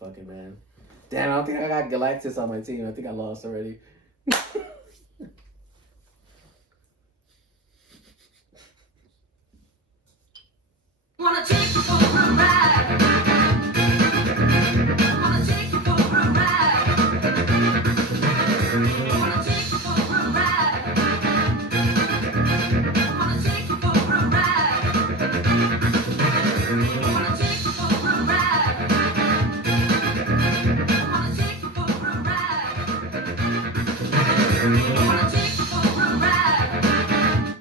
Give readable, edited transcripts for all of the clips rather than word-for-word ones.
motherfucking man. Damn, I don't think I got Galactus on my team. I think I lost already. Wanna take you for a ride. Wanna take you for a ride. Wanna take you for a ride. Wanna take you for a ride. Wanna take you for a ride. Wanna take you for a ride. Wanna take you for a ride.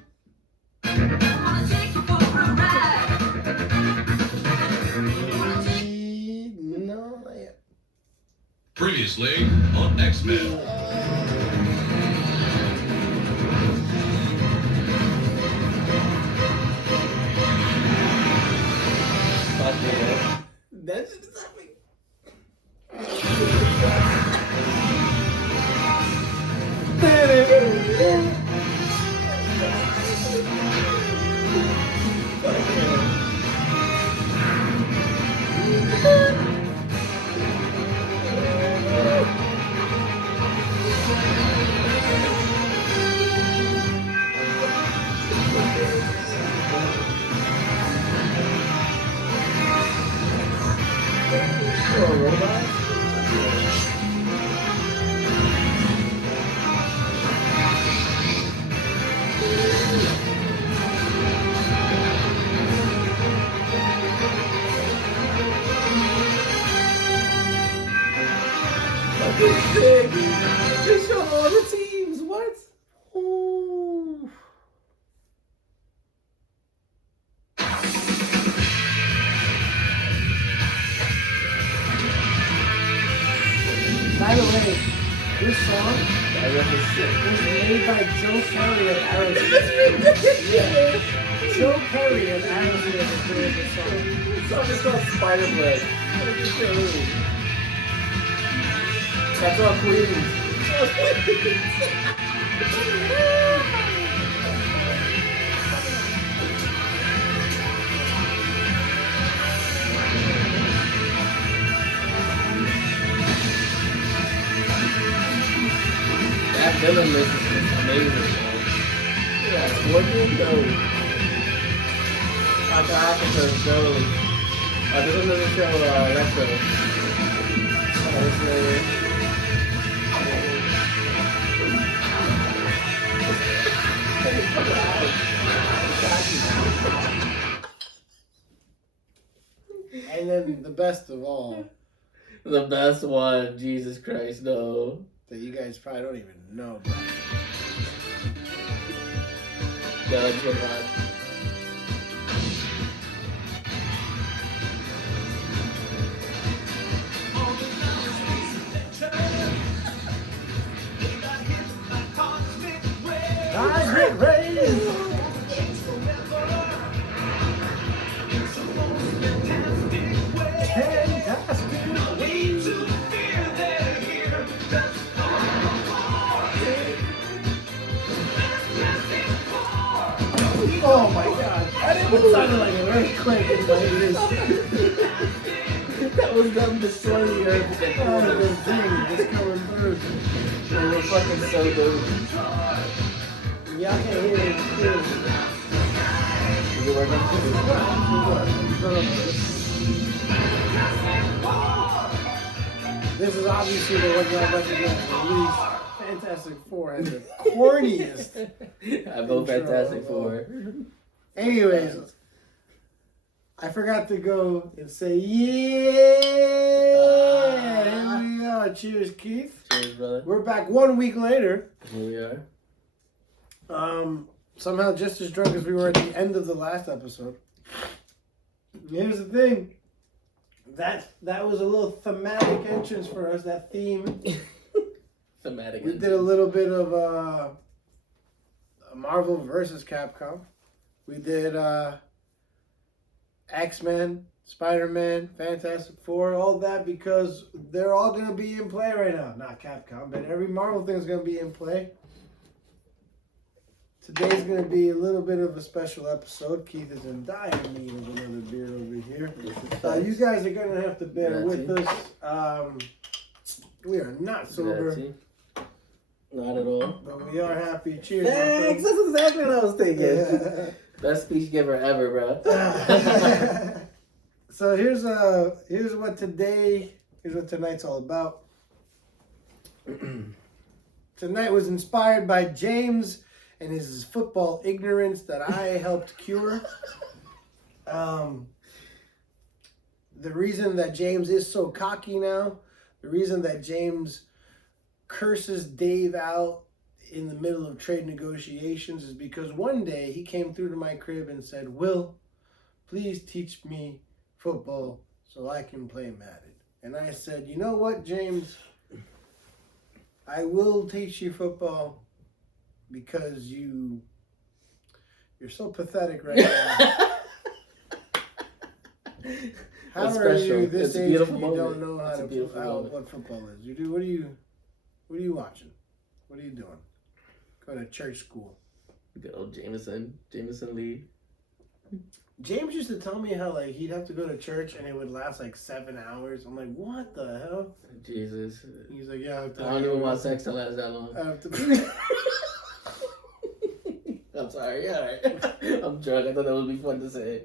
Wanna take you for a ride. No. Previously on X-Men. Fuck yeah. That's just happening. Big. They show all the teams. What? Ooh. By the way, this song That ref is sick. was made by Joe Perry of Aerosmith. Yeah. Joe Perry of Aerosmith created this song. This song is called Spider-Blood. That's all Queens. That villain list is amazing, man. Yeah, Scorpion, no. Octopus, totally. This one doesn't show Electro. And then the best of all, The best one, Jesus Christ, no. that you guys probably don't even know about. Yeah, let's get on. Cosmic rays! Oh my god, that even sounded like an earthquake in my ears. That was them destroying the earth. Oh, this thing just coming through. They were fucking so good. Y'all can't hear it. Is it working? This is obviously the one y'all recognize the least. Fantastic Four has the corniest. I vote Fantastic Four. Anyways, I forgot to go and say, yeah! Here we are. Cheers, Keith. Cheers, brother. We're back 1 week later. Here we are. Somehow just as drunk as we were at the end of the last episode. Here's the thing. That was a little thematic entrance for us, that theme. Thematic. We did a little bit of Marvel versus Capcom. We did X-Men, Spider-Man, Fantastic Four, all that because they're all going to be in play right now. Not Capcom, but every Marvel thing is going to be in play. Today's going to be a little bit of a special episode. Keith is in dire need of another beer over here. You guys are going to have to bear with us. We are not sober. Not at all. But we are happy. Cheers. Thanks. That's exactly what I was thinking. Best speech giver ever, bro. So here's what tonight's all about. Tonight was inspired by James and his football ignorance that I helped cure. The reason that James is so cocky now, the reason that James curses Dave out in the middle of trade negotiations is because one day he came through to my crib and said, "Will, please teach me football so I can play Madden." And I said, "You know what, James? I will teach you football because you're so pathetic right now." How That's are special. you this It's a age beautiful and you moment. don't know what football is? You do. What are you watching? What are you doing? Go to church school. Good old Jameson Lee. James used to tell me how like he'd have to go to church and it would last like 7 hours. I'm like, what the hell? Jesus. He's like, yeah. I don't even want sex to last that long. I have to. I'm sorry. Yeah, right. I'm drunk. I thought that would be fun to say.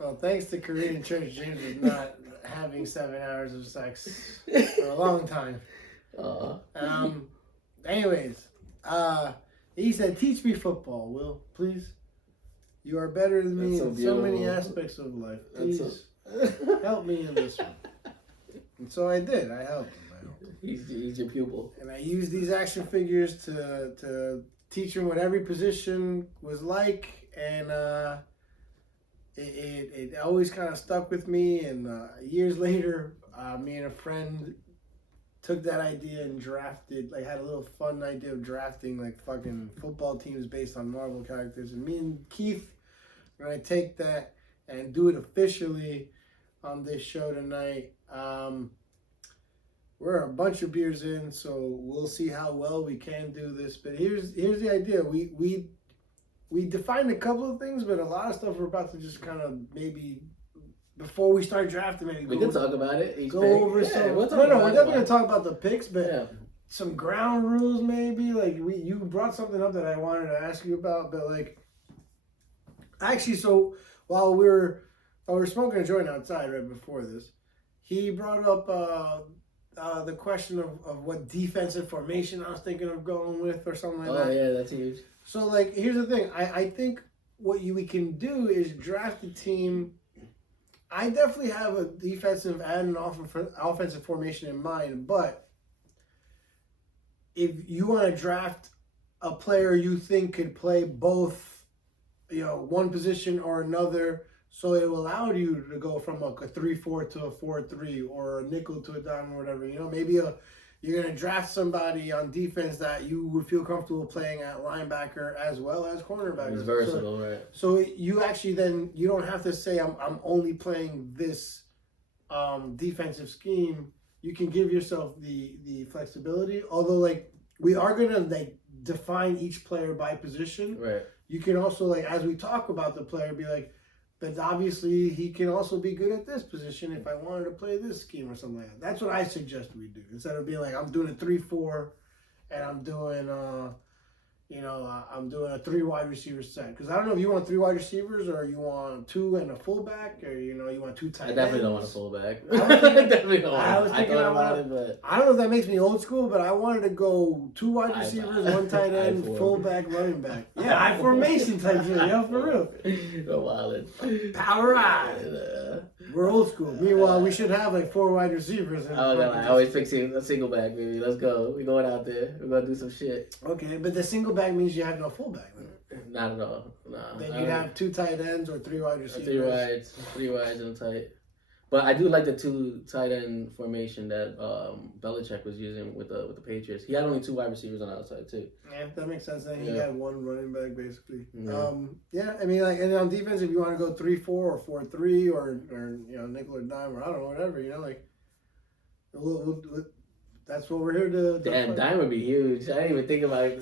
Well, thanks to Korean church, James was not having 7 hours of sex for a long time. Anyways, he said, "Teach me football, Will, please. You are better than me in so many aspects of life. Please help me in this one." And so I did. I helped him. He's your pupil. And I used these action figures to teach him what every position was like, and it always kind of stuck with me. And years later, me and a friend took that idea and had a little fun idea of drafting like fucking football teams based on Marvel characters. And me and Keith, we're gonna take that and do it officially on this show tonight. We're a bunch of beers in, so we'll see how well we can do this. But here's the idea. We defined a couple of things, but a lot of stuff we're about to just kind of maybe before we start drafting, maybe we can talk about it. Go over some. We're definitely gonna talk about the picks, but some ground rules maybe. Like you brought something up that I wanted to ask you about, but like actually, so while we were smoking a joint outside right before this, he brought up the question of what defensive formation I was thinking of going with or something like that. Oh yeah, that's huge. So like, here's the thing. I think what we can do is draft a team. I definitely have a defensive and an offensive formation in mind, but if you want to draft a player you think could play both, one position or another, so it will allow you to go from like a 3-4 to a 4-3 or a nickel to a dime or whatever. Maybe you're going to draft somebody on defense that you would feel comfortable playing at linebacker as well as cornerback. It's versatile, right? So you actually then, you don't have to say, I'm only playing this defensive scheme. You can give yourself the flexibility. Although, like, we are going to, like, define each player by position. Right. You can also, like, as we talk about the player, be like, but obviously he can also be good at this position if I wanted to play this scheme or something like that. That's what I suggest we do. Instead of being like, I'm doing a 3-4 and I'm doing I'm doing a 3 wide receiver set. Because I don't know if you want 3 wide receivers or you want 2 and a fullback, or you want 2 tight ends. I definitely don't want a fullback. I thought about it, but I don't know if that makes me old school, but I wanted to go 2 wide receivers, 1 tight end, fullback, running back. Yeah, I formation type shit, for real. Go wild. Power eye. We're old school. Meanwhile, we should have like 4 wide receivers. I always pick a single back, baby. Let's go. We're going out there. We're going to do some shit. Okay, but the single back means you have no fullback. Not at all. Nah. Then you'd have 2 tight ends or 3 wide receivers. 3 wides and a tight. But I do like the 2 tight end formation that Belichick was using with the Patriots. He had only 2 wide receivers on the outside too. Yeah, that makes sense. Then he had 1 running back basically. Yeah. I mean, like, and on defense, if you want to go 3-4 or 4-3 or nickel or dime or I don't know, whatever, like we'll That's what we're here to. Damn, dime would be huge. I didn't even think about it.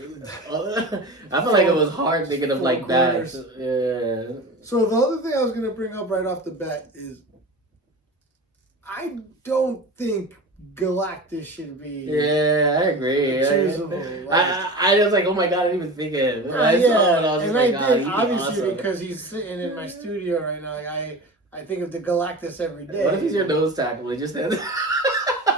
I feel like it was hard thinking of like that. Yeah. So the other thing I was gonna bring up right off the bat is, I don't think Galactus should be. Yeah, I agree. I was like, oh my god, I didn't even think of it. I saw it, I was and like, I did, oh, obviously, awesome. because he's sitting in my studio right now. Like I think of the Galactus every day. What if he's your nose tackle? He just stands.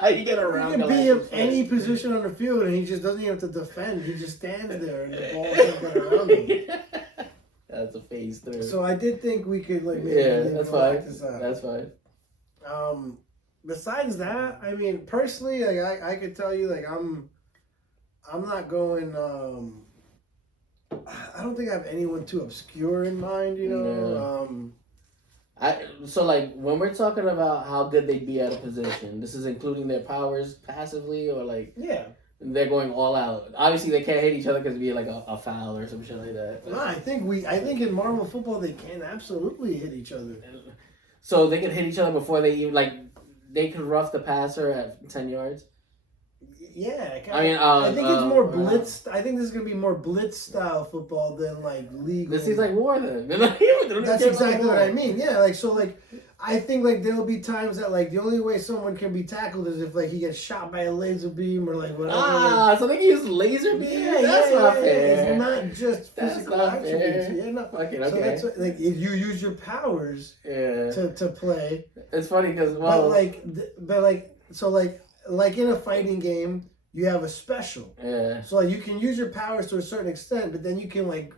You get around. He can be in any position on the field, and he just doesn't even have to defend. He just stands there, and the ball can't get around him. That's a phase through. So I did think we could like maybe that's fine. Galactus out. That's fine. Besides that, I mean, personally, like I could tell you, like I'm not going. I don't think I have anyone too obscure in mind, you know. So like when we're talking about how good they'd be at a position, this is including their powers passively or like they're going all out. Obviously, they can't hit each other because it'd be like a foul or some shit like that. No, I think in Marvel football they can absolutely hit each other. So they could hit each other before they even like they could rough the passer at 10 yards. Yeah, I think it's more blitz. I think this is gonna be more blitz style football than like legal. This is like war then. That's exactly what I mean. Yeah, like so, like I think like there'll be times that like the only way someone can be tackled is if like he gets shot by a laser beam or like whatever. So they can use laser beam. Yeah, That's not fair. It's not just physical attributes. Fair. Yeah, no. Okay. So that's what, like if you use your powers to play. It's funny because like in a fighting game, you have a special. Yeah. So like you can use your powers to a certain extent, but then you can like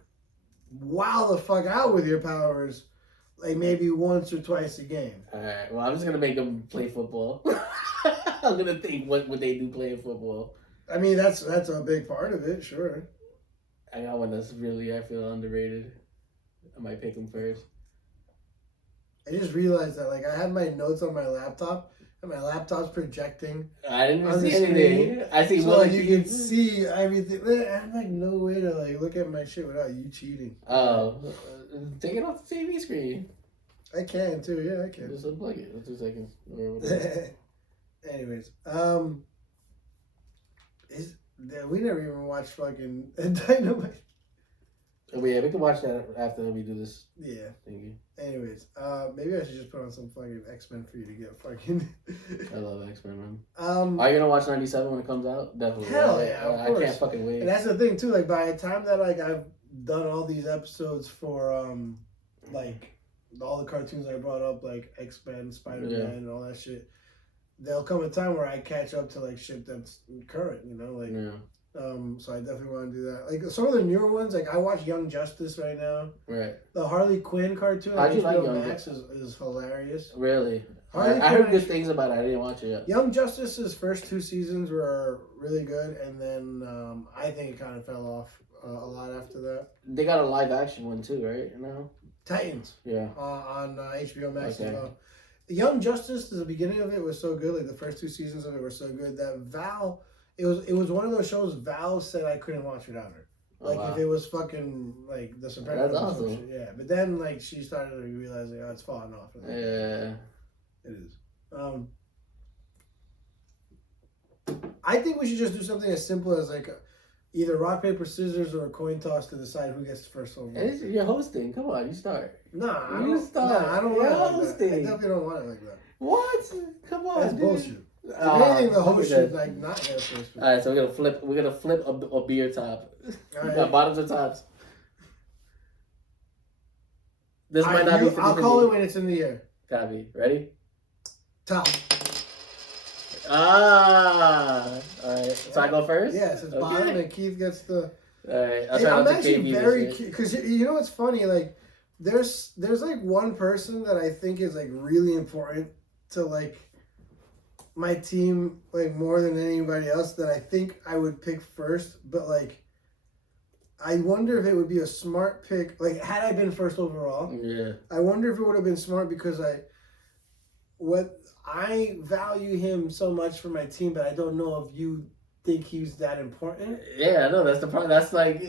wow the fuck out with your powers, like maybe once or twice a game. All right. Well, I'm just gonna make them play football. I'm gonna think what would they do playing football. I mean that's a big part of it, sure. I got one that's really I feel underrated. I might pick him first. I just realized that like I had my notes on my laptop. And my laptop's projecting. I didn't see anything. I see so like you can see everything. I have like no way to like look at my shit without you cheating. Oh, take it off the TV screen. I can too. Yeah, I can. Just unplug it. 2 seconds. Anyways, we never even watched fucking Dynamite. Oh, yeah, we can watch that after we do this. Yeah. Thank you. Anyways, maybe I should just put on some fucking X-Men for you to get fucking. I love X-Men, man. Are you gonna watch 97 when it comes out? Definitely. Hell yeah, of course. I can't fucking wait. And that's the thing too. Like by the time that like I've done all these episodes for like all the cartoons I brought up, like X-Men, Spider-Man, and all that shit, there'll come a time where I catch up to like shit that's current. You know, like. Yeah. So I definitely want to do that. Like some of the newer ones, like I watch Young Justice right now. Right. The Harley Quinn cartoon on HBO Max is hilarious. Really? I heard good things about it. I didn't watch it yet. Young Justice's first 2 seasons were really good, and then I think it kind of fell off a lot after that. They got a live action one too, right? No. Titans. Yeah. On HBO Max okay. as well. Young Justice, the beginning of it was so good. Like the first 2 seasons of it were so good that Val. It was one of those shows Val said I couldn't watch without her. Like if it was fucking like The Sopranos. That's awesome. Shit, yeah. But then like she started realizing it's falling off. Like, yeah. It is. I think we should just do something as simple as like either rock paper scissors or a coin toss to decide who gets first overall. You're hosting. Come on, you start. Nah, I don't You're want it like that. I hosting. definitely don't want it like that. What? Come on, That's dude. bullshit. If anything, the host should like not get first. All right, so we're gonna flip a beer top. Right. Got bottoms or tops. This might not be. I'll call it when it's in the air. Copy. Ready? Top. All right. So I go first. Yes, it's bottom, and Keith gets the. All right. I'm actually very because you know what's funny, like there's like one person that I think is like really important to like my team like more than anybody else that I think I would pick first, but like I wonder if it would be a smart pick. Like had I been first overall, I wonder if it would have been smart because I value him so much for my team, but I don't know if you think he's that important. Yeah, I know that's the part. That's like,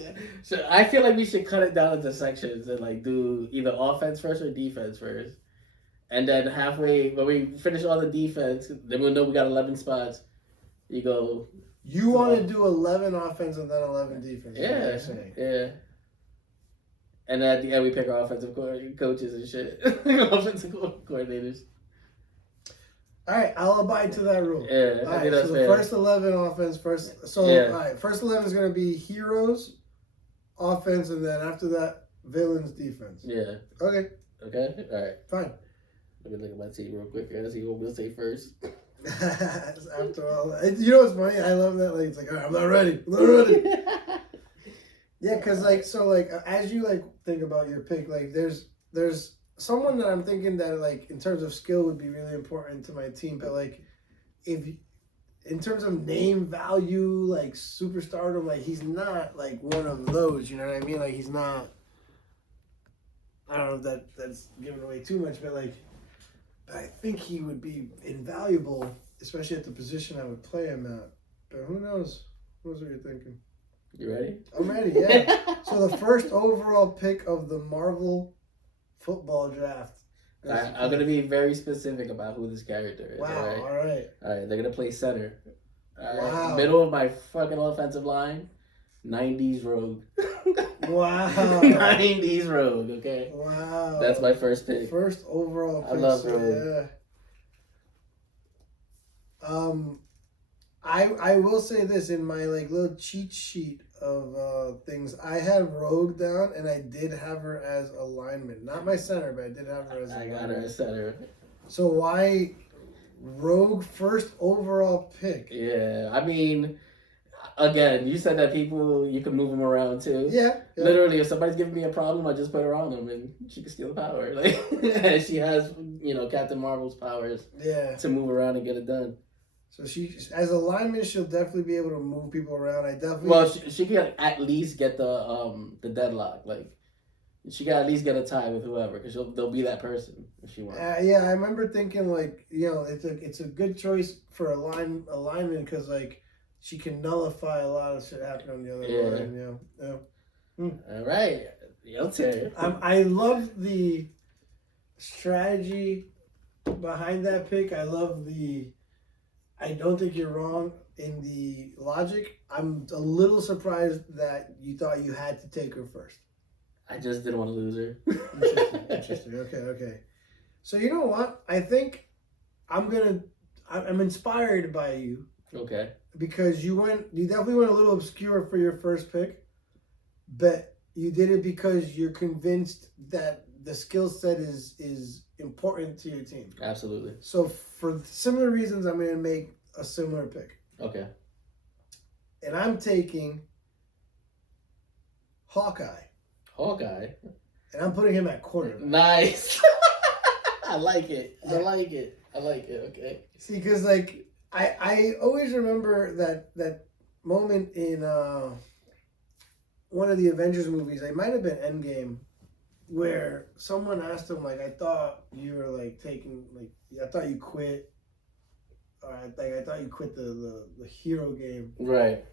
so I feel like we should cut it down into sections and like do either offense first or defense first. And then halfway, when we finish all the defense, then we'll know we got 11 spots. You go. You want to do 11 offense and then 11 defense. Yeah. Yeah. And at the end, we pick our offensive coaches and shit. Offensive coordinators. All right, I'll abide to that rule. Yeah, all I right, think that's so fair. the first 11 offense, all right, first 11 is going to be heroes, offense, and then after that, villains, defense. Yeah. Okay. Okay, all right. Fine. Let me look at my team real quick and see what we'll say first. After all, you know what's funny? I love that. Like, it's like, all right, I'm not ready. Yeah, because as you think about your pick, there's someone that I'm thinking that in terms of skill would be really important to my team, but if in terms of name value, superstardom, he's not one of those. You know what I mean? He's not. I don't know if that's giving away too much, but I think he would be invaluable, especially at the position I would play him at. But who knows? Who knows what you're thinking? You ready? I'm ready, yeah. So the first overall pick of the Marvel football draft. I'm going to be very specific about who this character is. Wow, all right. All right, they're going to play center. Wow. Middle of my fucking offensive line, 90s Rogue. Wow. 90s Rogue, okay? Wow. That's my first pick. First overall pick. I love Rogue. Yeah. I will say this in my little cheat sheet of things. I had Rogue down, and I did have her as a lineman. Not my center, but I did have her as a lineman. I got her as center. So why Rogue first overall pick? Yeah, I mean, again, you said that you can move them around too. Yeah. Literally, if somebody's giving me a problem, I just put her on them, and she can steal the power. And she has, Captain Marvel's powers. Yeah. To move around and get it done. So she, as a lineman, she'll definitely be able to move people around. Well, she can at least get the deadlock. She can at least get a tie with whoever, because they'll be that person if she wants. Yeah, I remember thinking it's a good choice for a lineman because she can nullify a lot of shit happening on the other line. Yeah. All right, your turn. I love the strategy behind that pick. I don't think you're wrong in the logic. I'm a little surprised that you thought you had to take her first. I just didn't want to lose her. Interesting. Okay. So you know what? I think I'm inspired by you. Okay. Because you definitely went a little obscure for your first pick, but you did it because you're convinced that the skill set is important to your team. Absolutely. So for similar reasons, I'm going to make a similar pick. Okay. And I'm taking Hawkeye. And I'm putting him at quarterback. Nice. I like it. Okay. See, because I always remember that moment in one of the Avengers movies. It might have been Endgame, where someone asked him I thought you were I thought you quit. I thought you quit the hero game. Right.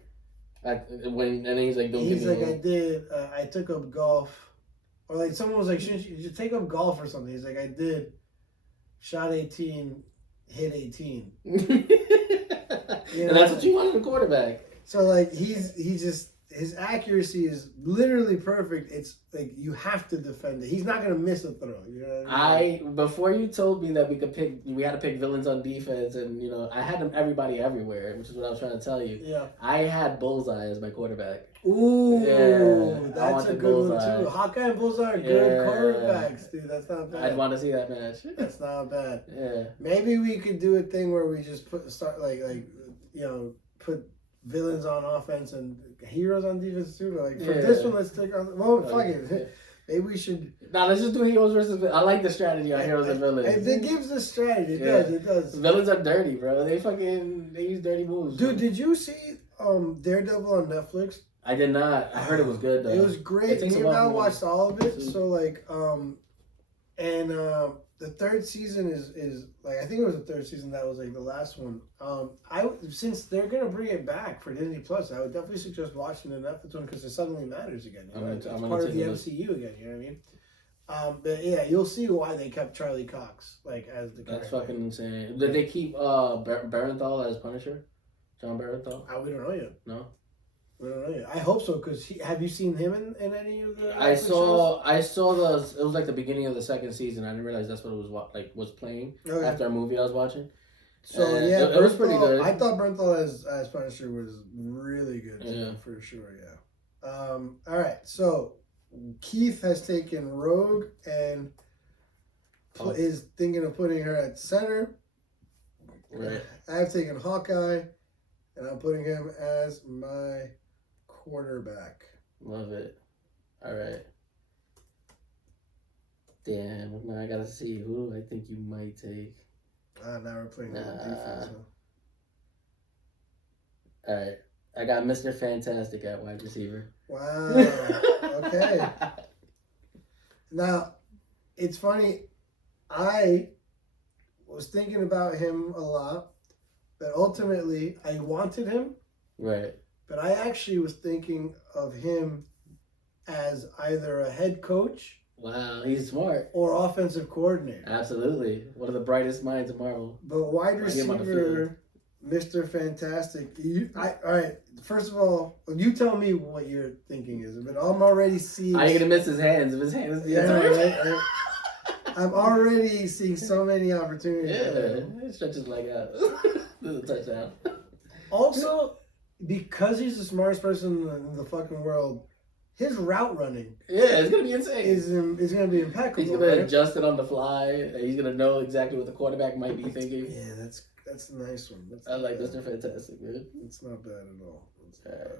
And then he's like, don't he's give me I did. I took up golf. Or someone was like, shouldn't you take up golf or something? He's like, I did. Shot 18, hit 18. And that's what you want in a quarterback. So his accuracy is literally perfect. It's you have to defend it. He's not gonna miss a throw. You know what I mean? Before you told me that we had to pick villains on defense, and I had them everybody everywhere, which is what I was trying to tell you. Yeah. I had Bullseye as my quarterback. Ooh, yeah, that's a good one too. Hawkeye and Bullseye are good quarterbacks, dude. That's not bad. I'd want to see that match. That's not bad. Yeah. Maybe we could do a thing where we just put villains on offense and heroes on defense too. For this one, let's take on. Well, fuck it. Yeah. Maybe we should. Nah, let's just do heroes versus villains. I like the strategy on heroes and villains. It gives a strategy. It does. Villains are dirty, bro. They use dirty moves. Dude, did you see Daredevil on Netflix? I did not. I heard it was good though. It was great. Me and Val watched all of it. So the third season is I think it was the third season that was the last one. Since they're gonna bring it back for Disney Plus, I would definitely suggest watching the Netflix one because it suddenly matters again. It's part of the MCU again. You know what I mean? But yeah, you'll see why they kept Charlie Cox as the character. That's fucking insane. Did they keep Barenthal as Punisher? John Bernthal? We don't know yet. No. We don't know yet. I hope so, because have you seen him in any of the? I saw shows? it was like the beginning of the second season. I didn't realize that's what it was playing after a movie I was watching. So it was pretty good. I thought Bernthal as Punisher was really good too, for sure. Yeah. All right. So Keith has taken Rogue and is thinking of putting her at center. Right. I've taken Hawkeye, and I'm putting him as my quarterback. Love it. All right. Damn. Now I gotta see who I think you might take. Now we're playing defense. All right. I got Mr. Fantastic at wide receiver. Wow. Okay. Now, it's funny. I was thinking about him a lot, but ultimately I wanted him. Right. But I actually was thinking of him as either a head coach. Wow, he's smart. Or offensive coordinator. Absolutely. One of the brightest minds of Marvel. But wide receiver, Mr. Fantastic. All right, first of all, you tell me what your thinking is. But I'm already seeing... Are you going to miss his hands? If his hands... Yeah, right. I'm already seeing so many opportunities. Yeah, it stretches like out. This is a touchdown. Also, because he's the smartest person in the fucking world, his route running, it's gonna be insane. Is gonna be impeccable. He's gonna adjust it on the fly. He's gonna know exactly what the quarterback might be thinking. Yeah, that's a nice one. I like Mr. Fantastic, man. It's not bad at all.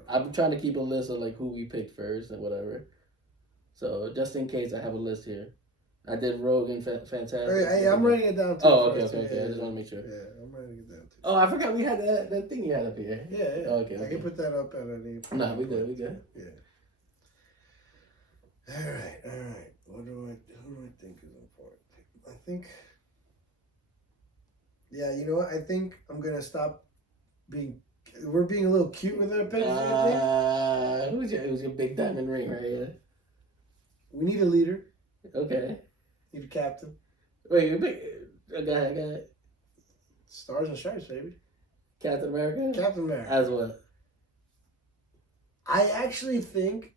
I'm trying to keep a list of like who we picked first and whatever. So just in case, I have a list here. I did Rogue and Fantastic. Hey, I'm writing it down too. Oh, okay. I just want to make sure. Yeah, I'm writing it down too. Oh, I forgot we had that thing you had up here. Yeah. Okay. I can put that up at any. Nah, we good. Yeah. All right. Who do I think is important? I think. Yeah, you know what? I think I'm gonna stop being. We're being a little cute with our picks. Who's your big diamond ring right here? We need a leader. Okay. Need a captain. Wait, you pick. Go ahead. Stars and Stripes, baby. Captain America. Captain America. As what? I actually think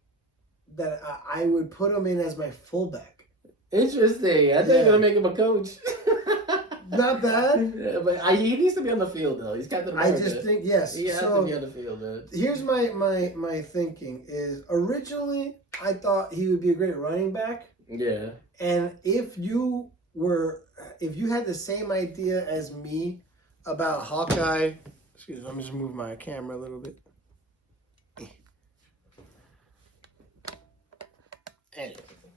that I would put him in as my fullback. Interesting. I think you're gonna make him a coach. Not bad. Yeah, but he needs to be on the field though. He's Captain America. I just think yes. He has to be on the field, man. Here's my thinking is originally I thought he would be a great running back. Yeah. And if you had the same idea as me about Hawkeye, excuse me, let me just move my camera a little bit.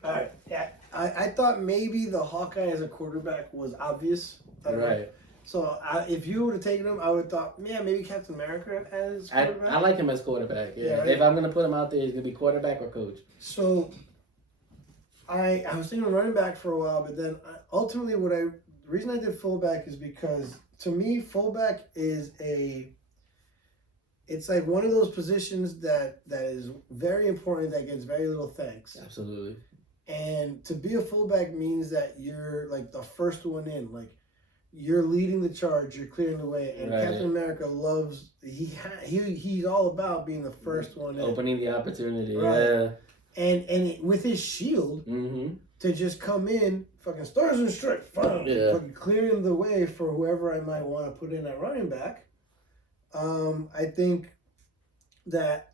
All right. Yeah, I thought maybe the Hawkeye as a quarterback was obvious. Right. So if you would have taken him, I would have thought, yeah, maybe Captain America as quarterback. I like him as quarterback. Yeah. Right? If I'm gonna put him out there, he's gonna be quarterback or coach. So I was thinking running back for a while, but then ultimately the reason I did fullback is because to me fullback is it's like one of those positions that is very important that gets very little thanks. Absolutely. And to be a fullback means that you're like the first one in, like you're leading the charge, you're clearing the way. And right. Captain America loves he's all about being the first one in, opening the opportunity. Right. Yeah. And with his shield to just come in, fucking Stars and Stripes, fucking clearing the way for whoever I might want to put in at running back. I think that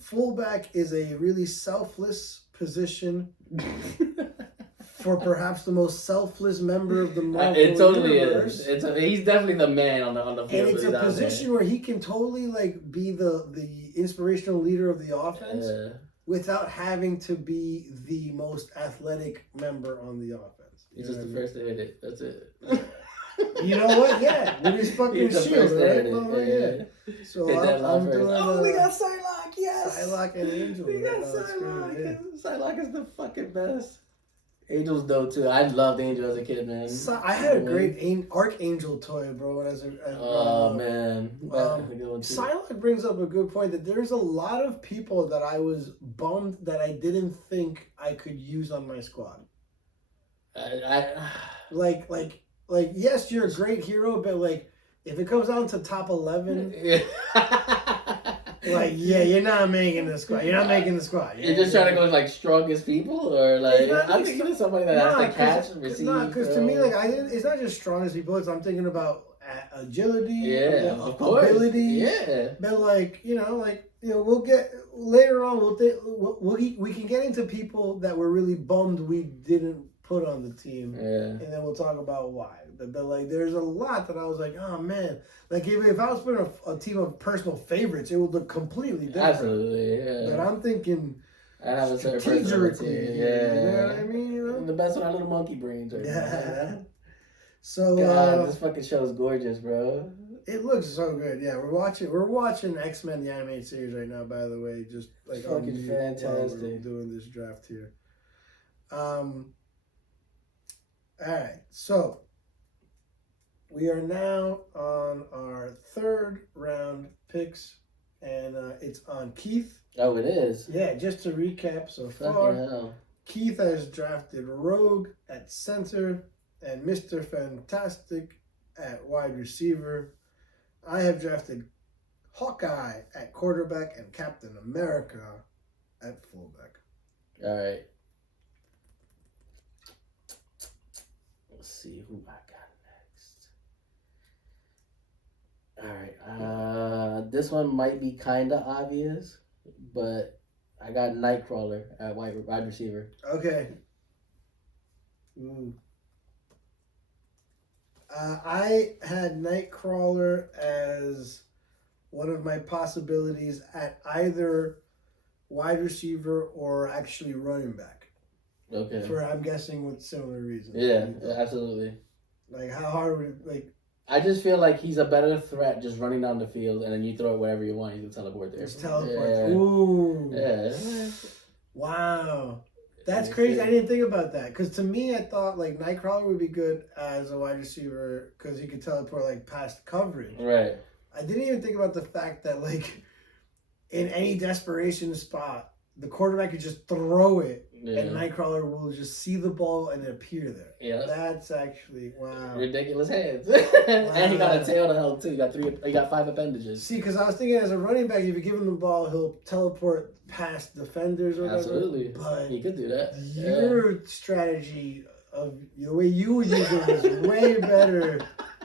fullback is a really selfless position for perhaps the most selfless member of the Marvel universe. Is. He's definitely the man on the field. And it's a position where he can totally like be the inspirational leader of the offense without having to be the most athletic member on the offense. He's just the first to hit it. That's it. You know what? Yeah, with his fucking shield, right? Yeah. So I'm doing. Oh, we got Psylocke, yes. Psylocke and Angel. We got Psylocke. Yeah. Psylocke is the fucking best. Angel's dope too. I loved Angel as a kid, man. I had a great Archangel toy, bro. Man. Psylocke brings up a good point that there's a lot of people that I was bummed that I didn't think I could use on my squad. Like, yes, you're a great hero, but like, If it comes down to top 11, Yeah. like, yeah, you're not making the squad. You're not making the squad. You're just trying to go with like strongest people, or like I'm thinking of somebody that has to catch, receive. No, because to me, like it's not just strongest people. I'm thinking about agility, yeah, of course, ability, yeah. But we'll get later on. We can get into people that we're really bummed we didn't put on the team, and then we'll talk about why. But like, there's a lot that I was like, oh man, like if I was putting a team of personal favorites, it would look completely different. Absolutely, yeah. But I'm thinking. I have a certain personality. Yeah, you know what I mean. You know? The best one, our little monkey brains. Right now. So God, this fucking show is gorgeous, bro. It looks so good. Yeah, we're watching X-Men the animated series right now. By the way, just like fucking fantastic. We're doing this draft here. All right, so we are now on our third round picks, and it's on Keith. Oh, it is. Yeah, just to recap so far, Keith has drafted Rogue at center and Mr. Fantastic at wide receiver. I have drafted Hawkeye at quarterback and Captain America at fullback. All right. Let's see who I got next. All right. This one might be kind of obvious, but I got Nightcrawler at wide receiver. Okay. Ooh. I had Nightcrawler as one of my possibilities at either wide receiver or actually running back. Okay. For I'm guessing with similar reasons. Yeah, absolutely. Like how hard would it, like? I just feel like he's a better threat just running down the field, and then you throw it wherever you want. He can teleport there. Just teleport. Yeah. Ooh. Yeah. Wow. That's crazy. I didn't think about that. Because to me, I thought like Nightcrawler would be good as a wide receiver because he could teleport like past coverage. Right. I didn't even think about the fact that like in any desperation spot, the quarterback could just throw it and Nightcrawler will just see the ball and appear there. Yeah. That's actually, wow. Ridiculous hands. Wow. And he got a tail to help too. He got 5 appendages. See, because I was thinking as a running back, if you give him the ball, he'll teleport past defenders or whatever. Absolutely. But he could do that. Your strategy of the way you would use it was way better.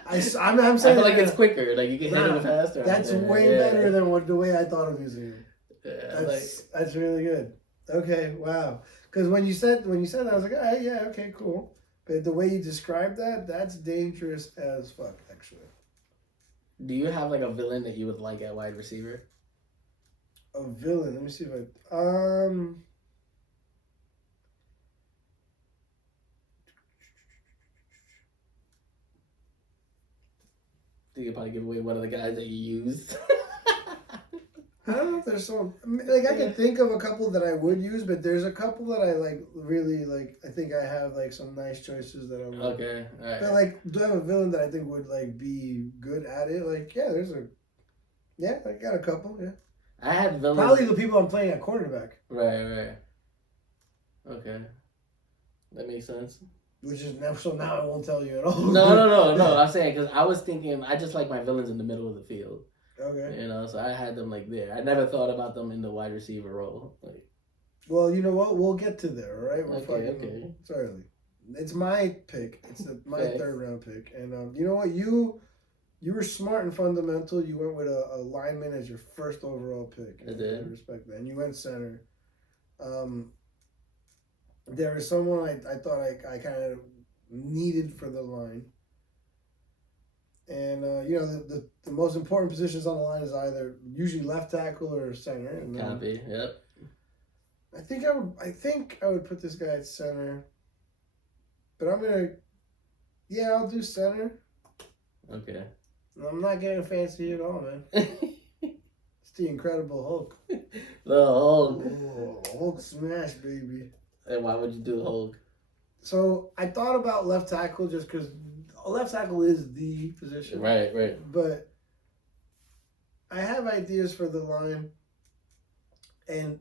I'm saying I feel like it's quicker. Like you can hit him faster. That's way better than the way I thought of using it. Yeah, that's really good. Okay, wow. Because when you said that, I was like, oh, yeah, okay, cool. But the way you described that, that's dangerous as fuck, actually. Do you have like a villain that you would like at wide receiver? A villain? Let me see if I You could probably give away one of the guys that you used. I don't know if there's some like I can think of a couple that I would use, but there's a couple that I like really like. I think I have like some nice choices that I'm okay. All right. But like, do I have a villain that I think would like be good at it? Like, I got a couple. Yeah, I had villains. Probably the people I'm playing at quarterback. Right. Okay, that makes sense. Which is now I won't tell you at all. No. I'm saying because I was thinking I just like my villains in the middle of the field. Okay. You know, so I had them like there. I never thought about them in the wide receiver role. Like, well, you know what? We'll get to there, all right? Okay. It's early. It's my pick. It's my third round pick. And you know what? You were smart and fundamental. You went with a lineman as your first overall pick. I did. I respect that. And you went center. There was someone I thought I kind of needed for the line. And, the most important positions on the line is either usually left tackle or center. And copy, yep. I think I would put this guy at center. But I'll do center. Okay. I'm not getting fancy at all, man. It's the Incredible Hulk. The Hulk. Oh, Hulk smash, baby. And why would you do Hulk? So I thought about left tackle just because left tackle is the position. Right. But I have ideas for the line. And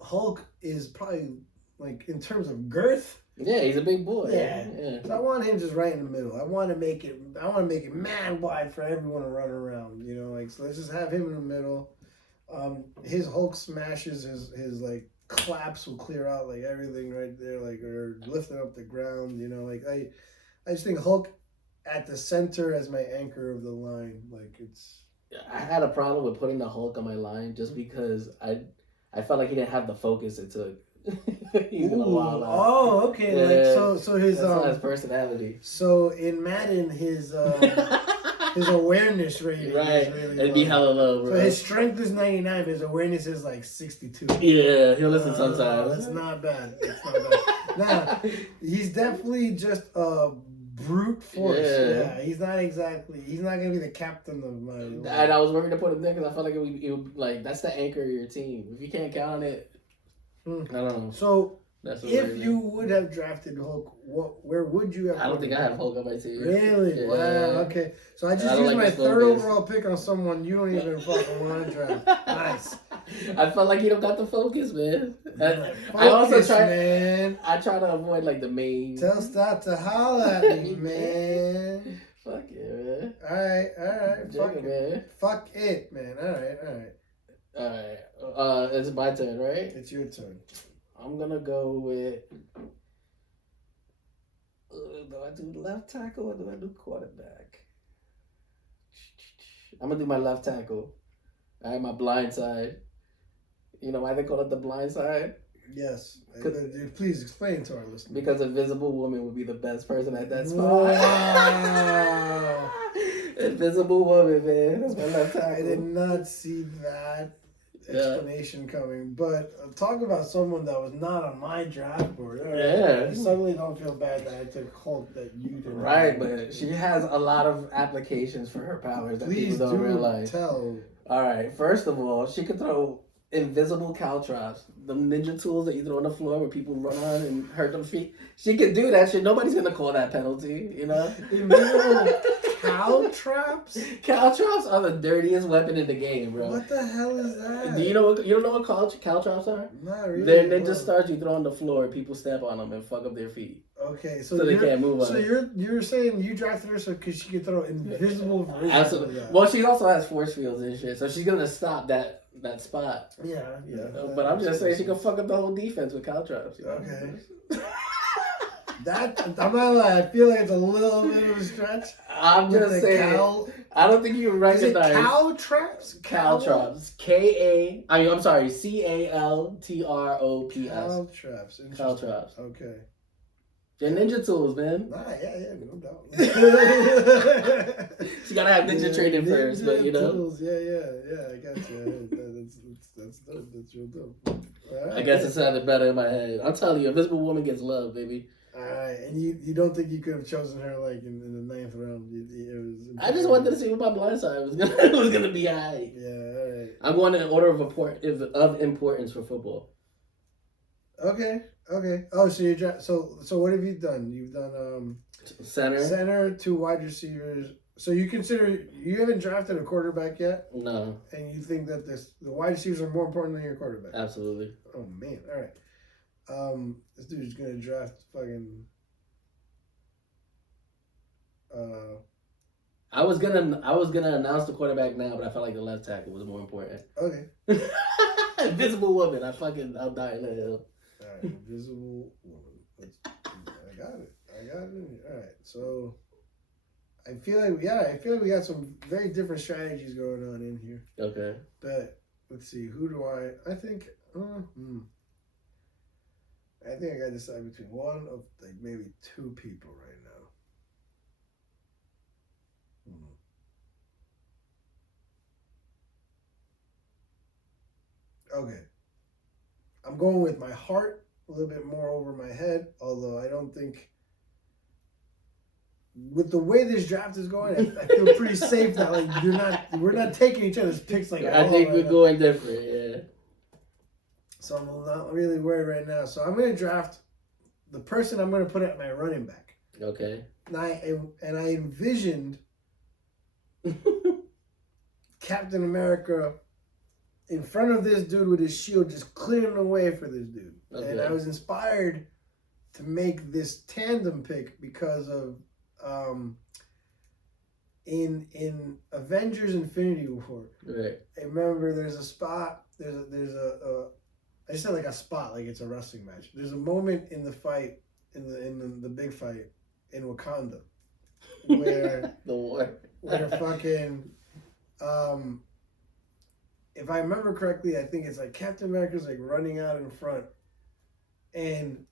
Hulk is probably, like, in terms of girth, Yeah, he's a big boy. Yeah. So I want him just right in the middle. I want to make it man wide for everyone to run around. You know, like so let's just have him in the middle. His Hulk smashes, his like claps will clear out like everything right there, like or lifting up the ground. You know, like I just think Hulk at the center as my anchor of the line. Like it's. I had a problem with putting the Hulk on my line just because I felt like he didn't have the focus it took. He's gonna wild out. Oh, okay. Yeah, like so his his personality. So in Madden his awareness rating right. is really It'd be hella low, bro. So his strength is 99, but his awareness is like 62. Yeah, he'll listen sometimes. That's not bad. That's not bad. Nah, he's definitely just a brute force. Yeah, he's not gonna be the captain of my. And I was worried to put him there because I felt like it would like that's the anchor of your team. If you can't count on it, I don't know. So if you would have drafted Hulk, where would you have? I don't think I have Hulk on my team. Really? Yeah. Wow. Okay. So I just used my third overall pick on someone you don't even fucking want to draft. Nice. I felt like he don't got the focus, man. I also try, man. I try to avoid like the main. Tell Stott to holler at me, man. Fuck it, man. All right. Fuck it, man. Fuck it, man. All right. It's my turn, right? It's your turn. I'm gonna go with. Do I do left tackle or do I do quarterback? I'm gonna do my left tackle. All right, my blind side. You know why they call it the blind side? Yes. Please explain to our listeners. Because Invisible Woman would be the best person at that spot. Wow. Invisible Woman, man. That's my left tackle. I did not see that explanation coming, but talk about someone that was not on my draft board. Yeah. I suddenly don't feel bad that I took Hulk that you didn't. Right, but she has a lot of applications for her powers that people don't realize. Tell. All right, first of all, she could throw invisible caltrops, the ninja tools that you throw on the floor where people run on and hurt their feet. She could do that shit. Nobody's gonna call that penalty, you know? Invisible caltrops? Caltrops are the dirtiest weapon in the game, bro. What the hell is that? Do you know what? You don't know what caltrops are? Not really. They're ninja stars you throw on the floor. People step on them and fuck up their feet. Okay, so they can't move on. So you're saying you drafted her so because she could throw invisible. Absolutely. Well, she also has force fields and shit, so she's gonna stop that spot. Yeah. But I'm just saying she can fuck up the whole defense with caltrops. You know? Okay. That I'm not lying. I feel like it's a little bit of a stretch. I'm just saying. I don't think you recognize. Is it caltrops? Caltrops. I'm sorry. CALTROPS. Caltrops. Caltrops. Okay. They're ninja tools, man. Nah, yeah, no doubt. She gotta have ninja training first, but you know. Tools. Yeah, I got you. That's dope. That's real dope. Right. I guess it sounded better in my head. I'm telling you, Invisible Woman gets love, baby. Alright, and you don't think you could have chosen her like in the 9th round? I just wanted to see what my blind side was gonna be high. Yeah, alright. I'm going in order of importance for football. Okay. Oh, so you so what have you done? You've done center, 2 wide receivers. So you consider you haven't drafted a quarterback yet? No. And you think that the wide receivers are more important than your quarterback? Absolutely. Oh man! All right. This dude's gonna draft fucking. I was gonna announce the quarterback now, but I felt like the left tackle was more important. Okay. Invisible Woman. I'll die in the hill. All right, Invisible Woman. I got it. All right, so I feel like we got some very different strategies going on in here. Okay. But let's see, who do I think I gotta decide between one of like maybe 2 people right now. Okay. I'm going with my heart a little bit more over my head, although I don't think with the way this draft is going, I feel pretty safe that like we're not taking each other's picks like I think we're going different, yeah. So I'm not really worried right now. So I'm gonna draft the person I'm gonna put at my running back. Okay. And I envisioned Captain America in front of this dude with his shield, just clearing the way for this dude. Okay. And I was inspired to make this tandem pick because of in Avengers Infinity War. Right. I remember there's a spot. There's a I said like a spot, like it's a wrestling match. There's a moment in the fight, in the big fight in Wakanda, where the war, where fucking, if I remember correctly, I think it's like Captain America's like running out in front, and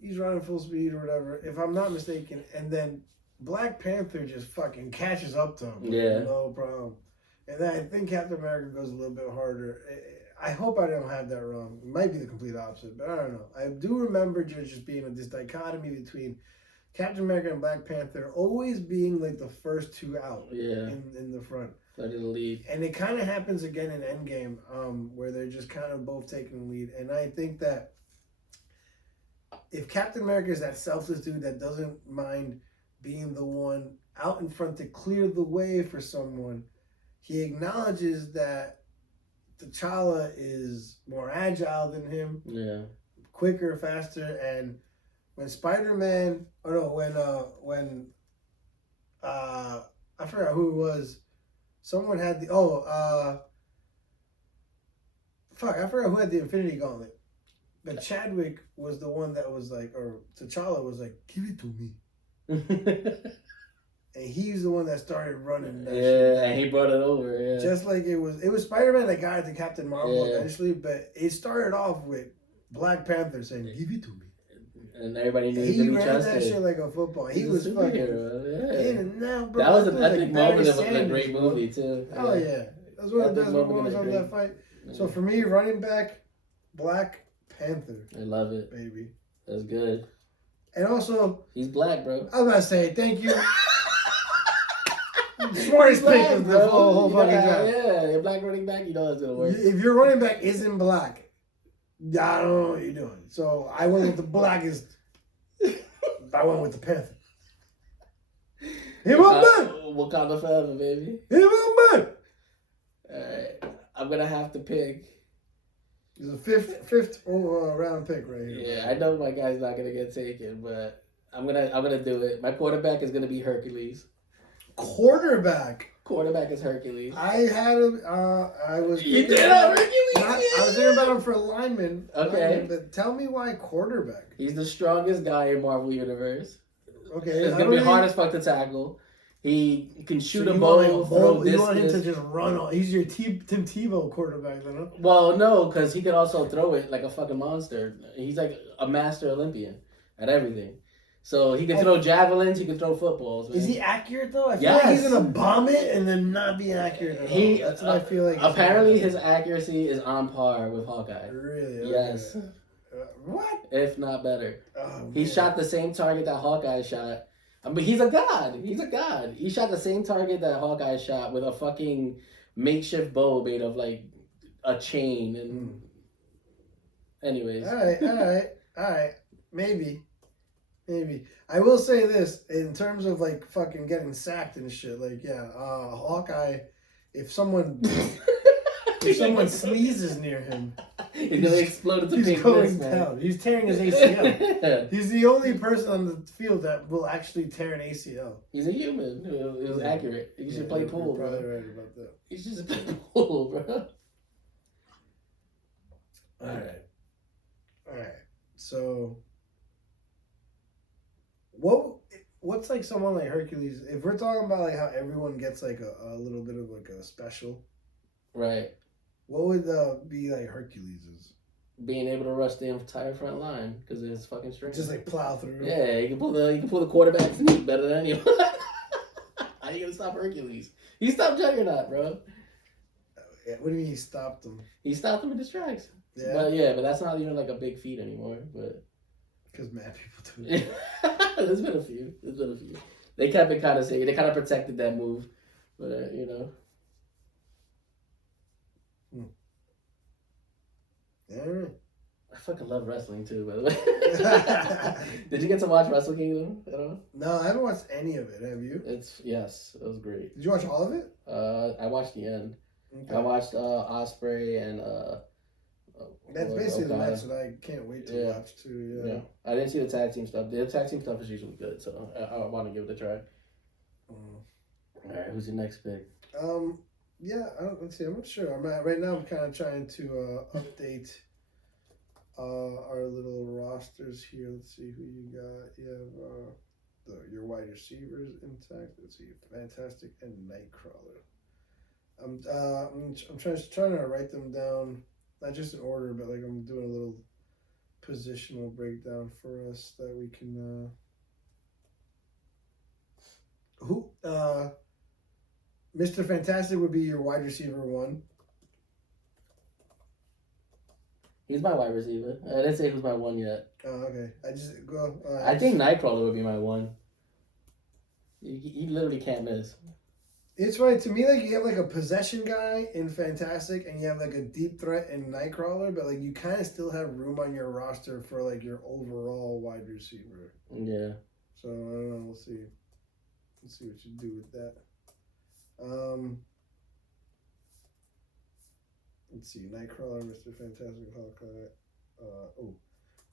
he's running full speed or whatever, if I'm not mistaken, and then Black Panther just fucking catches up to him. Yeah. No problem. And then I think Captain America goes a little bit harder. I hope I don't have that wrong. It might be the complete opposite, but I don't know. I do remember just being this dichotomy between Captain America and Black Panther always being like the first two out in the front. Started to lead. And it kind of happens again in Endgame, where they're just kind of both taking the lead. And I think that if Captain America is that selfless dude that doesn't mind being the one out in front to clear the way for someone, he acknowledges that T'Challa is more agile than him, quicker, faster, and when Spider-Man, when I forgot who it was, someone had the I forgot who had the Infinity Gauntlet, but Chadwick was the one that was like, or T'Challa was like, give it to me. And he's the one that started running that shit. And he brought it over, Just like it was Spider-Man that got it to Captain Marvel eventually, but it started off with Black Panther saying, give it to me. And everybody knew he ran that shit like a football. He was fucking in and out, bro. That was an epic moment of a great movie, too. Oh, yeah. That was one of the best moments of that fight. So for me, running back, Black Panther. I love it. Baby. That's good. And also... He's black, bro. I was about to say, thank you. Smartest pick of the whole fucking job. Yeah, you're black running back, you know that's going to work. If your running back isn't black, I don't know what you're doing. So I went with the blackest. I went with the Panther. Him up, man! Wakanda forever, baby. Him up, man! Alright, I'm going to have to pick. It's a fifth round pick right here. Yeah, I know my guy's not gonna get taken, but I'm gonna do it. My quarterback is gonna be Hercules. Quarterback is Hercules. I had him. I was. You did have Hercules. I was thinking about him for lineman. Okay, but tell me why quarterback. He's the strongest guy in Marvel Universe. Okay, it's gonna be hard as fuck to tackle. He can shoot a bow, throw distance. You want him to just run all. He's your Tim Tebow quarterback, then, huh? Well, no, because he could also throw it like a fucking monster. He's like a master Olympian at everything. So he can throw javelins, he can throw footballs. Man. Is he accurate, though? I feel like he's going to bomb it and then not be accurate at all. That's what I feel like. Apparently his accuracy is on par with Hawkeye. Really? Yes. What? If not better. Oh, he shot the same target that Hawkeye shot. I mean, he's a god. He's a god. He shot the same target that Hawkeye shot with a fucking makeshift bow made of like a chain. And anyways, all right. Maybe. I will say this in terms of like fucking getting sacked and shit. Like, Hawkeye. If someone sneezes near him, he's gonna explode into He's going down. He's tearing his ACL. He's the only person on the field that will actually tear an ACL. He's a human. It was accurate. He should play pool, bro. Probably right about that. He should just play pool, bro. All right. So, what's like someone like Hercules? If we're talking about like how everyone gets like a little bit of like a special, right? What would be like Hercules's? Being able to rush the entire front line because of his fucking strength. Just like plow through. Yeah, you can pull the quarterback sneak better than anyone. How you gonna stop Hercules? He stopped Juggernaut, bro. Yeah, what do you mean he stopped him? He stopped him with the strikes. Yeah. But that's not even like a big feat anymore. But because mad people do it. There's been a few. They kept it kind of safe. They kind of protected that move, but you know. Yeah. I fucking love wrestling too, by the way. Did you get to watch Wrestle Kingdom at all? No, I haven't watched any of it. Have you? Yes, it was great. Did you watch all of it? I watched the end. Okay. I watched Osprey and That's basically the match that I can't wait to watch too. Yeah, I didn't see the tag team stuff. The tag team stuff is usually good, so I want to give it a try. All right, who's your next pick? Let's see. I'm not sure. Right now. I'm kind of trying to update our little rosters here. Let's see who you got. You have your wide receivers intact. Let's see, Fantastic and Nightcrawler. I'm trying to write them down, not just in order, but like I'm doing a little positional breakdown for us that we can. Mr. Fantastic would be your wide receiver 1. He's my wide receiver. I didn't say who's my 1 yet. Oh, okay. I think Nightcrawler would be my 1. He literally can't miss. It's funny to me. Like you have like a possession guy in Fantastic, and you have like a deep threat in Nightcrawler, but like you kind of still have room on your roster for like your overall wide receiver. Yeah. So I don't know. We'll see. Let's see what you do with that. Let's see. Nightcrawler, Mr. Fantastic, Hawkeye.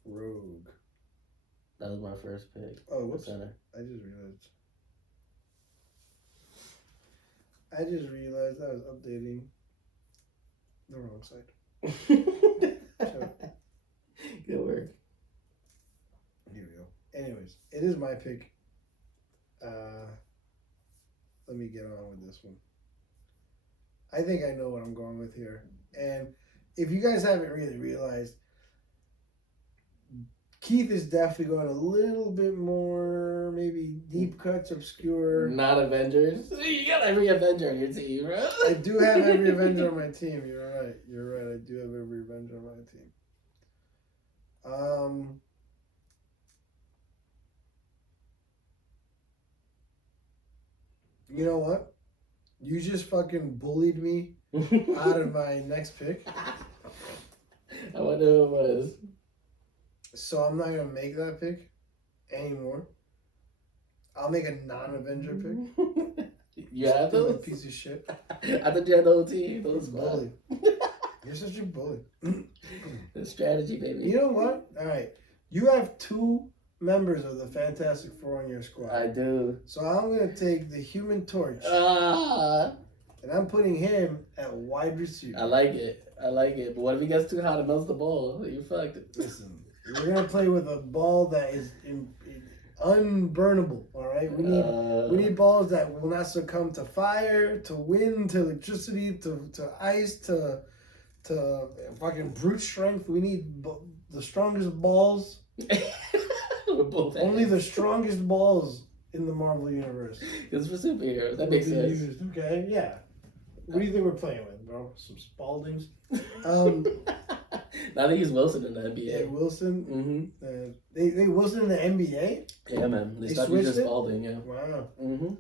Rogue. That was my first pick. Oh, whoops. Center. I just realized I was updating the wrong side. Good work. Here we go. Anyways, it is my pick. Let me get on with this one. I think I know what I'm going with here. And if you guys haven't really realized, Keith is definitely going a little bit more, maybe deep cuts, obscure. Not Avengers. You got every Avenger on your team, bro. I do have every Avenger on my team. You're right. I do have every Avenger on my team. You know what? You just fucking bullied me out of my next pick. I wonder who it was. So I'm not gonna make that pick anymore. I'll make a non-Avenger pick. You have those? A piece of shit. I thought you had the whole team. Those bully. You're such a bully. The strategy, baby. You know what? All right. You have 2 members of the Fantastic Four on your squad. I do. So I'm gonna take the Human Torch. And I'm putting him at wide receiver. I like it. But what if he gets too hot and melts the ball? You fucked it. Listen, we're gonna play with a ball that is unburnable. All right, we need balls that will not succumb to fire, to wind, to electricity, to ice, to fucking brute strength. We need the strongest balls. Only the strongest balls in the Marvel universe. It's for superheroes. That makes sense. Used, okay, yeah. What do you think we're playing with, bro? Some Spaldings? Now they use Wilson in the NBA. Yeah, Wilson. Mm-hmm. They Wilson in the NBA? Yeah, man. They stopped using Spalding, yeah. Wow. Mm-hmm.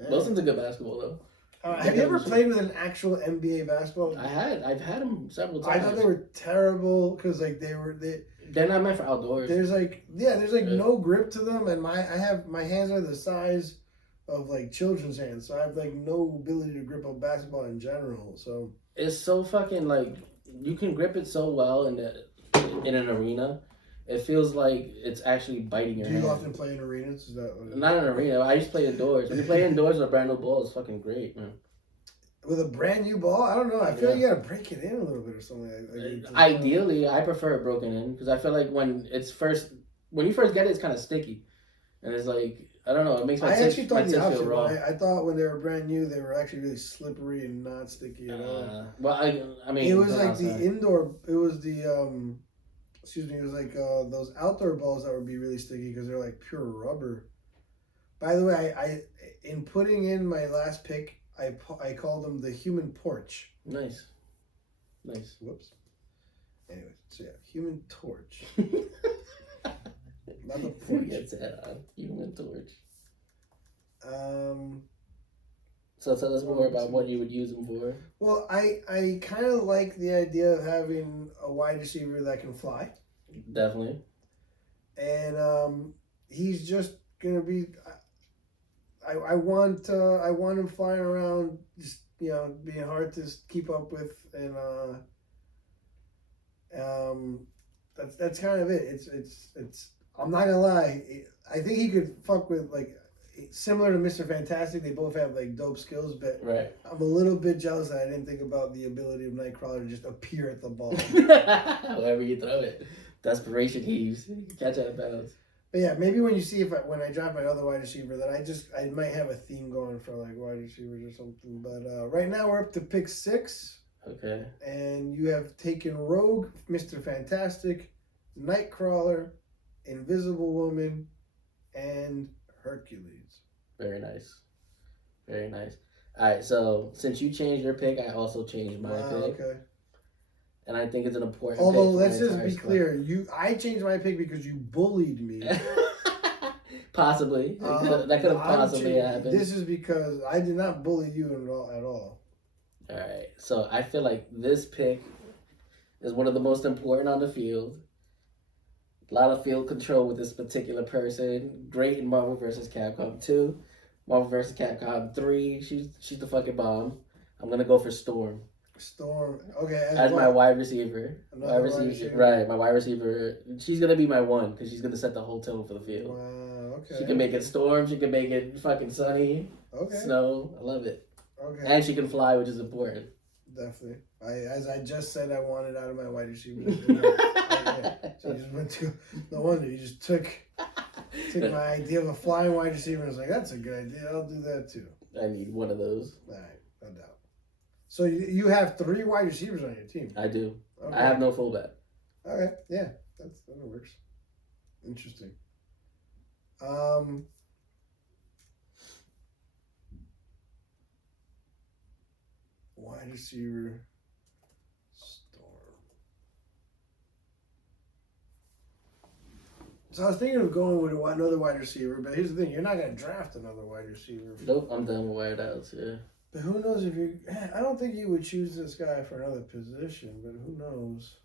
Yeah. Wilson's a good basketball, though. Have you ever played with an actual NBA basketball? I've had them several times. I thought they were terrible because like they're not meant for outdoors. There's no grip to them, and my hands are the size of like children's hands, so I have like no ability to grip a basketball in general. So it's so fucking like you can grip it so well in an arena. It feels like it's actually biting your hand. Do you often play in arenas? Is that what not in an arena. I used to play indoors. When you play indoors with a brand new ball, it's fucking great, man. With a brand new ball, I don't know. I feel like you gotta break it in a little bit or something. Ideally, I prefer it broken in because I feel like when you first get it, it's kind of sticky, and it's like I don't know. It makes my I actually thought the feel raw. I thought when they were brand new, they were actually really slippery and not sticky at all. Well, I mean, it was like outside. The indoor. It was the excuse me. It was like those outdoor balls that would be really sticky because they're like pure rubber. By the way, I in putting in my last pick, I called them the Human Porch. Nice. Whoops. Anyways, so yeah, Human Torch. Not the porch. Gets that on Human Torch. So tell us more about what you would use them for. Well, I kind of like the idea of having a wide receiver that can fly. Definitely. And he's just gonna be. I want him flying around, just being hard to keep up with, That's kind of it. It's. I'm not gonna lie. I think he could fuck with like similar to Mr. Fantastic. They both have like dope skills, but right. I'm a little bit jealous that I didn't think about the ability of Nightcrawler to just appear at the ball wherever you throw it. Desperation heaves. Catch out of bounds. But yeah, maybe when you see when I draft my other wide receiver, that I might have a theme going for like wide receivers or something. But right now we're up to pick 6. Okay. And you have taken Rogue, Mr. Fantastic, Nightcrawler, Invisible Woman, and Hercules. Very nice. Very nice. All right, so since you changed your pick, I also changed my pick. Okay. And I think it's an important Although, pick. let's just be clear. I changed my pick because you bullied me. Possibly. That could have possibly happened. This is because I did not bully you at all. All right. So I feel like this pick is one of the most important on the field. A lot of field control with this particular person. Great in Marvel vs. Capcom 2. Marvel vs. Capcom 3. She's the fucking bomb. I'm going to go for Storm. Storm. Okay. As my wide receiver. Wide receiver. Right, my wide receiver. She's going to be my one because she's going to set the whole tone for the field. Wow, okay. She can make it storm. She can make it fucking sunny. Okay. Snow. I love it. Okay. And she can fly, which is important. Definitely. As I just said, I wanted out of my wide receiver. So you just went to. No wonder you just took my idea of a flying wide receiver and was like, that's a good idea. I'll do that too. I need one of those. All right, no doubt. So you have 3 wide receivers on your team. I do. Okay. I have no fullback. Okay, yeah, that works. Interesting. Wide receiver, Storm. So I was thinking of going with another wide receiver, but here's the thing: you're not gonna draft another wide receiver. Nope, I'm done with wideouts. Yeah. But who knows if you? I don't think you would choose this guy for another position, but who knows?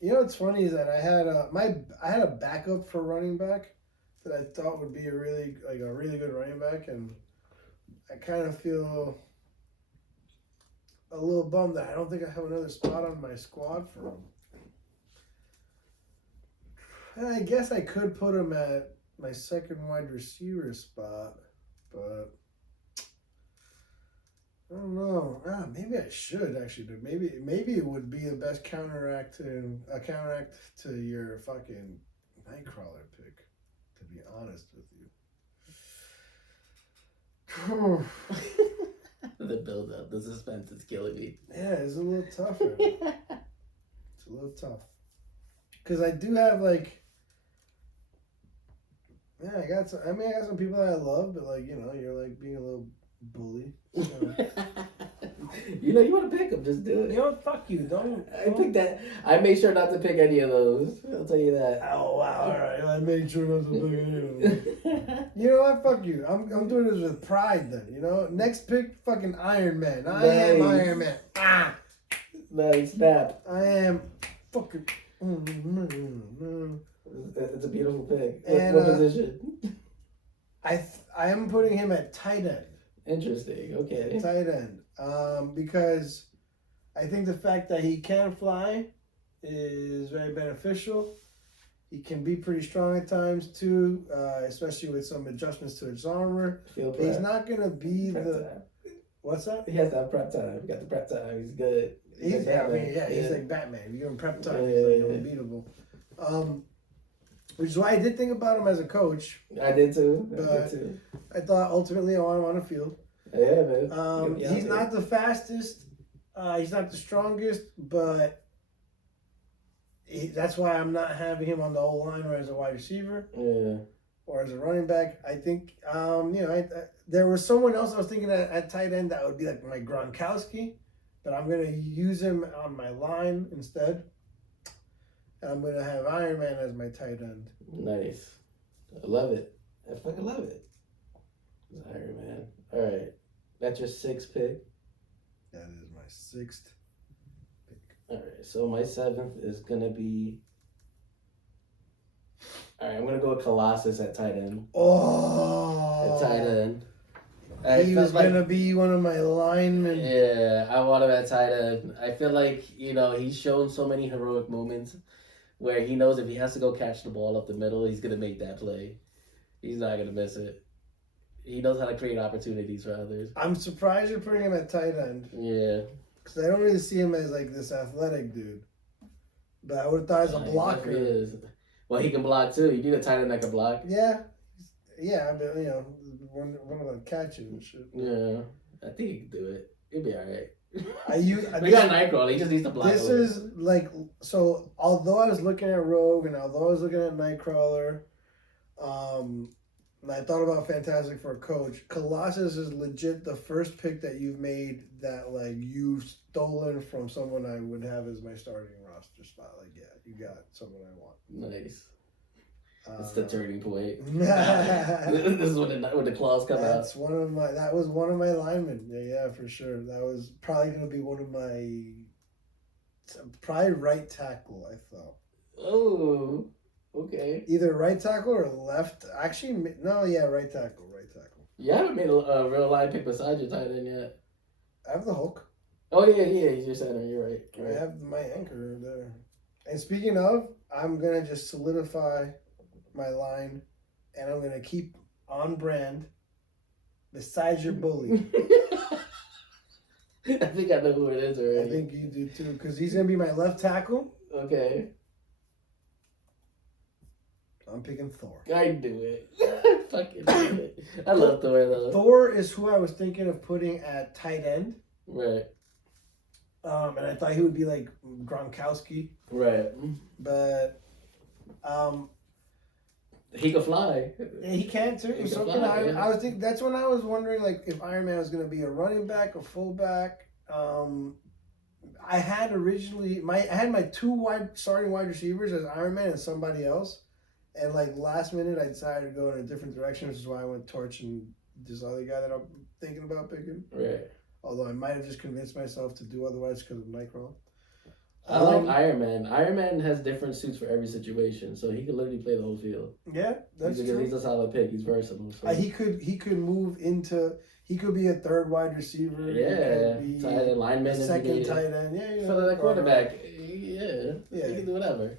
You know what's funny is that I had a backup for running back that I thought would be a really good running back, and I kind of feel a little bummed that I don't think I have another spot on my squad for him. And I guess I could put him at my second wide receiver spot, but I don't know. Maybe I should actually. Maybe it would be the best counteract to your fucking Nightcrawler pick. To be honest with you. The build up, the suspense is killing me. Yeah, it's a little tough. Right? It's a little tough because I do have I got some people that I love, but you're like being a little bully. So. You want to pick them, just do it. Fuck you. Don't. I picked that. I made sure not to pick any of those. I'll tell you that. Oh wow! All right, I made sure not to pick any of them. You know what? Fuck you. I'm doing this with pride. Then next pick, fucking Iron Man. I am Iron Man. Nice snap. I am fucking. It's a beautiful pick. What position? I am putting him at tight end. Interesting. Okay. Tight end. Because I think the fact that he can fly is very beneficial. He can be pretty strong at times too, especially with some adjustments to his armor. He's not gonna be What's that? He has to have prep time. He got the prep time. He's good. He's like Batman. If you give him prep time, he's like unbeatable. Which is why I did think about him as a coach. I did too. I thought ultimately I want him on the field. Yeah, man. He's not the fastest. He's not the strongest, but that's why I'm not having him on the whole line or as a wide receiver. Yeah. Or as a running back. I think, there was someone else I was thinking at tight end that would be like my Gronkowski, but I'm going to use him on my line instead. And I'm going to have Iron Man as my tight end. Nice. I love it. I fucking love it. Iron Man. All right. That's your 6th pick? That is my 6th pick. All right. So my 7th is going to be... All right. I'm going to go with Colossus at tight end. Oh! At tight end. He was gonna be one of my linemen. Yeah, I want him at tight end. I feel like he's shown so many heroic moments where he knows if he has to go catch the ball up the middle, he's gonna make that play. He's not gonna miss it. He knows how to create opportunities for others. I'm surprised you're putting him at tight end. Yeah, because I don't really see him as like this athletic dude. But I would have thought as a blocker. He is. Well, he can block too. You need a tight end that can block. Yeah, but one of them catches and shit. Yeah, I think he can do it. He'll be all right. We got Nightcrawler. He just needs to block. This is like so. Although I was looking at Rogue and although I was looking at Nightcrawler, and I thought about Fantastic for a coach. Colossus is legit the first pick that you've made that like you've stolen from someone I would have as my starting roster spot. Like, yeah, you got someone I want. Nice. It's the turning point. This is when the claws come out. That was one of my linemen. Yeah, for sure. That was probably gonna be one of my probably right tackle. I thought. Oh, okay. Either right tackle or left. Actually, no. Yeah, right tackle. Right tackle. You haven't made a real line pick beside your tight end yet. I have the Hulk. Oh yeah, he's your center. You're right. I have my anchor there. And speaking of, I'm gonna just solidify my line, and I'm gonna keep on brand besides your bully. I think I know who it is already. I think you do too, because he's gonna be my left tackle. Okay. I'm picking Thor. I do it. Fucking do it. I love Thor though. Thor is who I was thinking of putting at tight end. Right. And I thought he would be like Gronkowski. Right. But he could fly. Yeah, he can too. So can I. Yeah. I was thinking that's when I was wondering like if Iron Man was gonna be a running back, a fullback. I had originally I had my two starting wide receivers as Iron Man and somebody else. And like last minute I decided to go in a different direction, which is why I went Torch and this other guy that I'm thinking about picking. Right. Although I might have just convinced myself to do otherwise because of Nightcrawler. I like Iron Man. Iron Man has different suits for every situation, so he could literally play the whole field. Yeah, that's true. He's a solid pick. He's versatile. So. He could move into. He could be a third wide receiver. Yeah, tight end, lineman, second tight end. Yeah, for the quarterback. Yeah, he can do whatever.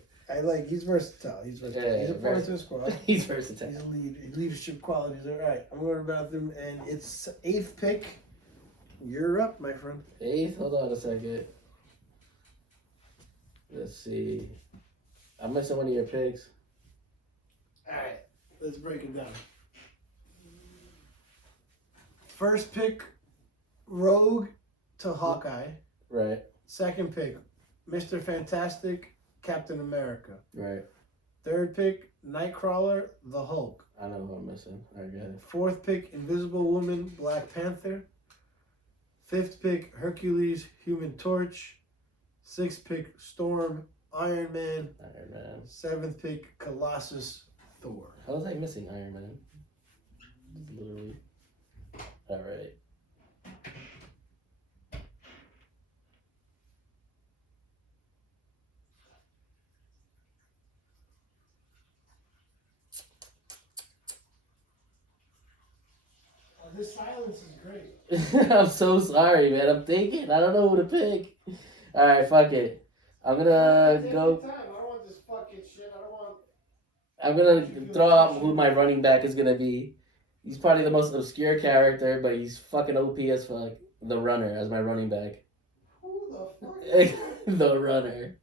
He's versatile. He's versatile. Yeah, he's a part to the squad. He's versatile. He's leadership qualities. All right, I'm going to the bathroom, and it's 8th pick. You're up, my friend. 8th? Hold on a second. Let's see. I'm missing one of your picks. All right, let's break it down. First pick, Rogue to Hawkeye. Right. Second pick, Mr. Fantastic, Captain America. Right. Third pick, Nightcrawler, the Hulk. I know who I'm missing. I got it. Fourth pick, Invisible Woman, Black Panther. Fifth pick, Hercules, Human Torch. Sixth pick, Storm, Iron Man. Iron Man. Seventh pick, Colossus, Thor. How was I missing Iron Man? Literally. All right. This silence is great. I'm so sorry, man. I'm thinking. I don't know who to pick. All right, fuck it. I'm gonna go. Time. I don't want this fucking shit. I don't want. I'm gonna throw out who my running back is gonna be. He's probably the most obscure character, but he's fucking OP as fuck. The Runner as my running back. Who the fuck? The Runner.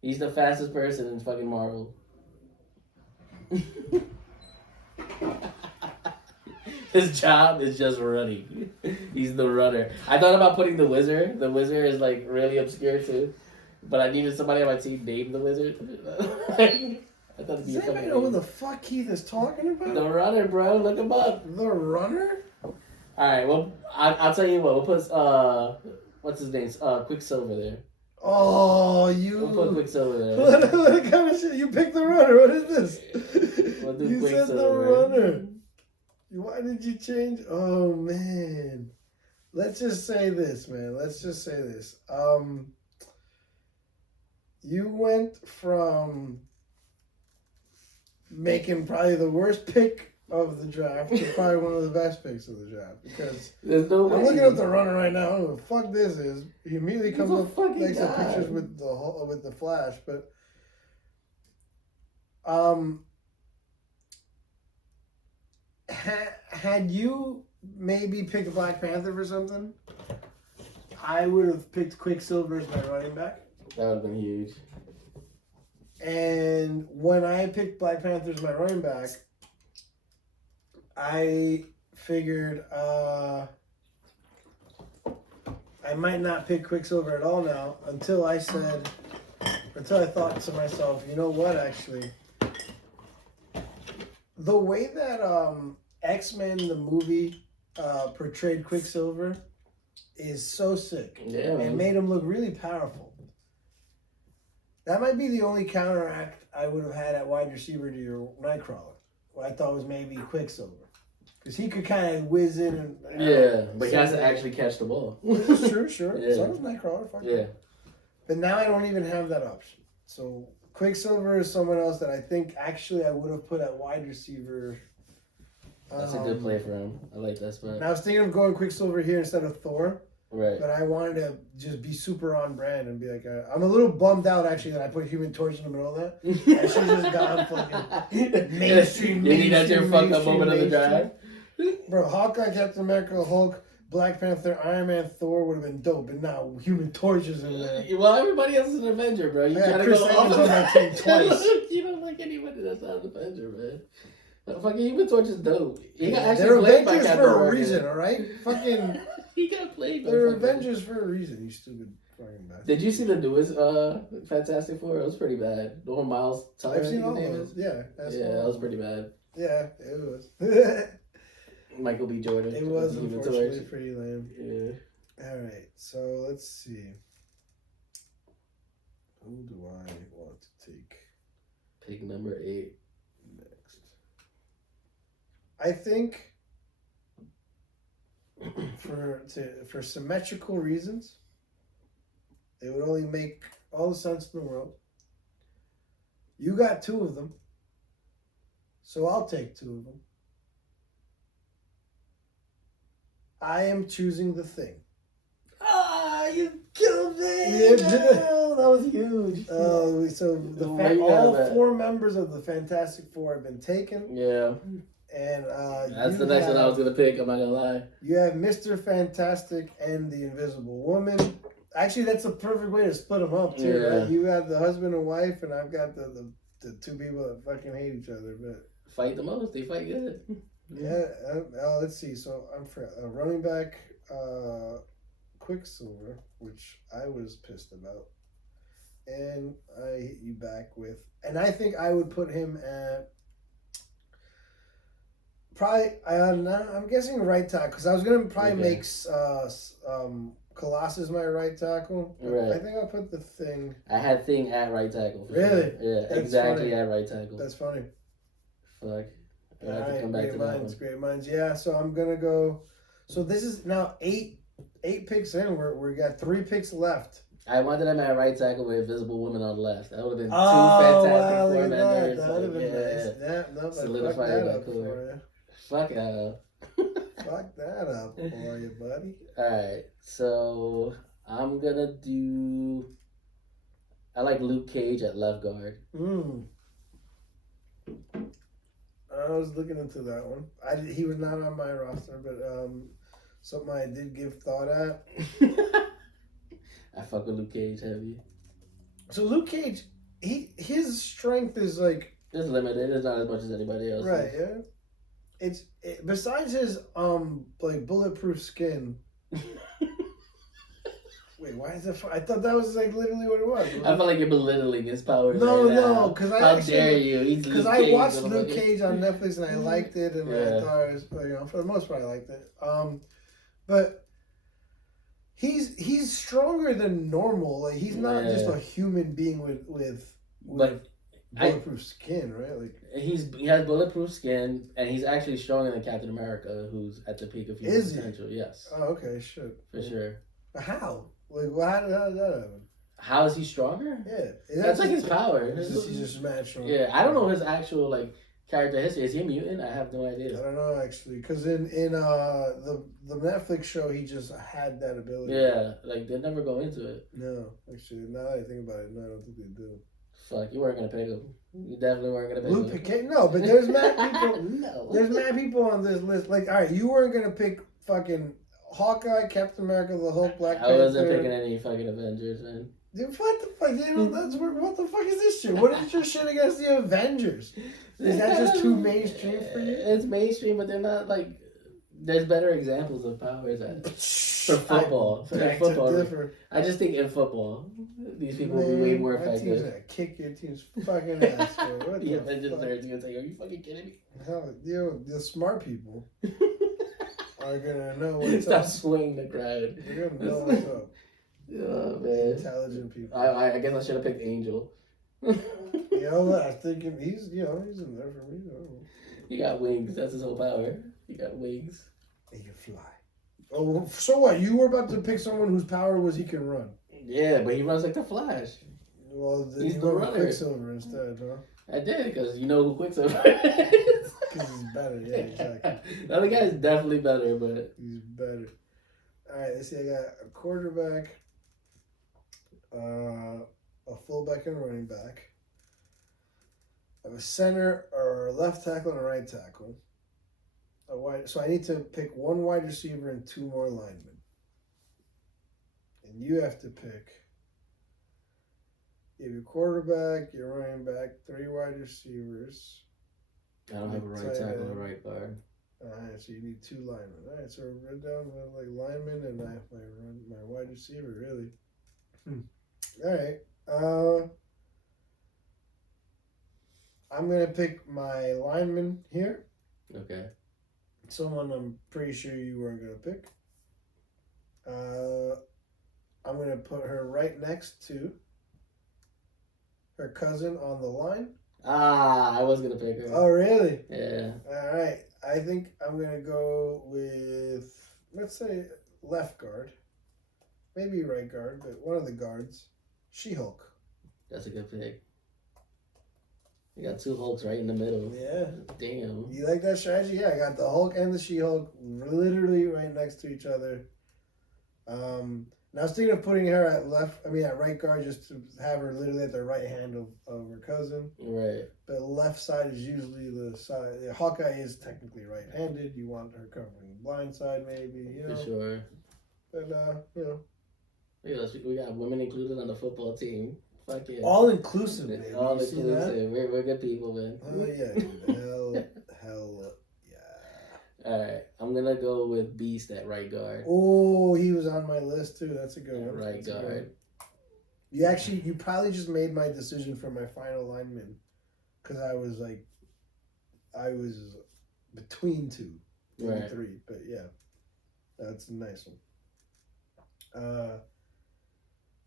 He's the fastest person in fucking Marvel. His job is just running. He's the Runner. I thought about putting the Wizard. The Wizard is like really obscure too, but I needed somebody on my team named the Wizard. I thought it'd be Does anybody know who the fuck Keith is talking about? The Runner, bro. Look him up. The Runner? All right. Well, I'll tell you what. We'll put what's his name? Quicksilver there. Oh, you. We'll put Quicksilver there. What kind of shit? You picked the Runner. What is this? We'll do you Quicksilver. said the Runner. Why did you change? Oh man. Let's just say this, man. Let's just say this. You went from making probably the worst pick of the draft to probably one of the best picks of the draft because there's no way. I'm looking at the runner right now. I don't know what the fuck this is. He immediately comes up next to guy. pictures with the Flash, but had you maybe picked Black Panther for something, I would have picked Quicksilver as my running back. That would have been huge. And when I picked Black Panther as my running back, I figured I might not pick Quicksilver at all now until I thought to myself, you know what, actually, the way that X-Men, the movie, portrayed Quicksilver is so sick. Yeah, it made him look really powerful. That might be the only counteract I would have had at wide receiver to your Nightcrawler. What I thought was maybe Quicksilver. Because he could kind of whiz in and... yeah, but he has to actually catch the ball. This is true, sure. Yeah. So does Nightcrawler. Fuck yeah. But now I don't even have that option. So Quicksilver is someone else that I think actually I would have put at wide receiver. That's a good play for him. I like that spot. And I was thinking of going Quicksilver here instead of Thor. Right. But I wanted to just be super on brand and be like, I'm a little bummed out actually that I put Human Torch in the middle of that. I should have just gone fucking mainstream. You think that's your fuck up moment of the drive? Bro, Hawkeye, Captain America, Hulk, Black Panther, Iron Man, Thor would have been dope, but now Human Torch is in there. Well, everybody else is an Avenger, bro. You trying to Chris go Evans off on my team twice. You don't like anybody that's not an Avenger, man. Fucking Human Torch is dope. He got actually They're played by Avengers Captain for a America. reason, all right? Fucking. He got played by They're fucking... Avengers for a reason. You stupid fucking bastard. Did you see the newest Fantastic Four? It was pretty bad. The one Miles Teller. I've seen all name those. is? Yeah. That was pretty bad. Yeah, it was. Michael B. Jordan. It was Human unfortunately Torch. pretty lame. Yeah. All right, so let's see. Who do I want to take Pick number 8. next? I think for symmetrical reasons, it would only make all the sense in the world. You got 2 of them, so I'll take 2 of them. I am choosing the Thing. Ah, you killed me! Yeah, No, that was huge. So all 4 members of the Fantastic Four have been taken. Yeah. And that's the next one I was gonna pick. I'm not gonna lie. You have Mr. Fantastic and the Invisible Woman. Actually, that's a perfect way to split them up too. Yeah. Right? You have the husband and wife, and I've got the 2 people that fucking hate each other. But fight the most. They fight good. yeah. Let's see. So I'm for running back Quicksilver, which I was pissed about, and I hit you back with, and I think I would put him at. Probably, I'm guessing right tackle because I was gonna probably make Colossus my right tackle. Right. I think I'll put the Thing. I had Thing at right tackle. Really? Sure. Yeah, That's exactly funny. at right tackle. That's funny. Fuck. I have to Alright, come back great to that minds, one. great minds. Yeah, so I'm gonna go. So this is now 8 picks in. We got 3 picks left. I wanted him at right tackle with Invisible Woman on the left. That would have been 2 Oh, fantastic wow, look four at members. that. That would have been nice. Yeah, no, Solidify fuck that that up core. for you. Fuck out. Fuck that up for you, buddy. Alright, so I'm gonna do. I like Luke Cage at left guard. I was looking into that one. He was not on my roster, but something I did give thought at. I fuck with Luke Cage heavy. So Luke Cage, his strength is like It's limited. It's not as much as anybody else. right, yeah. It's besides his like bulletproof skin. Wait, why is that? I thought that was like literally what it was. I feel like you're belittling his powers. No, right now. because How dare you? Because I watched Luke Cage on Netflix and I liked it, and I thought it was, for the most part I liked it. But he's stronger than normal. Like he's not just a human being with bulletproof skin, right? Like he has bulletproof skin, and he's actually stronger than Captain America, who's at the peak of human potential. Yes. Oh, okay, shit. For sure. How? Like, how did that happen? How is he stronger? Yeah, that's like his power. He's just mad strong. Yeah, I don't know his actual like character history. Is he a mutant? I have no I idea. don't know actually, because in the Netflix show he just had that ability. Yeah, like they never go into it. No, actually, now that I think about it, no, I don't think they do. Fuck, you weren't gonna pick him. You definitely weren't gonna pick Blue him. Piquet? No, but there's mad people. No. There's mad people on this list. Like, all right, you weren't gonna pick fucking Hawkeye, Captain America, the Hulk, Black Panther. I wasn't picking any fucking Avengers, man. Dude, what the fuck? You know, that's what the fuck is this shit? What is your shit against the Avengers? Is that just too mainstream for you? It's mainstream, but they're not like. There's better examples of powers for football. I just think in football, these people will be way more effective. My team's gonna kick your team's fucking ass, man. What the Avengers nerds gonna say, "Are you fucking kidding me?" Hell, the smart people are gonna know what's Stop up. swinging the crowd. They're gonna know what's up. Oh man, intelligent people. I guess I should have picked Angel. You know what? I'm thinking he's in there for me. I don't know. He got wings. That's his whole power. He got wings. He can fly. Oh, so what? You were about to pick someone whose power was he can run. Yeah, but he runs like the Flash. Well, then He's you the went with runner. Quicksilver instead, huh? I did, because you know who Quicksilver is. Because he's better, yeah, exactly. The other guy is definitely better, but... He's better. All right, let's see. I got a quarterback, a fullback and a running back. I have a center or a left tackle and a right tackle. So I need to pick one wide receiver and two more linemen. And you have to pick. You have your quarterback, your running back, 3 wide receivers. I don't have a right tackle or right guard. Alright, so you need 2 linemen. Alright, so we're down with like linemen and I have my wide receiver, really. Alright. I'm gonna pick my lineman here. Okay. Someone I'm pretty sure you weren't gonna pick. I'm gonna put her right next to her cousin on the line. I was gonna pick her. Oh, really? Yeah. All right. I think I'm gonna go with, let's say, left guard, maybe right guard, but one of the guards, She-Hulk. That's a good pick. You got 2 Hulks right in the middle. Yeah. Damn. You like that strategy? Yeah, I got the Hulk and the She-Hulk literally right next to each other. And I was thinking of putting her at right guard, just to have her literally at the right hand of her cousin. Right. But left side is usually the side. Hawkeye is technically right-handed. You want her covering the blind side, maybe. You know. For sure. But you know. Yeah, we got women included on the football team. Fuck yeah. All inclusive, baby. All inclusive. We're good people, man. Oh yeah, dude. Hell yeah. Alright, I'm gonna go with Beast at right guard. Oh, he was on my list too. That's a good one. Right guard. You probably just made my decision for my final lineman, because I was between 2, maybe right. 3, but yeah, that's a nice one.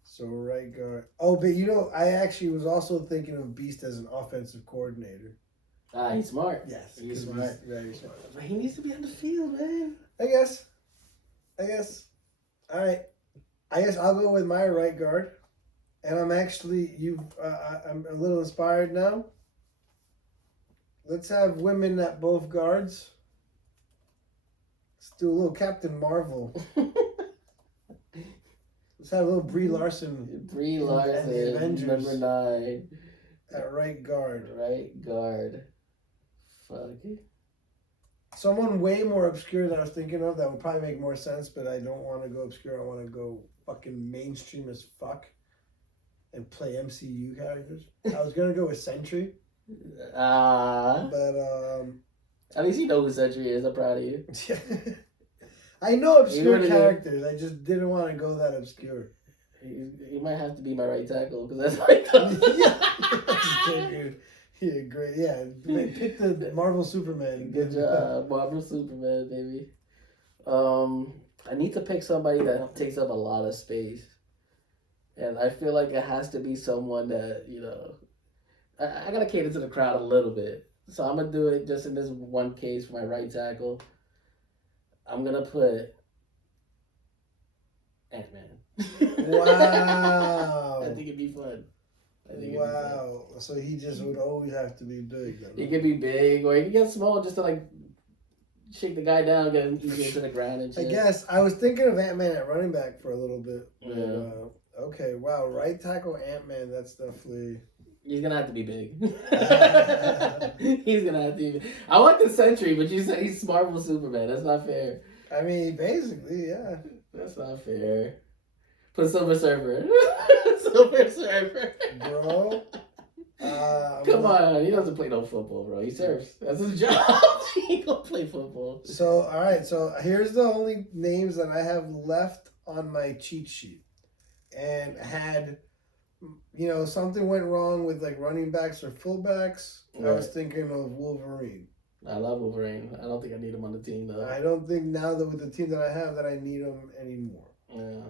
So right guard. Oh, but I actually was also thinking of Beast as an offensive coordinator. He's smart. Yes, he's smart. Very smart. But he needs to be on the field, man. I guess. All right. I guess I'll go with my right guard, and I'm actually I'm a little inspired now. Let's have women at both guards. Let's do a little Captain Marvel. Let's have a little Brie Larson. Brie Larson, the Avengers, number 9. At right guard. Right guard. Fuck. Someone way more obscure than I was thinking of that would probably make more sense, but I don't want to go obscure. I want to go fucking mainstream as fuck and play MCU characters. I was going to go with Sentry. But, at least you know who Sentry is. I'm proud of you. I know obscure characters. I just didn't want to go that obscure. You might have to be my right tackle, because that's like Yeah, great. Yeah, pick the Marvel Superman. Good job, Marvel Superman, baby. I need to pick somebody that takes up a lot of space, and I feel like it has to be someone that I gotta cater to the crowd a little bit. So I'm gonna do it just in this one case for my right tackle. I'm gonna put Ant-Man. Wow. I think it'd be fun. Wow. So he just would always have to be big. Then. He could be big, or he could get small just to like shake the guy down, get him easier to the ground and shit. I guess I was thinking of Ant-Man at running back for a little bit. Yeah. Okay. Wow. Right tackle Ant-Man. That's definitely. He's gonna have to be big. He's gonna have to be big. I want the Sentry, but you said he's Marvel Superman. That's not fair. I mean, basically, yeah. That's not fair. Put Silver Surfer. Silver Surfer. Bro. Come on, he doesn't play no football, bro. He surfs. That's his job. He don't play football. So, all right. So here's the only names that I have left on my cheat sheet, and had, something went wrong with like running backs or fullbacks. Right. I was thinking of Wolverine. I love Wolverine. I don't think I need him on the team though. I don't think now that with the team that I have that I need him anymore. Yeah.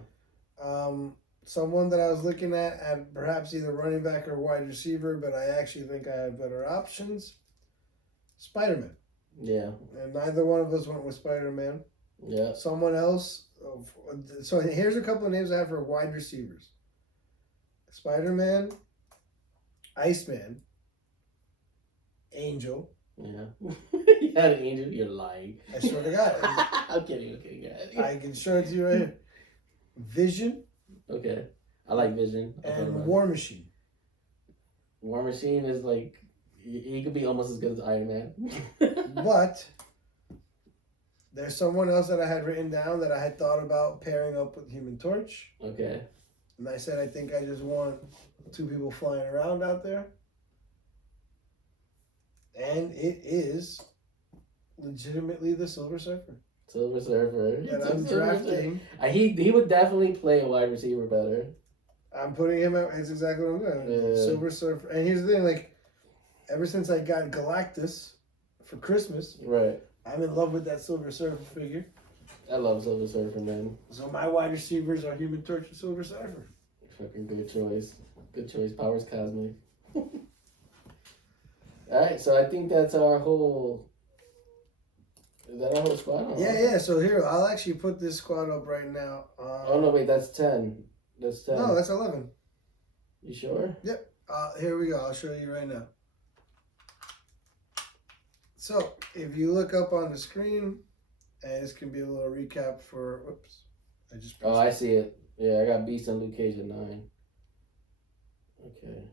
Someone that I was looking at perhaps either running back or wide receiver, but I actually think I have better options. Spider-Man. Yeah. And neither one of us went with Spider-Man. Yeah. Someone else. So here's a couple of names I have for wide receivers. Spider-Man, Iceman, Angel. Yeah. You had an Angel? You're lying. I swear to God. I'm kidding. Okay, go ahead. I can show it to you right here. Vision. Okay. I like Vision. And War Machine. War Machine is like, he could be almost as good as Iron Man. But there's someone else that I had written down that I had thought about pairing up with Human Torch. Okay. And I said, I think I just want two people flying around out there. And it is legitimately the Silver Surfer. Silver Surfer. That I'm drafting. He would definitely play a wide receiver better. I'm putting him out. That's exactly what I'm doing. Yeah. Silver Surfer. And here's the thing, like, ever since I got Galactus for Christmas, right, I'm in love with that Silver Surfer figure. I love Silver Surfer, man. So my wide receivers are Human Torch and Silver Surfer. Fucking good choice. Good choice. Powers Cosmic. Alright, so I think that's our whole... Is that our whole squad? Yeah. So here, I'll actually put this squad up right now. Oh, no, wait, that's 10. That's 10. No, that's 11. You sure? Yep. Here we go. I'll show you right now. So, if you look up on the screen, and this can be a little recap for... Whoops. I see it. Yeah, I got Beast and Luke Cage at 9. Okay.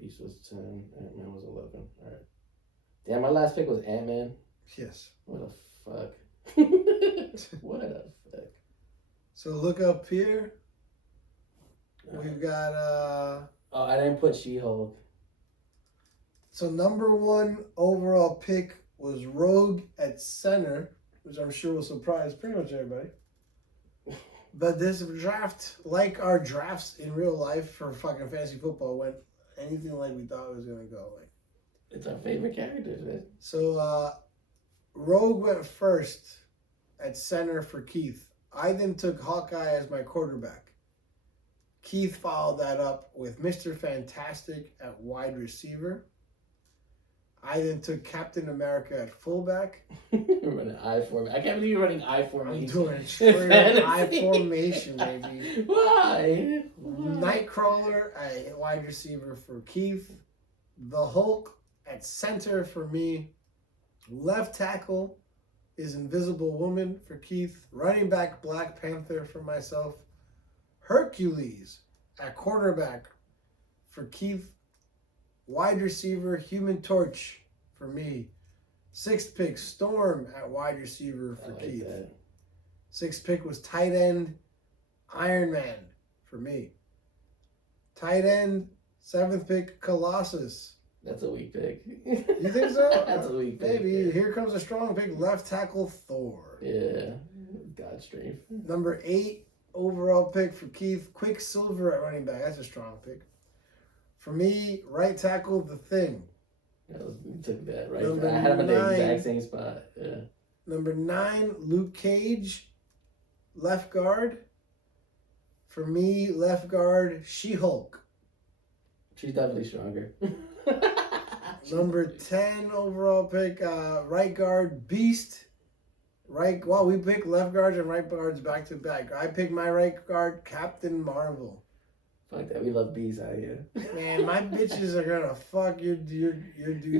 Beast was 10. Ant-Man was 11. Alright. Damn, my last pick was Ant-Man. Yes. What a fuck. What a fuck. So look up here. We've got... Oh, I didn't put She-Hulk. So number one overall pick was Rogue at center, which I'm sure will surprise pretty much everybody. But this draft, like our drafts in real life for fucking fantasy football, went anything like we thought it was going to go. Like, it's our favorite characters, man. So Rogue went first at center for Keith. I then took Hawkeye as my quarterback. Keith followed that up with Mr. Fantastic at wide receiver. I then took Captain America at fullback. You're running I formation. I can't believe you're running I formation. I'm doing straight I formation, baby. Why? Nightcrawler at wide receiver for Keith. The Hulk at center for me. Left tackle is Invisible Woman for Keith. Running back Black Panther for myself. Hercules at quarterback for Keith. Wide receiver, Human Torch for me. Sixth pick, Storm at wide receiver for Keith. That. Sixth pick was tight end, Iron Man for me. Tight end, seventh pick, Colossus. That's a weak pick. You think so? That's a weak pick. Maybe. Yeah. Here comes a strong pick, left tackle, Thor. Yeah, God's strength. Number 8 overall pick for Keith, Quicksilver at running back. That's a strong pick. For me, right tackle, The Thing. You took that, right? Number I had him at the 9. exact same spot. Yeah. Number 9, Luke Cage, left guard. For me, left guard, She-Hulk. She's definitely stronger. Number 10 overall pick, right guard, Beast. Well, we picked left guards and right guards back to back. I picked my right guard, Captain Marvel. Fuck that. We love bees out here. Man, my bitches are gonna fuck your dude.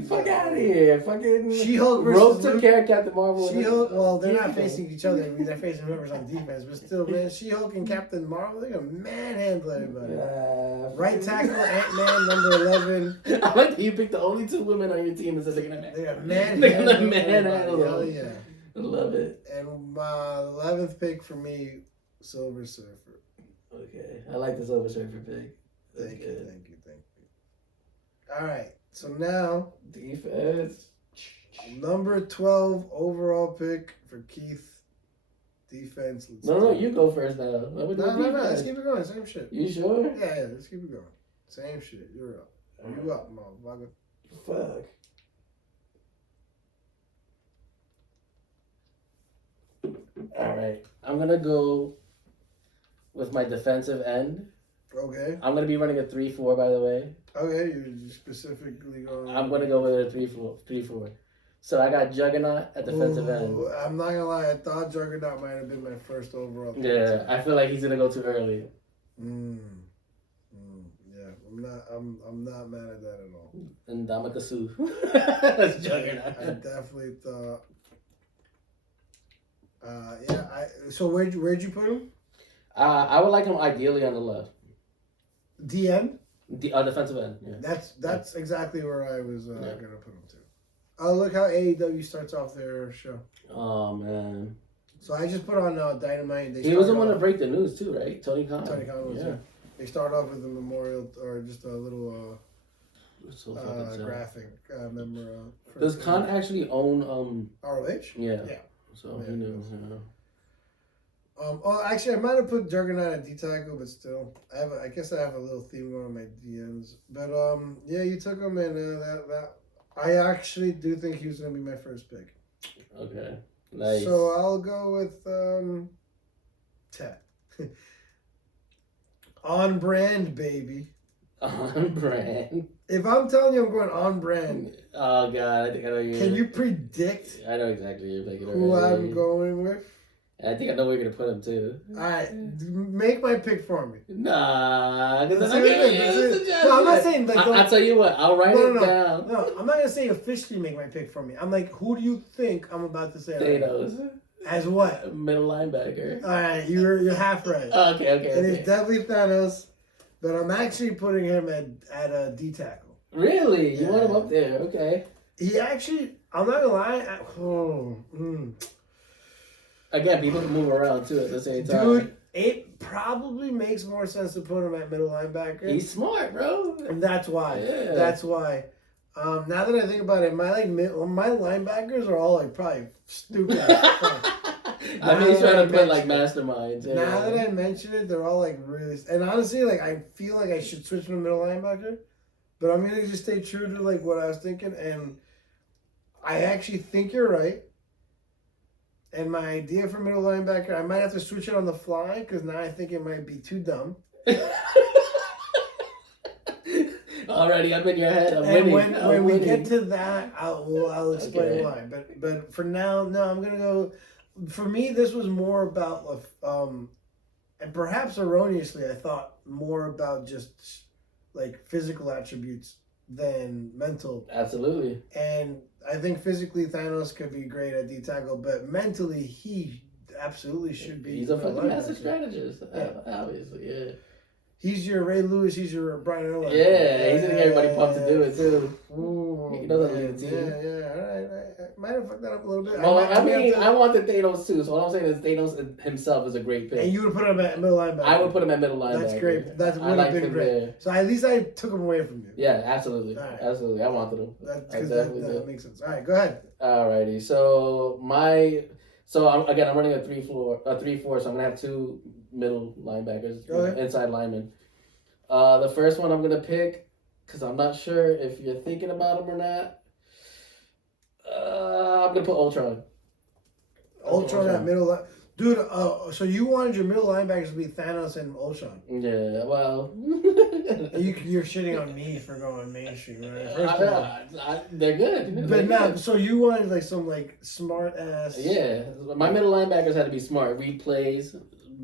Fuck out of here. Fucking She-Hulk Rogue versus took Luke. care of Captain Marvel. She-Hulk, well, they're not facing each other. I mean, they're facing whoever's on defense. But still, man, She-Hulk and Captain Marvel, they're gonna manhandle everybody. Right tackle, Ant-Man, number 11. I like that you picked the only 2 women on your team and said they're gonna manhandle. Hell yeah. I love it. And my 11th pick for me, Silver Surfer. Okay. I like the Silver Surfer pick. Thank you. All right. So now, defense. number 12 overall pick for Keith. Defense. No, you go first now. No. Let's keep it going. Same shit. You sure? Yeah. Let's keep it going. Same shit. You're up. You up, motherfucker. Fuck. All right. I'm gonna go with my defensive end. Okay. I'm gonna be running a 3-4, by the way. Okay, you're specifically going. I'm gonna go with a 3-4. So I got Juggernaut at defensive end. I'm not gonna lie, I thought Juggernaut might have been my first overall pick. Yeah, I feel like he's gonna go too early. Yeah, I'm not mad at that at all. And Damakasu. That's Juggernaut. I definitely thought. So where'd you put him? I would like him ideally on the left. DM. Defensive end. Yeah. That's exactly where I was gonna put him too. Oh, look how AEW starts off their show. Oh man. So I just put on Dynamite. He was the one to break the news too, right? Tony Khan. Tony Khan was there. They start off with a memorial or just a little graphic. Does Khan actually own ROH? Yeah. So he knew. Actually, I might have put Juggernaut at D-Tackle, but still, I guess I have a little theme going on my DMs. But yeah, you took him, and that I actually do think he was gonna be my first pick. Okay, nice. So I'll go with Ted. On brand, baby. On brand. If I'm telling you I'm going on brand, oh god, I think I know you. Can you predict? I know exactly you're thinking. Who I'm going with? I think I know where you're gonna put him too. Alright, make my pick for me. Nah, No, I'm not saying like. I'll tell you what. I'll write it down. No, I'm not gonna say officially make my pick for me. I'm like, who do you think I'm about to say? Thanos. As what? Middle linebacker. Alright, you're half right. Okay. It is definitely Thanos, but I'm actually putting him at a D tackle. Really? You want him up there? Okay. He actually, I'm not gonna lie. Again, people can move around too at the same time. Dude, it probably makes more sense to put him at middle linebacker. He's smart, bro. And that's why. Yeah. That's why. Now that I think about it, my linebackers are all like probably stupid. I mean, he's trying to put like masterminds. Yeah. Now that I mention it, they're all like really. And honestly, like I feel like I should switch to middle linebacker, but I'm gonna just stay true to like what I was thinking, and I actually think you're right. And my idea for middle linebacker, I might have to switch it on the fly because now I think it might be too dumb. Already up in your head. I'm and winning. when we get to that, I'll explain why. But for now, no, I'm gonna go. For me, this was more about and perhaps erroneously, I thought more about just like physical attributes than mental. Absolutely. And I think physically Thanos could be great at D-tackle, but mentally he absolutely should be. He's a fucking master strategist, obviously, yeah. He's your Ray Lewis, he's your Brian Urlacher. Yeah, he's getting everybody pumped to do it too. Ooh, he knows how to lead the team. Yeah, all right. I might have fucked that up a little bit. Well, I wanted Thanos too, so all I'm saying is Thanos himself is a great pick. And you would put him at middle linebacker. I would put him at middle linebacker. That's great. That would have been great. There. So at least I took him away from you. Yeah, absolutely. Right. Absolutely. I wanted him. That makes sense. All right, go ahead. Alrighty. So I'm running a 3-4, so I'm gonna have 2 middle linebackers, inside linemen. The first one I'm gonna pick, because I'm not sure if you're thinking about him or not. I'm gonna put Ultron. Ultron at middle dude. So you wanted your middle linebackers to be Thanos and Ultron? Yeah. Well, you're shitting on me for going mainstream, right? First of all, they're good. But now, so you wanted like some like smart ass. Yeah, my middle linebackers had to be smart, read plays,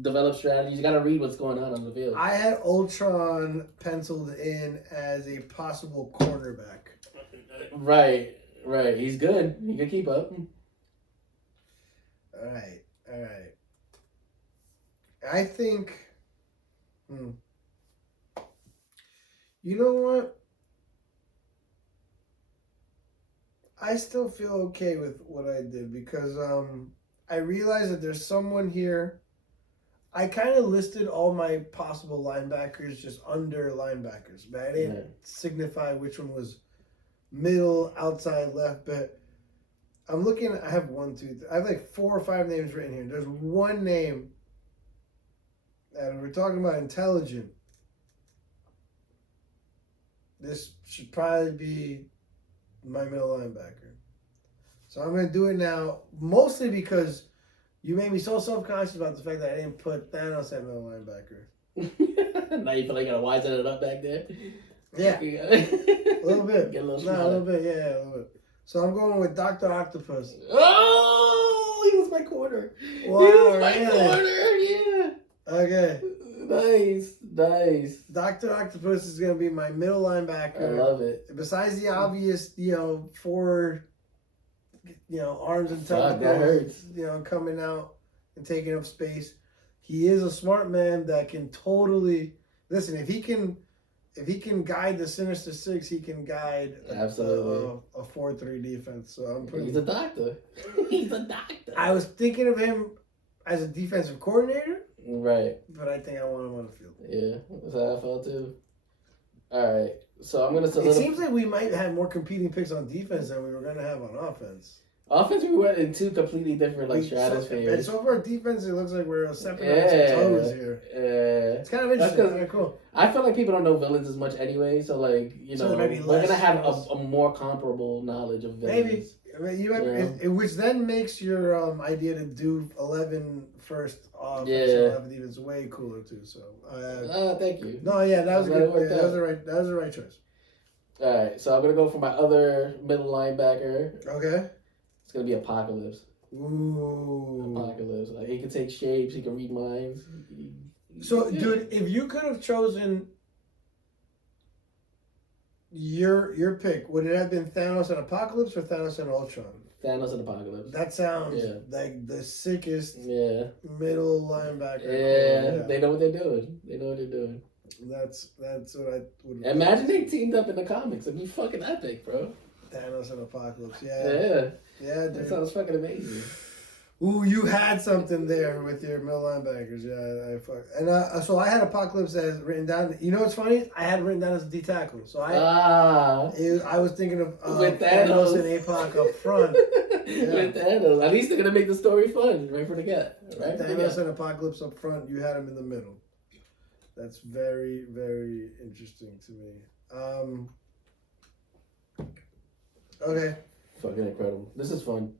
develop strategies. You got to read what's going on the field. I had Ultron penciled in as a possible cornerback. Right. He's good. He can keep up. All right. I think. You know what? I still feel okay with what I did because I realized that there's someone here. I kind of listed all my possible linebackers just under linebackers, but I didn't signify which one was middle, outside, left. But I'm looking. I have I have like 4 or 5 names written here. There's one name that we're talking about intelligent. This should probably be my middle linebacker. So I'm going to do it now, mostly because you made me so self-conscious about the fact that I didn't put Thanos at middle linebacker. Now you feel like you got to wisen it up back there? Yeah. A little bit. Get a little a little bit. Yeah, a little bit. So I'm going with Dr. Octopus. Oh, he was my corner. Wow, he was my corner, yeah. Okay. Nice. Dr. Octopus is going to be my middle linebacker. I love it. Besides the obvious, 4, arms and tentacles, that hurts. Coming out and taking up space. He is a smart man that can totally listen. If he can guide the Sinister Six, he can guide absolutely a 4-3 defense. So he's a doctor. He's a doctor. I was thinking of him as a defensive coordinator. Right. But I think I want him on the field. Yeah, that's how I felt too. All right, so I'm gonna. It seems like we might have more competing picks on defense than we were gonna have on offense. Offense, we went in 2 completely different stratospheres. So for defense, it looks like we're stepping on some toes here. Yeah, it's kind of interesting. Very cool. I feel like people don't know villains as much anyway, so we're gonna have a more comparable knowledge of villains. Maybe. Which then makes your idea to do 11 first offense, 11 defense way cooler too. So, thank you. No, yeah, that was good. That was the right choice. All right, so I'm gonna go for my other middle linebacker. Okay. It's gonna be Apocalypse. Ooh. Apocalypse. Like, he can take shapes. He can read minds. So, dude, if you could have chosen your pick, would it have been Thanos and Apocalypse or Thanos and Ultron? Thanos and Apocalypse. That sounds like the sickest middle linebacker. Yeah, they know what they're doing. That's what I would. Imagine they teamed up in the comics. It'd be fucking epic, bro. Thanos and Apocalypse. Yeah, dude. That sounds fucking amazing. Ooh, you had something there with your middle linebackers. Yeah, so I had Apocalypse as written down. You know what's funny? I had written down as a D tackle. So I was thinking of with Thanos and Apoc up front. With Thanos, at least they're gonna make the story fun, right for the get. Right, Thanos and Apocalypse up front. You had him in the middle. That's very, very interesting to me. Okay. Fucking incredible. This is fun.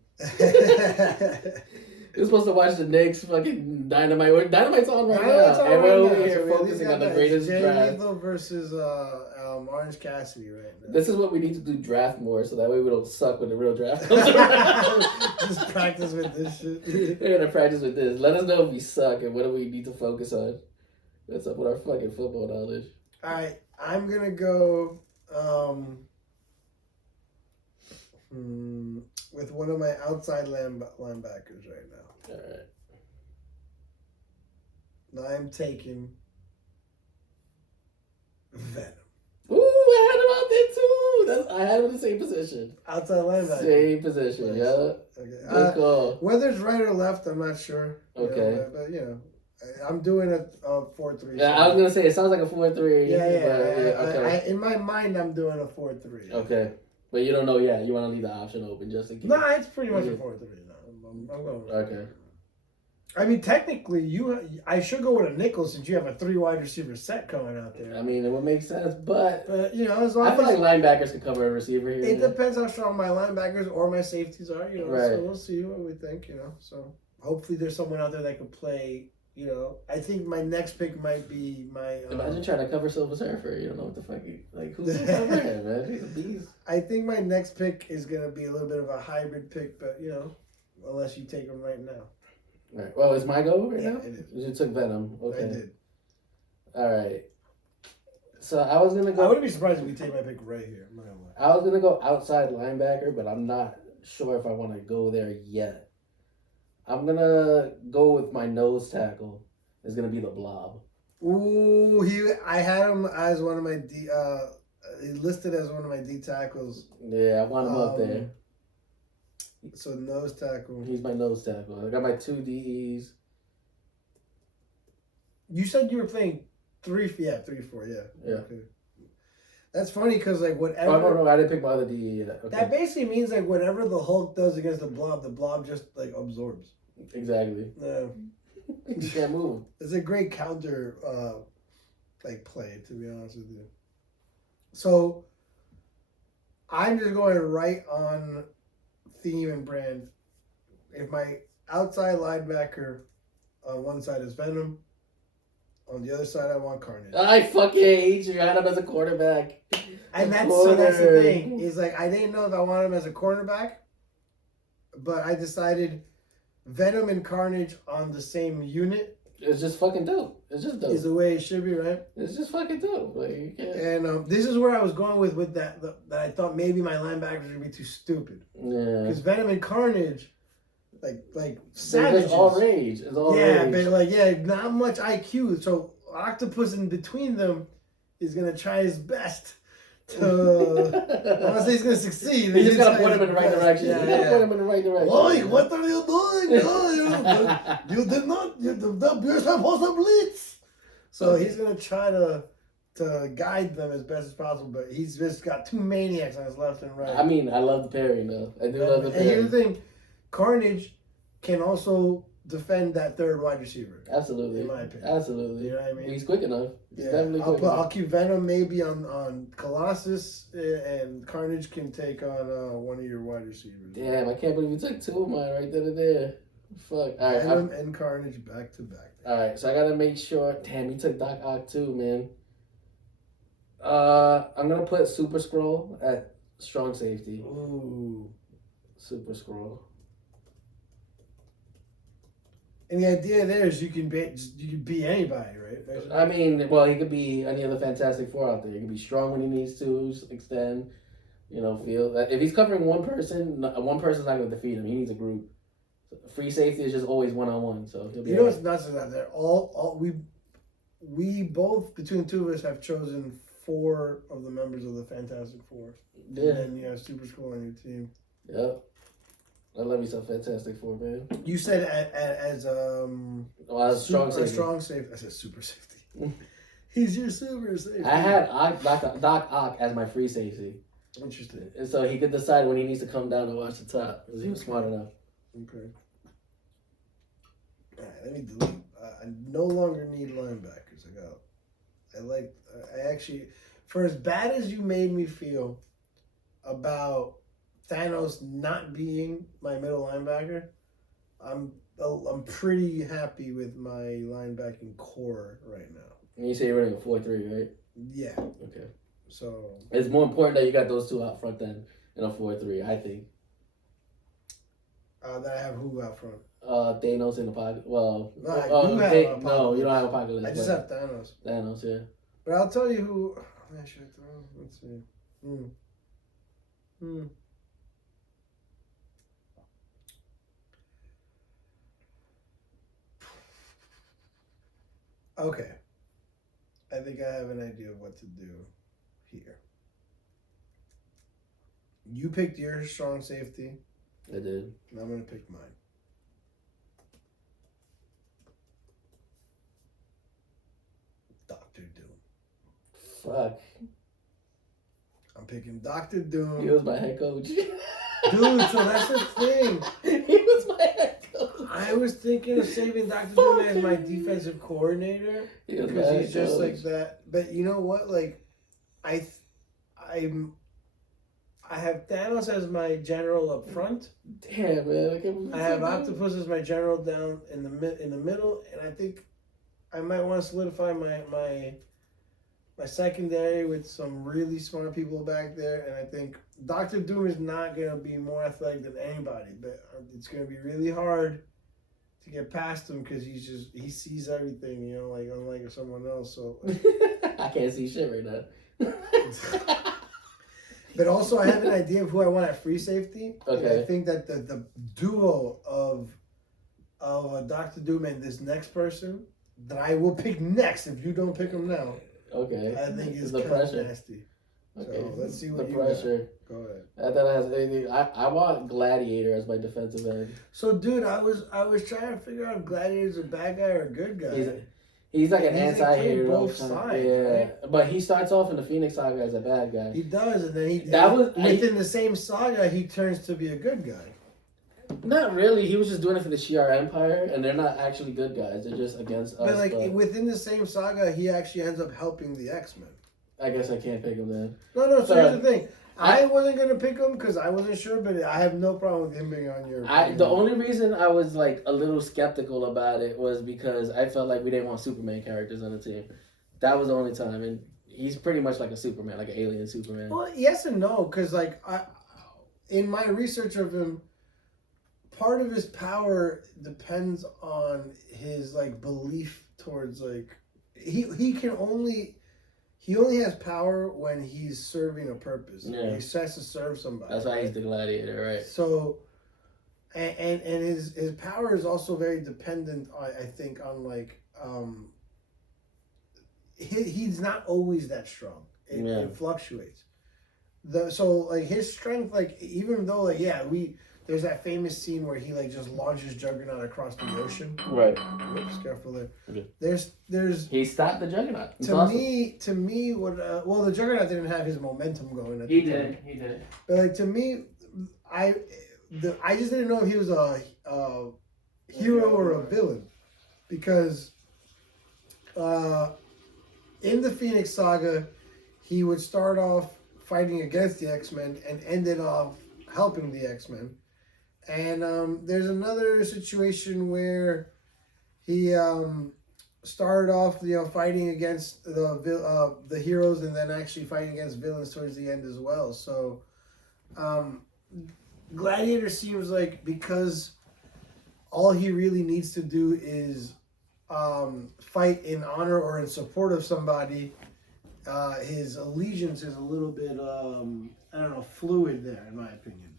You're supposed to watch the Knicks fucking Dynamite. Dynamite's on right now. And we're over here focusing on the greatest draft. Lethal versus Orange Cassidy right now. This is what we need to do, draft more, so that way we don't suck when the real draft comes around. Just practice with this shit. We're going to practice with this. Let us know if we suck and what do we need to focus on. What's up with our fucking football knowledge? All right. I'm going to go with one of my outside linebackers right now. All right. Now I'm taking Venom. Ooh, I had him out there too. I had him in the same position. Outside linebacker. Same position, nice. Yeah. Okay. Good call. Whether it's right or left, I'm not sure. Okay. But I'm doing a 4-3. Yeah, I was gonna say it sounds like a 4-3. Yeah. Okay. In my mind, I'm doing a 4-3. Okay. But you don't know yet. You want to leave the option open just in case. No, it's pretty much a 4-3 now. I'm going with okay. I mean, technically, I should go with a nickel since you have a 3 wide receiver set coming out there. I mean, it would make sense, but as long I feel like linebackers could cover a receiver here. It depends how strong my linebackers or my safeties are. Right. So we'll see what we think. So hopefully there's someone out there that could play. I think my next pick might be my. Imagine trying to cover Silver Surfer. You don't know what the fuck. Who's gonna cover him, man? He's a beast. I think my next pick is gonna be a little bit of a hybrid pick, but unless you take him right now. Right. Well, it's my go right now? It is. You took Venom. Okay. I did. All right. So I was going to go... I wouldn't be surprised if we take my pick right here. I'm not gonna lie. I was going to go outside linebacker, but I'm not sure if I want to go there yet. I'm going to go with my nose tackle. It's going to be the Blob. Ooh, I had him as one of my he listed as one of my D tackles. Yeah, I want him up there. So nose tackle. He's my nose tackle. I got my 2 DEs. You said you were playing 3-4, yeah. Okay. That's funny because like whatever. Oh no, I didn't pick my other DE yet. Okay. That basically means like whatever the Hulk does against the Blob just like absorbs. Exactly. Yeah. You can't move. It's a great counter like play, to be honest with you. So I'm just going right on theme and brand. If my outside linebacker on one side is Venom, on the other side I want Carnage. I fucking hate you. I had him as a quarterback. And that's the thing. Is like I didn't know if I wanted him as a cornerback, but I decided Venom and Carnage on the same unit. It's just fucking dope. It's just dope. Is the way it should be, right? It's just fucking dope. Like, you can't... And this is where I was going with that. That I thought maybe my linebackers would be too stupid. Yeah. Because Venom and Carnage, like savages. It's all rage. It's all rage. But not much IQ. So Octopus in between them is gonna try his best to. I don't say he's gonna succeed. You just gotta point him in the right direction. Yeah, you gotta point him in the right direction. Boy, what are you doing? No, you did not. You're supposed to blitz. So he's gonna try to guide them as best as possible, but he's just got two maniacs on his left and right. I mean, I love the pairing though. I do love the pairing. And here's the thing, Carnage can also defend that third wide receiver. Absolutely. In my opinion. Absolutely. You know what I mean? He's quick enough. He's definitely quick enough. I'll keep Venom maybe on Colossus, and Carnage can take on one of your wide receivers. Damn, I can't believe you took 2 of mine right then and there. Fuck. All right, Venom and Carnage back to back. All right, so I gotta make sure. Damn, you took Doc Ock too, man. I'm gonna put Super Scroll at strong safety. Ooh. Super Scroll. And the idea there is you can be anybody, right? Basically. I mean, well, he could be any other Fantastic Four out there. He could be strong when he needs to, extend, feel. If he's covering one person's not going to defeat him. He needs a group. Free safety is just always one-on-one, so he'll be what's nuts is that they're all we both, between the two of us, have chosen 4 of the members of the Fantastic Four. Yeah. And then you have Super Scroll on your team. Yep. I love you some Fantastic Four, man. You said as strong safety. Strong safety. I said super safety. He's your super safety. I had Doc Ock as my free safety. Interesting. And so he could decide when he needs to come down and watch the top because he was smart enough. Okay. All right, let me delete. I no longer need linebackers. I actually, for as bad as you made me feel about Thanos not being my middle linebacker, I'm pretty happy with my linebacking core right now. And you say you're running a 4-3, right? Yeah. Okay. So it's more important that you got those 2 out front than in a 4-3, I think. That I have who out front? Thanos in the pocket. Well, no, you don't have Apocalypse. I just have Thanos. Thanos, yeah. But I'll tell you who. Should I throw? Let's see. Okay. I think I have an idea of what to do here. You picked your strong safety. I did. And I'm going to pick mine. Dr. Doom. Fuck. I'm picking Dr. Doom. He was my head coach. Dude, so that's the thing. He was my head coach. I was thinking of saving Dr. Doom as my defensive coordinator. Because he's just like that. But you know what? Like, I have Thanos as my general up front. Damn, man. I have Octopus as my general down in the middle, and I think I might want to solidify my secondary with some really smart people back there. And I think Dr. Doom is not going to be more athletic than anybody, but it's going to be really hard to get past him because he sees everything, you know, like unlike someone else. So I can't see shit right now. But also, I have an idea of who I want at free safety. Okay. And I think that the duo of Dr. Doom and this next person that I will pick next if you don't pick him now. Okay. I think is the kind of pressure. nasty. Okay. So let's see what the you pressure. got. Go ahead. I thought it has anything. I want Gladiator as my defensive end. So, dude, I was trying to figure out if Gladiator's a bad guy or a good guy. He's like an anti-hero. Both sides, yeah, right? But he starts off in the Phoenix Saga as a bad guy. He does, and then within the same saga, he turns to be a good guy. Not really. He was just doing it for the Shi'ar Empire, and they're not actually good guys. They're just against us. But within the same saga, he actually ends up helping the X-Men. I guess I can't pick him then. No. So here's the thing. I wasn't gonna pick him because I wasn't sure, but I have no problem with him being on your. The only reason I was like a little skeptical about it was because I felt like we didn't want Superman characters on the team. That was the only time, and he's pretty much like a Superman, like an alien Superman. Well, yes and no, because like in my research of him, part of his power depends on his like belief towards like he only has power when he's serving a purpose. Yeah. He says to serve somebody. That's why he's the gladiator, right? So, and his power is also very dependent, I think, on like he's not always that strong. It fluctuates. So like his strength, like even though like there's that famous scene where he like just launches Juggernaut across the ocean. Right. Whoops, careful there. Okay. There's. He stopped the Juggernaut. It's to awesome. me, what the Juggernaut didn't have his momentum going. He did. But like to me, I just didn't know if he was a hero or a villain, because in the Phoenix Saga, he would start off fighting against the X-Men and ended off helping the X-Men. And there's another situation where he started off, fighting against the heroes and then actually fighting against villains towards the end as well. So Gladiator seems like, because all he really needs to do is fight in honor or in support of somebody, his allegiance is a little bit, fluid there, in my opinion.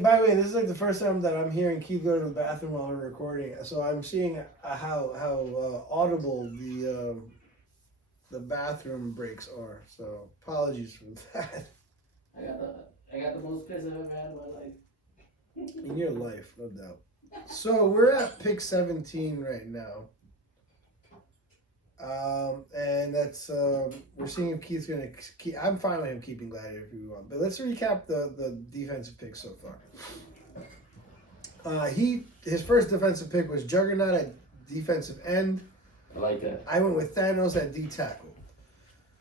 By the way, this is like the first time that I'm hearing Keith go to the bathroom while we're recording, so I'm seeing how audible the bathroom breaks are. So apologies for that. I got the most piss I've ever had in my life. In your life, no doubt. So we're at pick 17 right now. And that's we're seeing if Keith's gonna keep. I'm fine with him keeping Gladiator if we want, but let's recap the defensive picks so far. His first defensive pick was Juggernaut at defensive end. I like that. I went with Thanos at D tackle.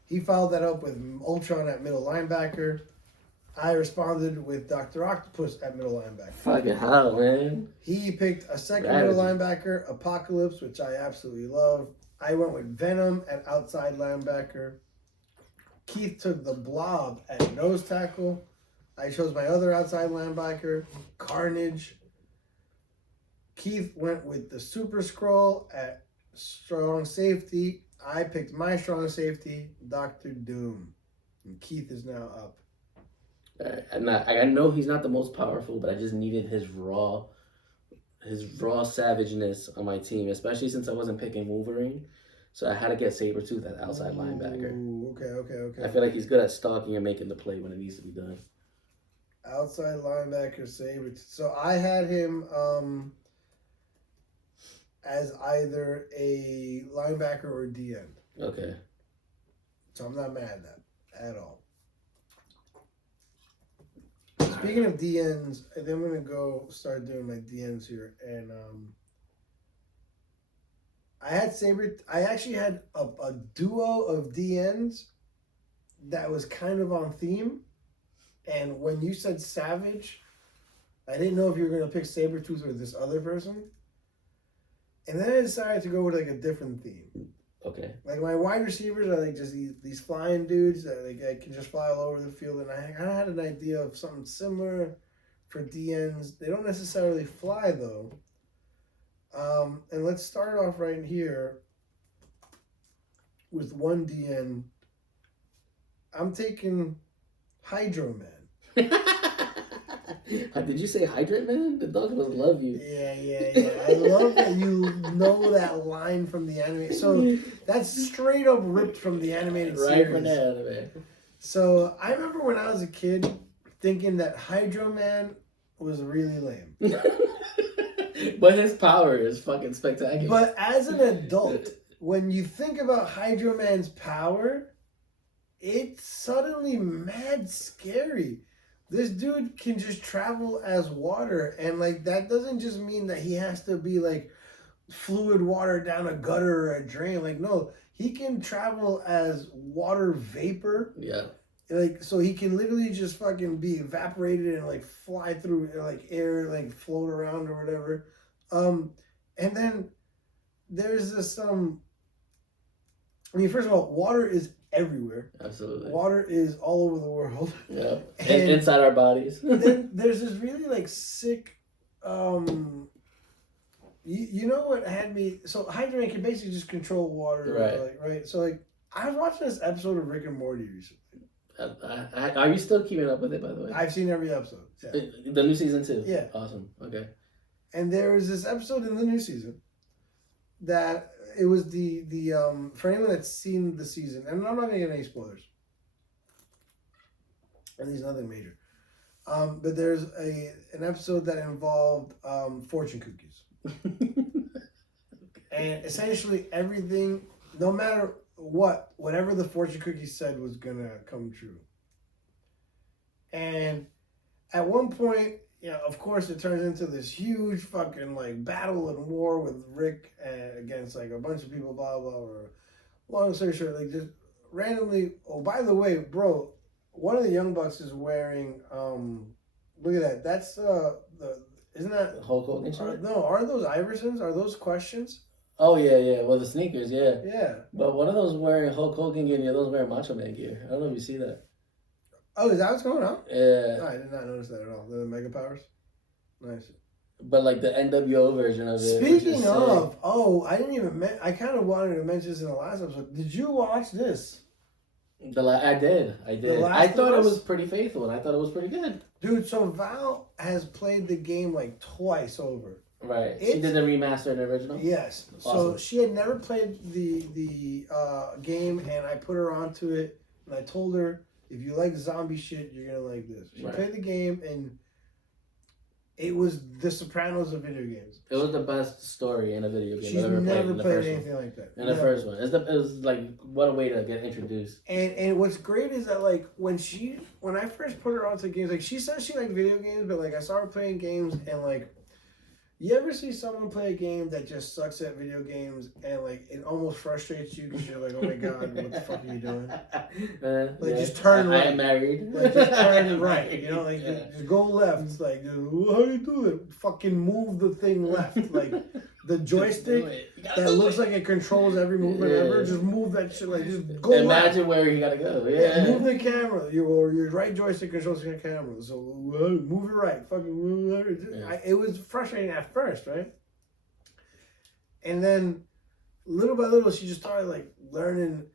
He followed that up with Ultron at middle linebacker. I responded with Dr. Octopus at middle linebacker. Fucking hell, man. He picked a second middle linebacker, Apocalypse, which I absolutely love. I went with Venom at outside linebacker. Keith took the Blob at nose tackle. I chose my other outside linebacker, Carnage. Keith went with the Super Skrull at strong safety. I picked my strong safety, Dr. Doom. And Keith is now up. I know he's not the most powerful, but I just needed his raw savageness on my team, especially since I wasn't picking Wolverine. So I had to get Sabretooth at outside linebacker. Okay. I feel like he's good at stalking and making the play when it needs to be done. Outside linebacker, Sabretooth. So I had him as either a linebacker or D end. Okay. So I'm not mad at that at all. Speaking of D ends, then I'm gonna go start doing my D ends here, and I actually had a duo of D ends that was kind of on theme, and when you said Savage, I didn't know if you were gonna pick Sabretooth or this other person, and then I decided to go with like a different theme. Okay. Like my wide receivers are like just these flying dudes that like can just fly all over the field, and I had an idea of something similar for DNs. They don't necessarily fly though. And let's start off right here with one DN. I'm taking Hydro Man. Did you say Hydrant Man? The dog must love you. Yeah. I love that you know that line from the anime. So that's straight up ripped from the animated series. Right from the anime. So I remember when I was a kid thinking that Hydro Man was really lame. But his power is fucking spectacular. But as an adult, when you think about Hydro Man's power, it's suddenly mad scary. This dude can just travel as water, and like that doesn't just mean that he has to be like fluid water down a gutter or a drain. Like no, he can travel as water vapor. Yeah. Like so he can literally just fucking be evaporated and like fly through like air, like float around or whatever. And then there's this I mean, first of all, water is everywhere. Absolutely. Water is all over the world. Yeah. And inside our bodies. Then there's this really like sick you know what had me so Hydro can basically just control water, right? So like I was watching this episode of Rick and Morty recently. Are you still keeping up with it, by the way? I've seen every episode. Yeah. The new season too? Yeah. Awesome. Okay. And there was this episode in the new season that it was the for anyone that's seen the season, and I'm not gonna get any spoilers. And there's nothing major. But there's an episode that involved fortune cookies. And essentially everything, no matter whatever the fortune cookie said was gonna come true. And at one point, of course, it turns into this huge fucking like battle and war with Rick against like a bunch of people, blah blah. Or long story short, like just randomly. Oh, by the way, bro, one of the Young Bucks is wearing. Look at that. That's isn't that Hulk Hogan shirt? No, are those Iversons? Are those questions? Oh yeah. Well, the sneakers, yeah. Yeah. But one of those wearing Hulk Hogan gear, and the other's wearing Macho Man gear. I don't know if you see that. Oh, is that what's going on? Yeah. No, I did not notice that at all. The Mega Powers. Nice. But like the NWO version of it. Speaking of, I didn't even. I kind of wanted to mention this in the last episode. Did you watch this? I did. I thought it was pretty faithful, and I thought it was pretty good. Dude, so Val has played the game like twice over. Right. She did the remaster and original? Yes. Awesome. So she had never played the game, and I put her onto it, and I told her, if you like zombie shit, you're going to like this. She played the game, and it was The Sopranos of video games. It was the best story in a video game She's I've ever never played anything like that. In the first one. It was like, what a way to get introduced. And what's great is that, like, when I first put her onto games, like, she says she liked video games, but, like, I saw her playing games, and, like, you ever see someone play a game that just sucks at video games and like it almost frustrates you because you're like, oh my god, what the fuck are you doing? Just turn right. I am married. Like just turn right. Just go left. It's like, how do you do it? Fucking move the thing left. Like the joystick that looks like it controls every movement ever. Just move that shit. Like just go. Imagine left. where you gotta go. Yeah. Move the camera. Your right joystick controls your camera. So move it right. Fucking move it. It was frustrating at first, right? And then little by little, she just started like learning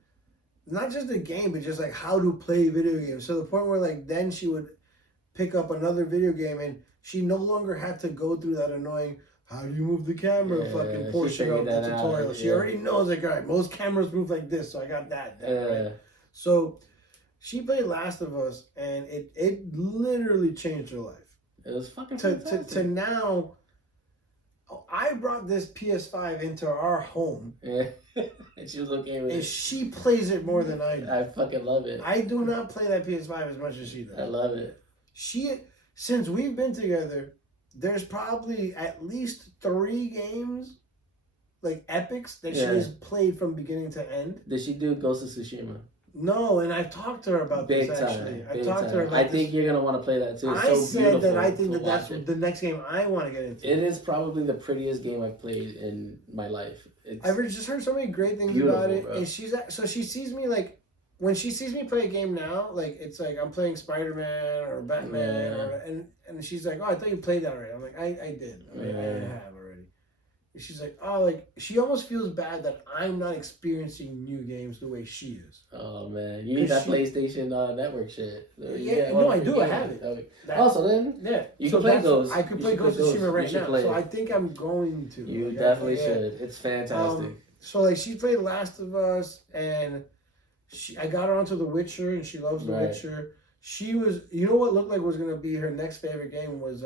not just the game, but just like how to play video games. So the point where like then she would pick up another video game and she no longer had to go through that annoying how do you move the camera fucking portion of the tutorial. She already knows like, all right, most cameras move like this, so I got that. Right? So she played Last of Us and it literally changed her life. It was fucking to now. I brought this PS5 into our home. Yeah. And she was okay with it. And she plays it more than I do. I fucking love it. I do not play that PS5 as much as she does. I love it. Since we've been together, there's probably at least 3 games, like epics, that she has played from beginning to end. Did she do Ghost of Tsushima? No, and I've talked to her about this actually. I've talked to her about I think you're gonna want to play that too. It's I so said that I think that's the next game I want to get into. It is probably the prettiest game I've played in my life. I've just heard so many great things about it, bro. And she sees me like when she sees me play a game now, like it's like I'm playing Spider-Man or Batman, and she's like, "Oh, I thought you played that already." I'm like, "I did. I have already." And she's like, "Oh, like she almost feels bad that I'm not experiencing new games the way she is." Oh man, you need that PlayStation Network shit. I do. I have it. Also, then you can play those. I could play Ghost of Tsushima right now, so I think I'm going to. You definitely should. It's fantastic. So like she played Last of Us and. I got her onto The Witcher, and she loves The Witcher. She was, you know what looked like was going to be her next favorite game was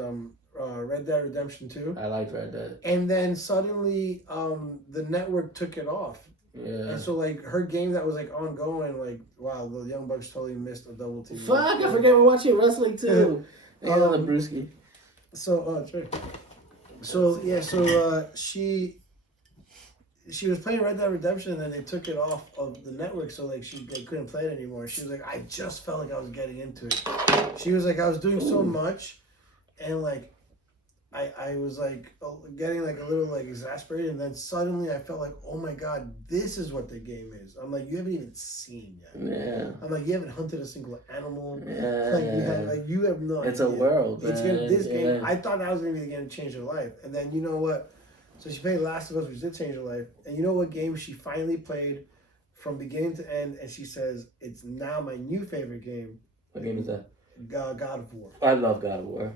Red Dead Redemption 2. I liked Red Dead. And then suddenly the network took it off. Yeah. And so like her game that was like ongoing, like wow, the Young Bucks totally missed a double team. Fuck, I forget we're watching wrestling too. The Brewski. So that's right. So yeah, so she was playing Red Dead Redemption, and then they took it off of the network, so like they couldn't play it anymore. She was like, I just felt like I was getting into it. She was like, I was doing so much, and like I was like getting like a little like exasperated, and then suddenly I felt like, oh my god, this is what the game is. I'm like, you haven't even seen yet. Yeah. I'm like, you haven't hunted a single animal. Yeah. You have no It's idea. A world. It's this game. I thought that was gonna be the game to change her life, and then you know what? So she played Last of Us, which did change her life. And you know what game she finally played from beginning to end? And she says, it's now my new favorite game. What game is that? God of War. I love God of War.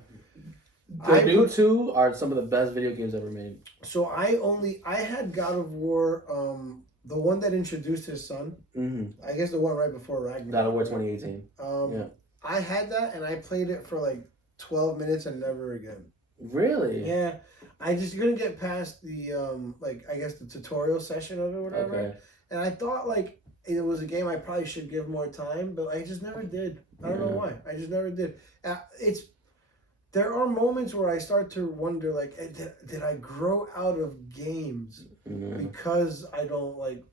The new two are some of the best video games ever made. So I had God of War, the one that introduced his son. Mm-hmm. I guess the one right before Ragnarok. God of War 2018. Yeah. I had that, and I played it for like 12 minutes and never again. Really? Yeah. I just couldn't get past the I guess the tutorial session of it or whatever. Okay. And I thought like it was a game I probably should give more time, but I just never did. I don't know why. I just never did. There are moments where I start to wonder like did I grow out of games because I don't like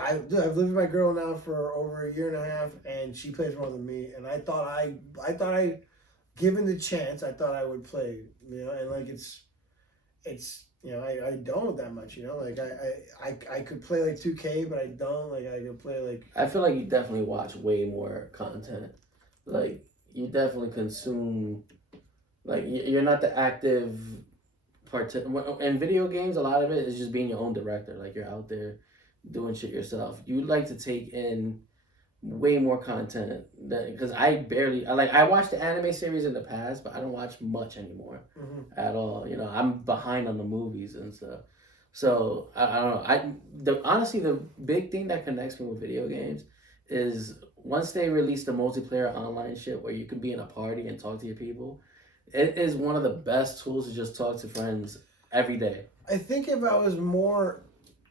I've lived with my girl now for over a year and a half, and she plays more than me, and I thought I given the chance, I thought I would play, and like it's I don't that much, like I could play like 2K, but I don't, like I could play like. I feel like you definitely watch way more content, like you definitely consume, like you're not the active part in video games. A lot of it is just being your own director, like you're out there doing shit yourself. You like to take in way more content because I watched the anime series in the past, but I don't watch much anymore at all. I'm behind on the movies and stuff, so I don't know. Honestly, the big thing that connects me with video games is once they release the multiplayer online shit where you can be in a party and talk to your people. It is one of the best tools to just talk to friends every day. I think if I was more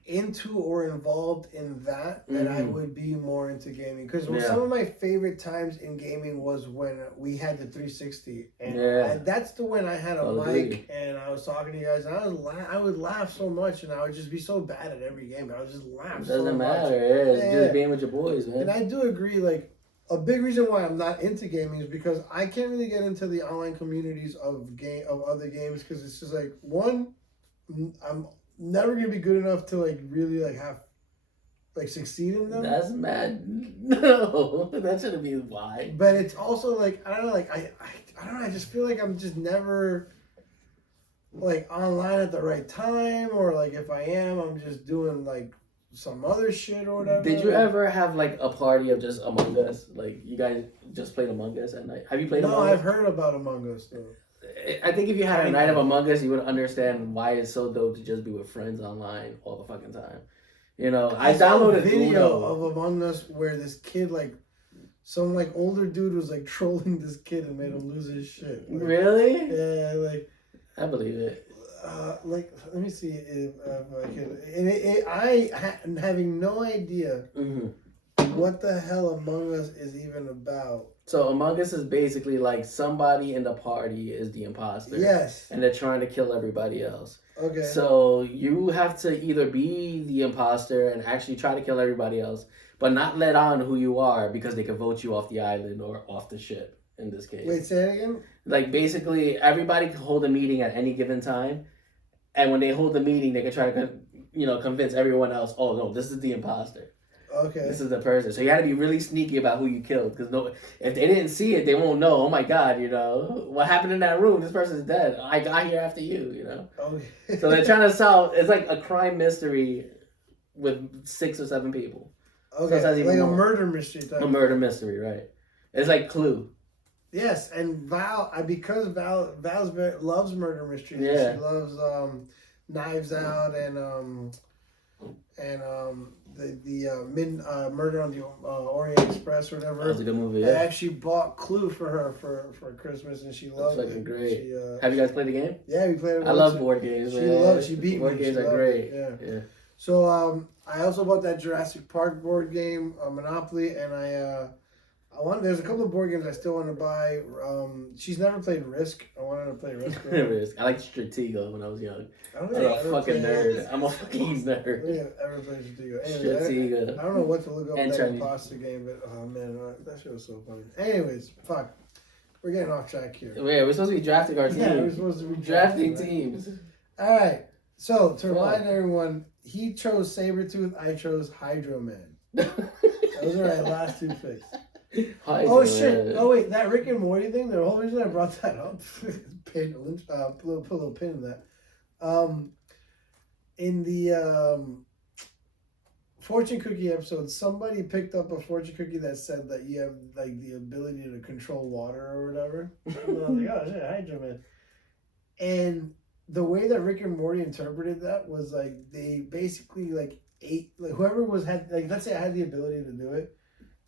into or involved in that, then I would be more into gaming. Because some of my favorite times in gaming was when we had the 360, and that's the when I had a mic and I was talking to you guys, and I would laugh so much, and I would just be so bad at every game, but I would just laugh. It doesn't matter. It's just being with your boys, man. And I do agree, like a big reason why I'm not into gaming is because I can't really get into the online communities of other games, because it's just like, one, I'm never gonna be good enough to like really like have like succeed in them. That's mad. No, that shouldn't be why. But it's also like I don't know, like I don't know. I just feel like I'm just never like online at the right time, or like if I am, I'm just doing like some other shit or whatever. Did you ever have like a party of just Among Us? Like you guys just played Among Us at night? Have you played Among Us? No, I've heard about Among Us though. I think if you had a night of Among Us, you would understand why it's so dope to just be with friends online all the fucking time. I downloaded a video of Among Us where this kid, like, some like older dude was like trolling this kid and made him lose his shit. Like, really? Yeah, like. I believe it. Like, let me see if I can. And having no idea what the hell Among Us is even about. So Among Us is basically like somebody in the party is the imposter. Yes. And they're trying to kill everybody else. Okay. So you have to either be the imposter and actually try to kill everybody else, but not let on who you are because they can vote you off the island or off the ship in this case. Wait, say it again? Like basically everybody can hold a meeting at any given time. And when they hold the meeting, they can try to convince everyone else, oh no, this is the imposter. Okay. This is the person. So you had to be really sneaky about who you killed, because if they didn't see it, they won't know. Oh my God, what happened in that room? This person's dead. I got here after you. Okay. So they're trying to solve. It's like a crime mystery with 6 or 7 people. Okay, so like a murder mystery type. A murder mystery, right? It's like Clue. Yes, and because Val loves murder mysteries. Yeah. She loves Knives Out and the Murder on the Orient Express or whatever. That was a good movie. Yeah. I actually bought Clue for her for Christmas, and she loved it. That's fucking great. Have you guys played the game? Yeah, we played it. I love board games. She beat me. Board games are great. Yeah. So I also bought that Jurassic Park board game, Monopoly, and there's a couple of board games I still want to buy. She's never played Risk. I wanted to play Risk. Risk. I liked Stratego when I was young. I'm a fucking nerd. I'm a fucking nerd. Yeah, ever played Stratego. Stratego. I don't know what to look up with that imposter game, but oh man, that shit was so funny. Anyways, fuck. We're getting off track here. Yeah, we're supposed to be drafting our teams. Yeah, we're supposed to be drafting teams. All right. So, to remind everyone, he chose Sabretooth, I chose Hydro Man. Those are our last 2 picks. Oh shit! Oh wait, that Rick and Morty thing. The whole reason I brought that up, put a little pin in that. In the fortune cookie episode, somebody picked up a fortune cookie that said that you have like the ability to control water or whatever. And I was like, oh shit, Hydro Man. And the way that Rick and Morty interpreted that was like they basically like ate like whoever had let's say I had the ability to do it.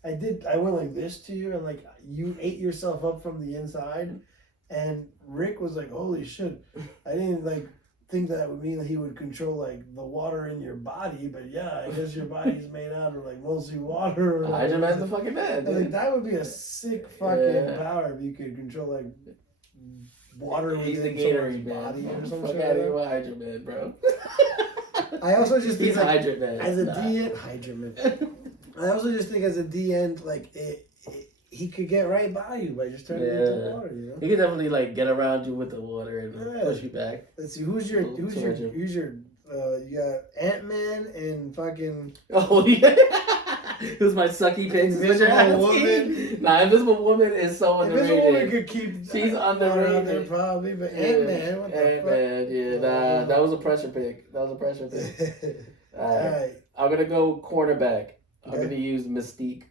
I went like this to you, and like you ate yourself up from the inside, and Rick was like, "Holy shit!" I didn't like think that would mean that he would control like the water in your body, but yeah, I guess your body's made out of like mostly water. I just meant the fucking man. Like that would be a sick fucking power if you could control like water within someone's body or something. Fuck out of here with Hydro Man, bro. I also just think like, Hydro Man. As a DN, Hydro Man. I also just think as a DN, like he could get right by you by just turning into water. He could definitely like get around you with the water and push you back. Let's see who's your you got Ant-Man and fucking who's my sucky picks? Invisible Woman. Nah, Invisible Woman is so underrated. Invisible Woman could keep. She's underrated there probably, but Ant-Man. What the fuck? Ant-Man, that was a pressure pick. All right. I'm gonna go cornerback. I'm gonna use Mystique.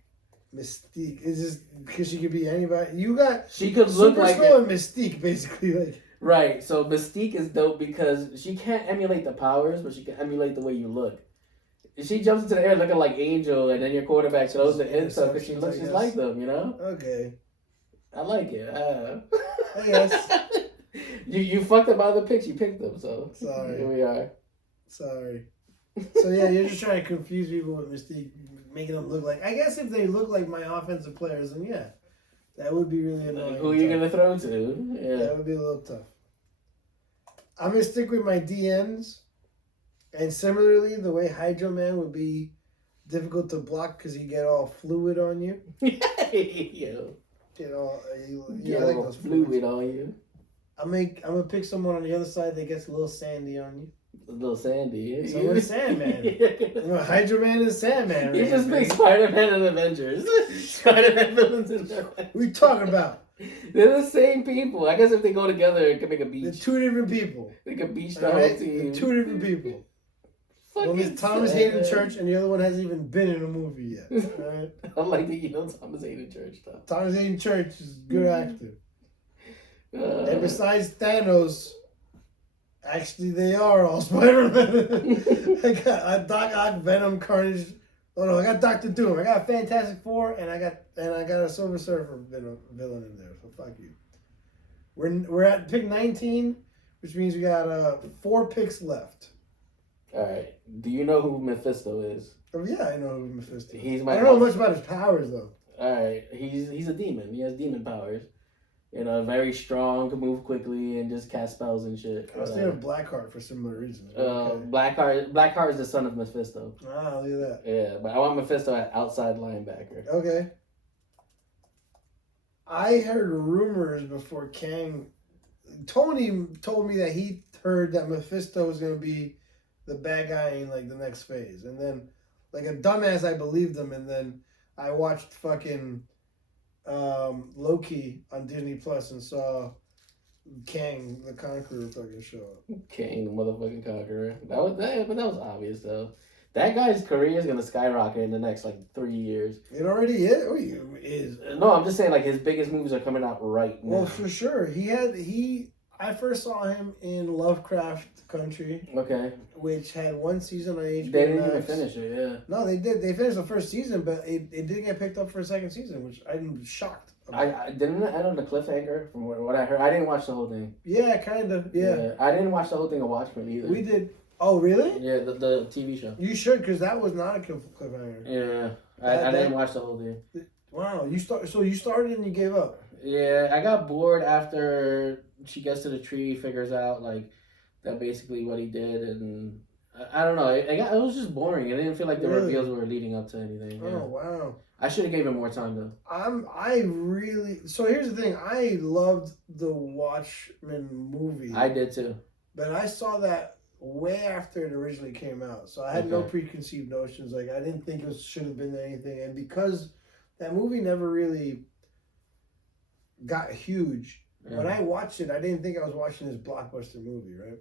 Mystique is just because she could be anybody. She could look like and Mystique basically like. Right. So Mystique is dope because she can't emulate the powers, but she can emulate the way you look. She jumps into the air looking like Angel, and then your quarterback throws the insult because she looks just like them. Okay. I like it. I guess. You fucked up other picks. You picked them, so sorry. Here we are. Sorry. So yeah, you're just trying to confuse people with Mystique, making them look like. I guess if they look like my offensive players, then yeah, that would be really annoying. Who are you gonna throw to? Yeah, that would be a little tough. I'm gonna stick with my DNs, and similarly, the way Hydro Man would be difficult to block because you get all fluid on you. Yo. Get all like those fluid on you. I'm gonna pick someone on the other side that gets a little sandy on you. A little Sandy. So I'm Sandman. Hydro Man is Sandman. You just make Spider-Man and Avengers. Spider-Man villains in there. What are you talking about? They're the same people. I guess if they go together, it could make a beach. They're 2 different people. They could beach the whole team. They're 2 different people. One is Thomas Hayden Church, and the other one hasn't even been in a movie yet. Right? I like that Thomas Hayden Church stuff. Thomas Hayden Church is a good actor. And besides Thanos, actually they are all Spider-Man. I got Doc Ock, Venom, Carnage. Oh no, I got Doctor Doom. I got Fantastic Four, and I got a Silver Surfer villain in there. So fuck you. We're at pick 19, which means we got 4 picks left. All right. Do you know who Mephisto is? Oh yeah, I know who Mephisto is. I don't know much about his powers though. All right, he's a demon. He has demon powers. Very strong, can move quickly, and just cast spells and shit. I was thinking of Blackheart for similar reasons. Okay. Blackheart is the son of Mephisto. Ah, look at that. Yeah, but I want Mephisto at outside linebacker. Okay. I heard rumors before Kang. Tony told me that he heard that Mephisto was going to be the bad guy in like the next phase, and then Like a dumbass, I believed them, and then I watched fucking Loki on Disney Plus and saw Kang the Conqueror fucking show up. Kang the motherfucking Conqueror. But that was obvious though. That guy's career is gonna skyrocket in the next like 3 years. It already is. No, I'm just saying like his biggest movies are coming out right now. Well, for sure. I first saw him in Lovecraft Country. Okay. Which had one season on HBO. They didn't even finish it, yeah. No, they did. They finished the first season, but it didn't get picked up for a second season, which I'm shocked about. I didn't end on the cliffhanger from what I heard. I didn't watch the whole thing. Yeah, kind of. Yeah. I didn't watch the whole thing of Watchmen either. We did. Oh, really? Yeah, the TV show. You should, because that was not a cliffhanger. Yeah. I didn't watch the whole thing. Wow. So you started and you gave up. Yeah, I got bored after she gets to the tree, figures out like that basically what he did, and I don't know. It was just boring. I didn't feel like the reveals were leading up to anything. Yeah. Oh wow! I should have gave him more time though. So here's the thing. I loved the Watchmen movie. I did too. But I saw that way after it originally came out, so I had no preconceived notions. Like I didn't think it should have been anything, and because that movie never really got huge. Yeah. When I watched it, I didn't think I was watching this blockbuster movie, right?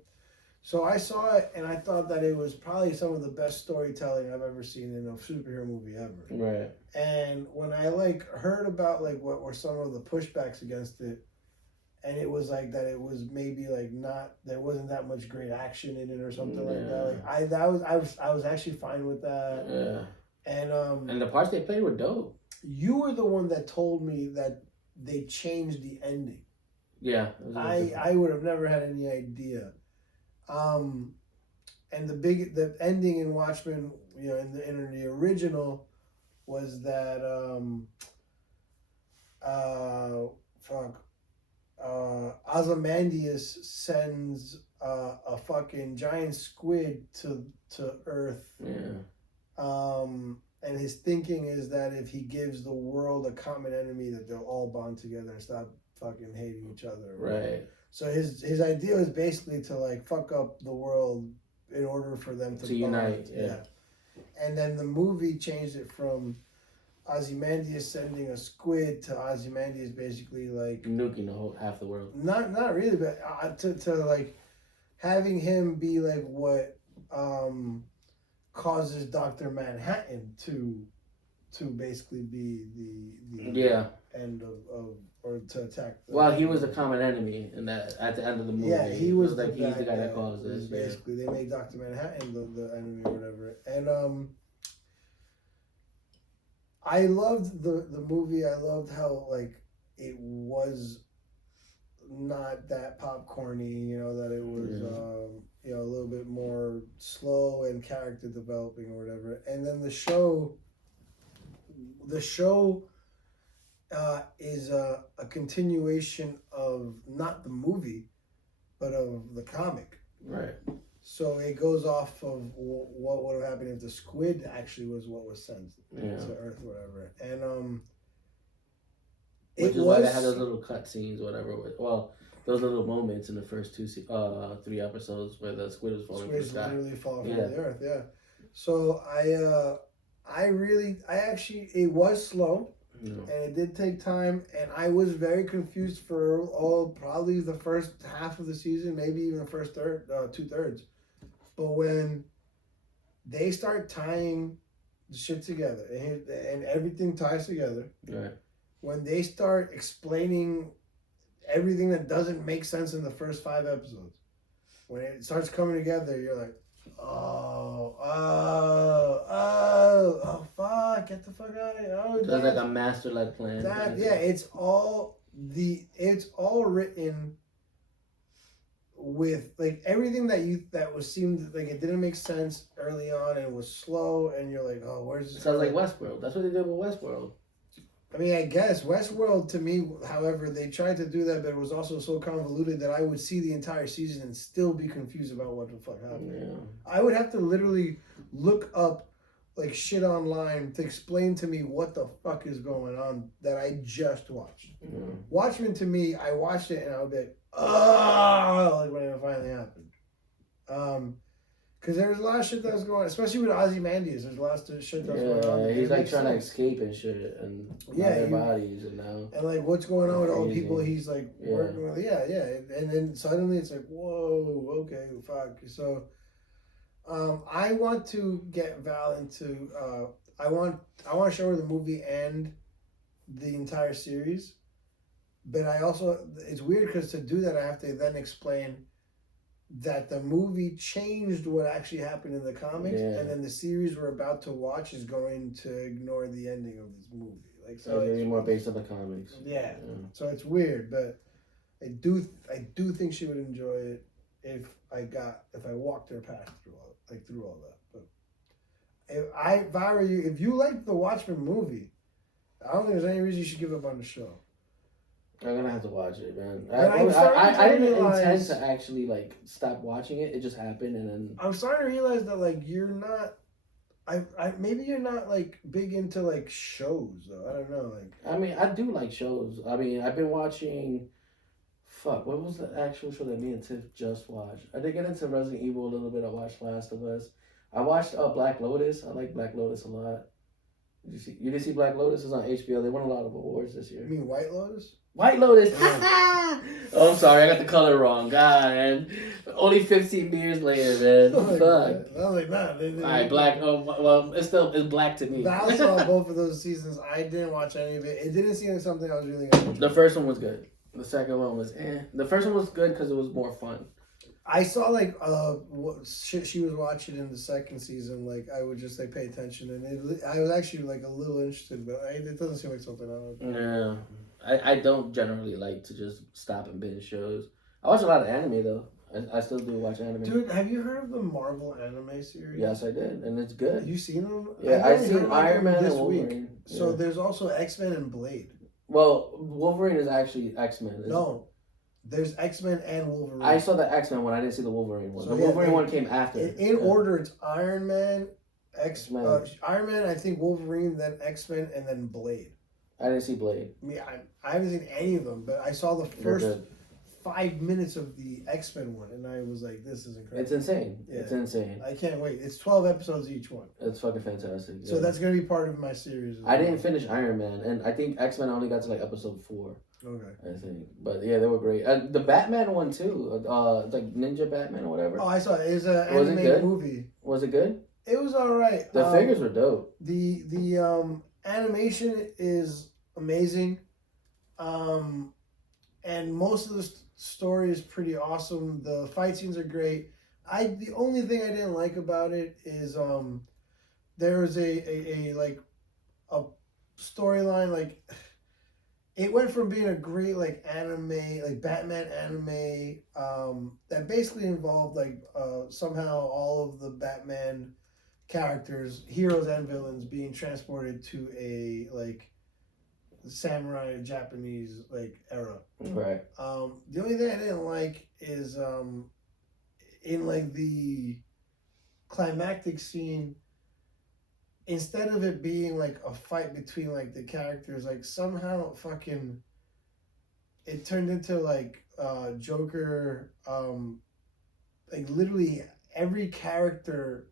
So I saw it, and I thought that it was probably some of the best storytelling I've ever seen in a superhero movie ever. Right. And when I heard about what were some of the pushbacks against it, and it was like that it was maybe there wasn't that much great action in it or something like that. I was actually fine with that. Yeah. And the parts they played were dope. You were the one that told me that they changed the ending. Yeah. I would have never had any idea. And the ending in Watchmen, in the original, was that Ozymandias sends a fucking giant squid to Earth. Yeah. And his thinking is that if he gives the world a common enemy, that they'll all bond together and stop fucking hating each other. Right. So his idea is basically to fuck up the world in order for them to unite. Yeah. And then the movie changed it from Ozymandias sending a squid to Ozymandias basically nuking half the world. Not really, but to having him be what causes Dr. Manhattan to basically be the end of or to attack. He was a common enemy in that at the end of the movie. Yeah, he was he's the guy that caused this. Basically, they made Dr. Manhattan the enemy or whatever. And I loved the movie. I loved how it was not that popcorny. That it was a little bit more slow and character developing or whatever. And then the show is a continuation of not the movie, but of the comic. Right. So it goes off of what would have happened if the squid actually was what was sent to Earth, or whatever. And which is why they had those little cut scenes, whatever. Well, those little moments in the first 3 episodes where the squid was falling from the sky. Literally falling from the Earth. Yeah. So it was slow. Yeah. And it did take time, and I was very confused for probably the first half of the season, maybe even the first 2/3. But when they start tying the shit together, and everything ties together, right. When they start explaining everything that doesn't make sense in the first 5 episodes, when it starts coming together, you're like, oh, fuck, get the fuck out of here. Oh, so it's like a master-led plan. It's all written with everything that seemed like it didn't make sense early on and was slow, and you're like, oh, where's this? Sounds like Westworld. That's what they did with Westworld. I mean, I guess Westworld, to me, however, they tried to do that, but it was also so convoluted that I would see the entire season and still be confused about what the fuck happened. Yeah. I would have to literally look up shit online to explain to me what the fuck is going on that I just watched. Yeah. Watchmen, to me, I watched it and I would be like, oh, when it finally happened. Because there was a lot of shit that was going on, especially with Ozymandias. There's a lot of shit that was going on. Yeah, he's like trying to escape and shit, and their bodies, and now. And like, what's going on with all the people he's like working with? Yeah. And then suddenly it's like, whoa, okay, fuck. So, I want to get Val into. I want to show her the movie and the entire series, but I also it's weird because to do that I have to then explain that the movie changed what actually happened in the comics, and then the series we're about to watch is going to ignore the ending of this movie. Like, so it's more based on the comics. Yeah. So it's weird, but I do think she would enjoy it if I walked her path through all that. But if I were you, if you liked the Watchmen movie, I don't think there's any reason you should give up on the show. I'm gonna have to watch it, man. I didn't intend to actually like stop watching it. It just happened, and then I'm starting to realize that like you're not. Maybe you're not like big into like shows though. I don't know. Like I mean, I do like shows. I mean, I've been watching. Fuck, what was the actual show that me and Tiff just watched? I did get into Resident Evil a little bit. I watched Last of Us. I watched Black Lotus. I like Black Lotus a lot. You didn't see Black Lotus? It's on HBO. They won a lot of awards this year. You mean White Lotus? White Lotus. Oh, I'm sorry. I got the color wrong. God, man. Only 15 years later, man. Fuck. I was like, nah. All right, black. Oh, well, it's black to me. Val saw both of those seasons. I didn't watch any of it. It didn't seem like something I was really going to enjoy. The first one was good. The second one was eh. The first one was good because it was more fun. I saw like what shit she was watching in the second season. Like I would just like pay attention, and I was actually like a little interested, but it doesn't seem like something I would. Yeah, I don't generally like to just stop and binge shows. I watch a lot of anime though. I still do watch anime. Dude, have you heard of the Marvel anime series? Yes, I did, and it's good. Have you seen them? Yeah, I've seen Iron Man this and Wolverine. week. So there's also X-Men and Blade. Well, Wolverine is actually X-Men. No. There's X-Men and Wolverine. I saw the X-Men one. I didn't see the Wolverine one. So the Wolverine one came after. In order, it's Iron Man, Iron Man, I think Wolverine, then X-Men, and then Blade. I didn't see Blade. I mean, I haven't seen any of them, but I saw the first 5 minutes of the X-Men one, and I was like, this is incredible. It's insane. Yeah. It's insane. I can't wait. It's 12 episodes each one. It's fucking fantastic. Yeah. So that's going to be part of my series. I didn't finish Iron Man, and I think X-Men only got to like episode 4. Okay. I think. But yeah, they were great. The Batman one too. Like Ninja Batman or whatever. Oh, I saw it. It's an animated movie. Was it good? It was alright. The figures were dope. The animation is amazing. And most of the story is pretty awesome. The fight scenes are great. The only thing I didn't like about it is there was a storyline like it went from being a great like anime, like Batman anime, that basically involved like somehow all of the Batman characters, heroes and villains, being transported to a like samurai Japanese like era. Right. The only thing I didn't like is in like the climactic scene, instead of it being like a fight between like the characters, like somehow fucking it turned into like Joker, like literally every character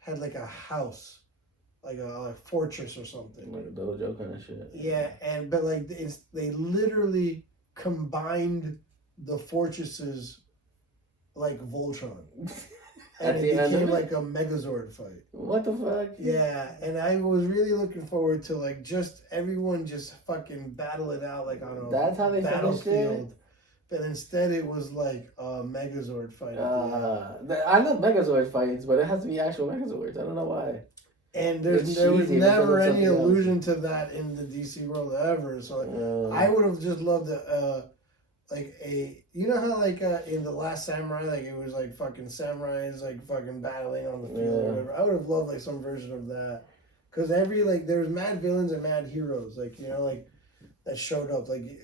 had like a house, like a fortress or something, like a dojo kind of shit. Yeah, but like they literally combined the fortresses like Voltron. And it became like a Megazord fight. What the fuck? Yeah, and I was really looking forward to like just everyone just fucking battle it out like on a battlefield. But instead it was like a Megazord fight. I love Megazord fights, but it has to be actual Megazords. I don't know why. And there was never any allusion to that in the DC world ever. So I would have just loved you know how like in The Last Samurai, like it was like fucking samurais like fucking battling on the field or whatever. I would have loved like some version of that, because there was mad villains and mad heroes, like, you know, like that showed up, like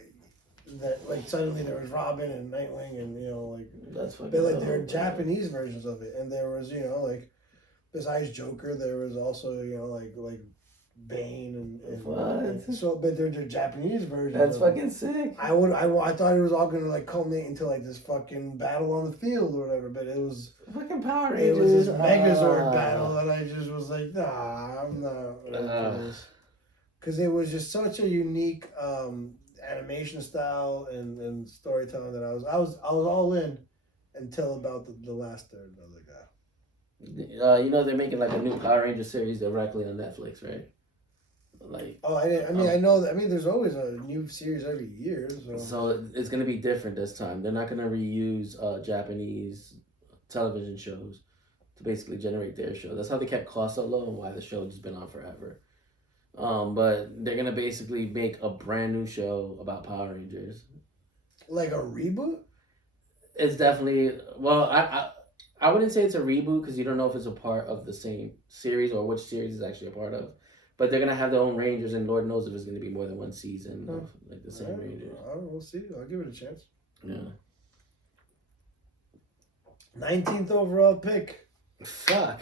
that, like suddenly there was Robin and Nightwing, and you know, like that's fucking but like there are Japanese versions of it, and there was, you know, like besides Joker there was also, you know, like Bane and what? So, but they're Japanese version. That's fucking sick. I thought it was all gonna like culminate into like this fucking battle on the field or whatever, but it was fucking Power Rangers. It was this Megazord battle, and I just was like, nah, I'm not. Because it was just such a unique animation style and storytelling that I was all in until about the last third. I was like, you know they're making like a new Power Ranger series directly on Netflix, right? Like, I know that. I mean, there's always a new series every year. So it's gonna be different this time. They're not gonna reuse Japanese television shows to basically generate their show. That's how they kept costs so low and why the show has been on forever. But they're gonna basically make a brand new show about Power Rangers. Like a reboot? It's definitely I wouldn't say it's a reboot because you don't know if it's a part of the same series or which series is actually a part of. But they're gonna have their own Rangers, and Lord knows if it's gonna be more than one season of like the same Rangers. We'll see. I'll give it a chance. Yeah. 19th overall pick. Fuck.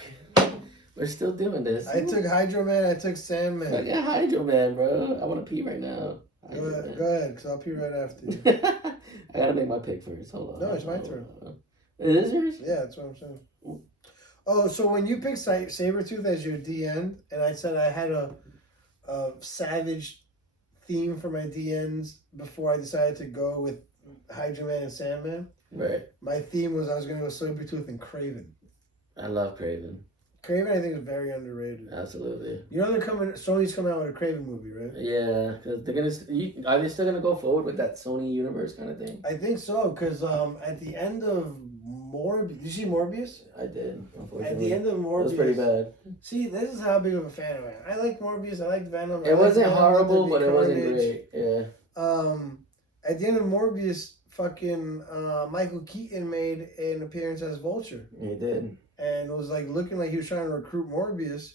We're still doing this. I took Hydro Man. I took Sandman. Fuck yeah, Hydro Man, bro. I want to pee right now. Go ahead, because I'll pee right after you. I gotta make my pick first. Hold on. No, it's my turn. It is yours? Yeah, that's what I'm saying. Oh, so when you picked Sabretooth as your DN, and I said I had a savage theme for my DNs before I decided to go with Hydro Man and Sandman. Right. My theme was I was going to go Sabretooth and Kraven. I love Kraven. Kraven, I think, is very underrated. Absolutely. You know Sony's coming out with a Kraven movie, right? Yeah, because they're gonna. Are they still gonna go forward with that Sony universe kind of thing? I think so, because at the end of Morbius, did you see Morbius? I did. Unfortunately, at the end of Morbius, it was pretty bad. See, this is how big of a fan I am. I liked Morbius. I liked Venom. It wasn't horrible, but it wasn't great. Yeah. At the end of Morbius, fucking Michael Keaton made an appearance as Vulture. He did. And it was like looking like he was trying to recruit Morbius,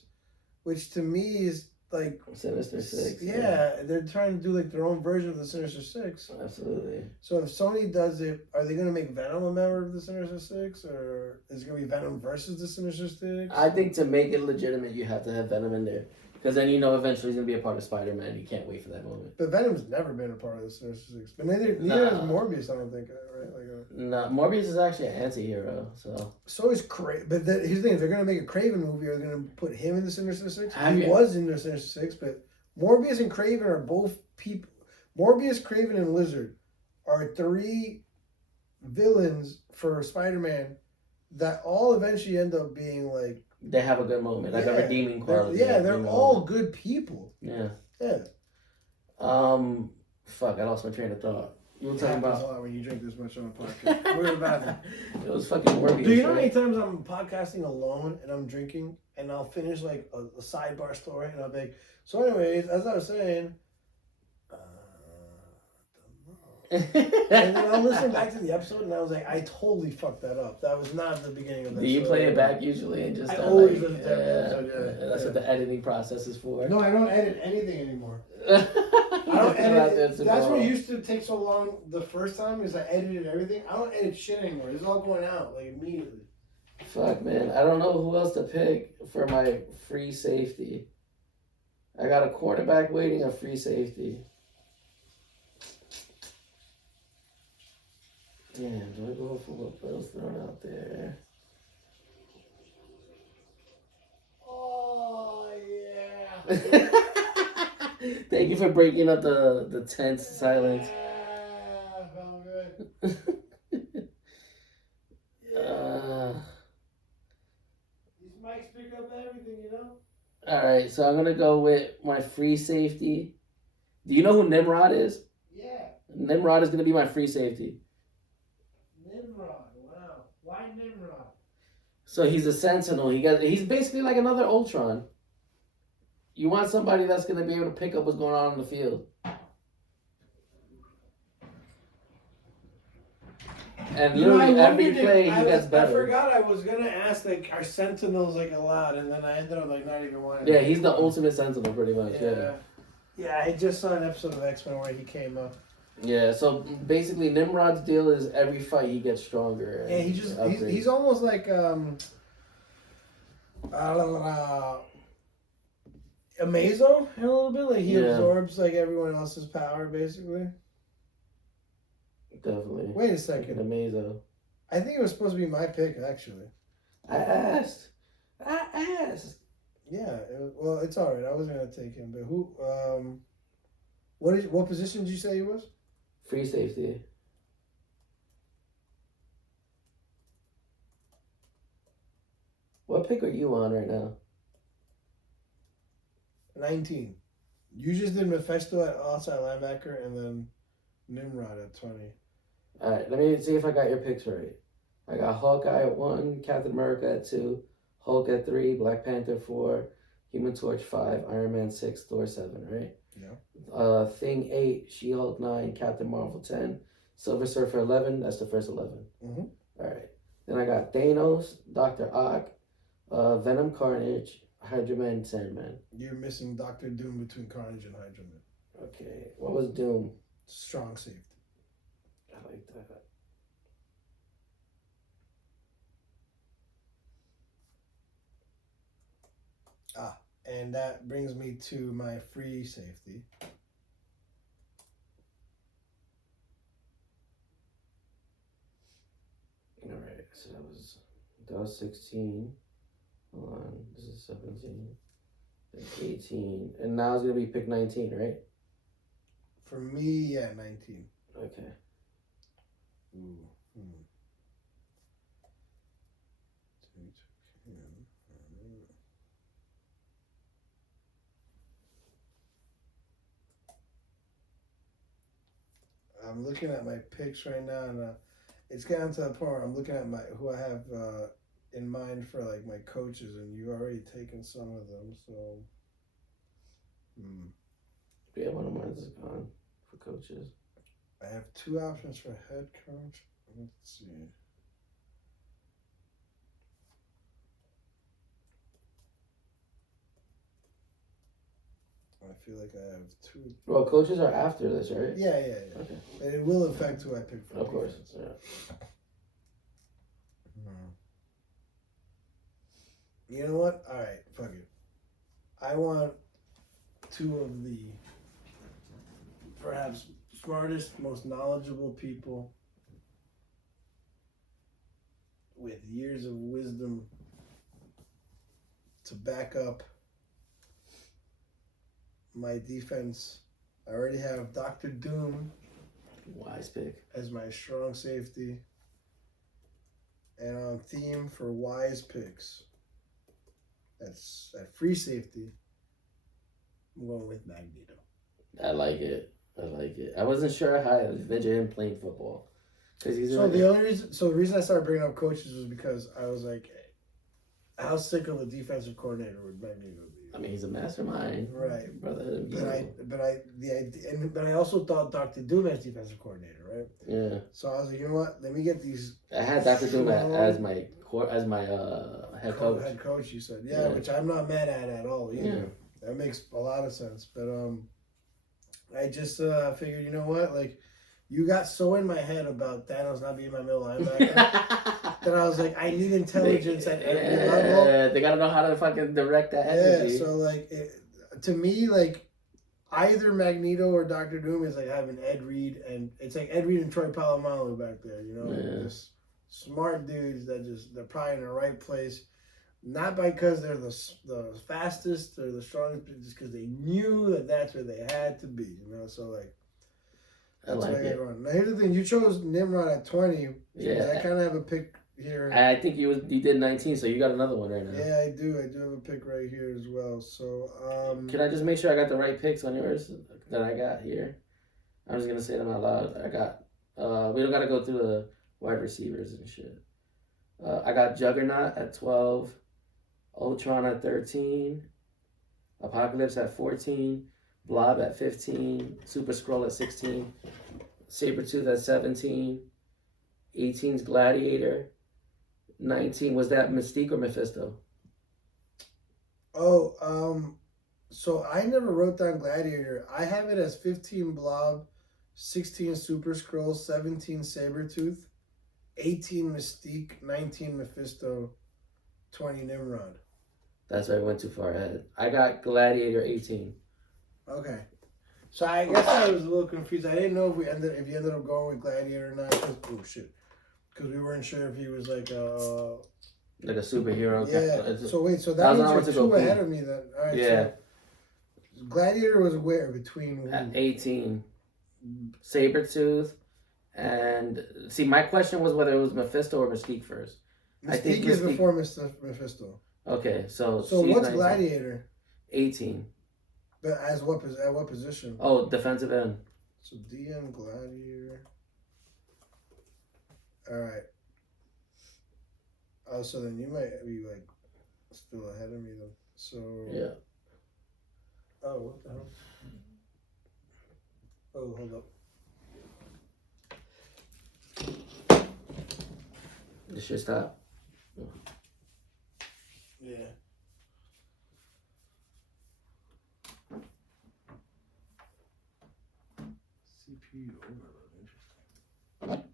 which to me is like Sinister Six. Yeah, they're trying to do like their own version of the Sinister Six. Absolutely. So if Sony does it, are they going to make Venom a member of the Sinister Six, or is it going to be Venom versus the Sinister Six? I think to make it legitimate, you have to have Venom in there. Because then you know eventually he's going to be a part of Spider-Man. You can't wait for that moment. But Venom's never been a part of the Sinister Six. But neither is Morbius, I don't think, right? No, Morbius is actually an anti-hero, so... So is Kraven. But here's the thing. If they're going to make a Kraven movie, are they going to put him in the Sinister Six? He was in the Sinister Six, but Morbius and Kraven are both people... Morbius, Kraven, and Lizard are three villains for Spider-Man that all eventually end up being like... They have a good moment, like a redeeming quality. They're all good people. Yeah. Yeah. Fuck, I lost my train of thought. You were talking about a lot when you drink this much on a podcast. We're about it. It was fucking Morbius. Do you know how many times I'm podcasting alone and I'm drinking and I'll finish like a sidebar story and I'll be like, so anyways, as I was saying, and then I'll listen back to the episode and I was like, I totally fucked that up. That was not the beginning of the Do you play it back usually and just I always listen to every episode, that's what the editing process is for. No, I don't edit anything anymore. I don't edit. That's what used to take so long the first time is I edited everything. I don't edit shit anymore. It's all going out like immediately. Fuck, man. I don't know who else to pick for my free safety. I got a quarterback waiting, a free safety. Damn, do I go for what else thrown out there? Oh, yeah. Thank you for breaking up the tense silence. Yeah, felt good. These mics pick up everything, you know? Alright, so I'm going to go with my free safety. Do you know who Nimrod is? Yeah. Nimrod is going to be my free safety. Nimrod, wow. Why Nimrod? So he's a sentinel. He's basically like another Ultron. You want somebody that's going to be able to pick up what's going on in the field. And literally every play he gets better. I forgot I was going to ask, like, are sentinels, like, allowed? And then I ended up, like, not even wanting Yeah, he's the ultimate sentinel, pretty much. Yeah, I just saw an episode of X-Men where he came up. Yeah, so basically Nimrod's deal is every fight he gets stronger. Yeah, he's almost like Amazo in a little bit, like he absorbs like everyone else's power, basically. Definitely. Wait a second. Amazo. I think it was supposed to be my pick, actually. I asked. Yeah. Well, it's all right. I wasn't gonna take him, but who? What position did you say he was? Free safety. What pick are you on right now? 19. You just did Mephisto at outside linebacker and then Nimrod at 20. All right, let me see if I got your picks right. I got Hawkeye at 1, Captain America at 2, Hulk at 3, Black Panther 4, Human Torch 5, Iron Man 6, Thor 7, right? Yeah. Thing 8, She-Hulk 9, Captain Marvel 10, Silver Surfer 11. That's the first 11. Mm-hmm. All right. Then I got Thanos, Dr. Ock, Venom Carnage, Hydra Man, Sandman. You're missing Dr. Doom between Carnage and Hydra Man. Okay. What was Doom? Strong safety. I like that. And that brings me to my free safety. All right. So that was 16. Hold on. This is 17. 18. And now it's going to be pick 19, right? For me, yeah, 19. Okay. Ooh. I'm looking at my picks right now, and it's gotten to the point where I'm looking at who I have in mind for like my coaches, and you've already taken some of them. So, Yeah, one of mine is gone for coaches. I have 2 options for head coach. Let's see. I feel like I have 2. Well, coaches are after this, right? Yeah. Okay. And it will affect who I pick for. Of course. Yeah. You know what? All right, fuck it. I want 2 of the perhaps smartest, most knowledgeable people with years of wisdom to back up my defense. I already have Dr. Doom. Wise pick. As my strong safety. And on theme for wise picks, that's at free safety, I'm going with Magneto. I like it. I wasn't sure how I envisioned him playing football. The reason I started bringing up coaches was because I was like, how sick of a defensive coordinator would Magneto be? I mean, he's a mastermind, right? Brotherhood. But I also thought Dr. Doom as defensive coordinator, right? Yeah. So I was like, you know what? Let me get these. I had Dr. Doom as my head coach. Head coach, you said, yeah, which I'm not mad at all either. Yeah. That makes a lot of sense. But I just figured, you know what? Like, you got so in my head about Thanos not being my middle linebacker that I was like, I need intelligence at every level. Yeah, they gotta know how to fucking direct that energy. Yeah, so like, to me, like, either Magneto or Dr. Doom is like having Ed Reed, and it's like Ed Reed and Troy Polamalu back there, you know? Yeah. Just smart dudes they're probably in the right place. Not because they're the fastest or the strongest, but just because they knew that's where they had to be, you know? So, like, that's what I got going. Now, here's the thing. You chose Nimrod at 20. Yeah. I kind of have a pick here. I think you did 19, so you got another one right now. Yeah, I do. I do have a pick right here as well. So, can I just make sure I got the right picks on yours that I got here? I'm just going to say them out loud. I got, we don't got to go through the wide receivers and shit. I got Juggernaut at 12. Ultron at 13, Apocalypse at 14, Blob at 15, Super Skrull at 16, Sabretooth at 17, 18's Gladiator, 19, was that Mystique or Mephisto? Oh, so I never wrote down Gladiator. I have it as 15 Blob, 16 Super Skrull, 17 Sabretooth, 18 Mystique, 19 Mephisto, 20 Nimrod. That's why I went too far ahead. I got Gladiator 18. Okay. So I guess I was a little confused. I didn't know if you ended up going with Gladiator or not. Because we weren't sure if he was like a superhero. Yeah. So wait, so that means you're two ahead of me then. All right. Yeah. So Gladiator was where between at 18, Sabretooth, and see, my question was whether it was Mephisto or Mystique first. Mystique is before Mephisto. Okay, so what's 19. Gladiator? 18. But at what position? Oh, defensive end. So DM Gladiator. All right. Oh, so then you might be like still ahead of me then. So yeah. Oh, what the hell? Oh, hold up. This should stop. Yeah. CPU overload. Interesting.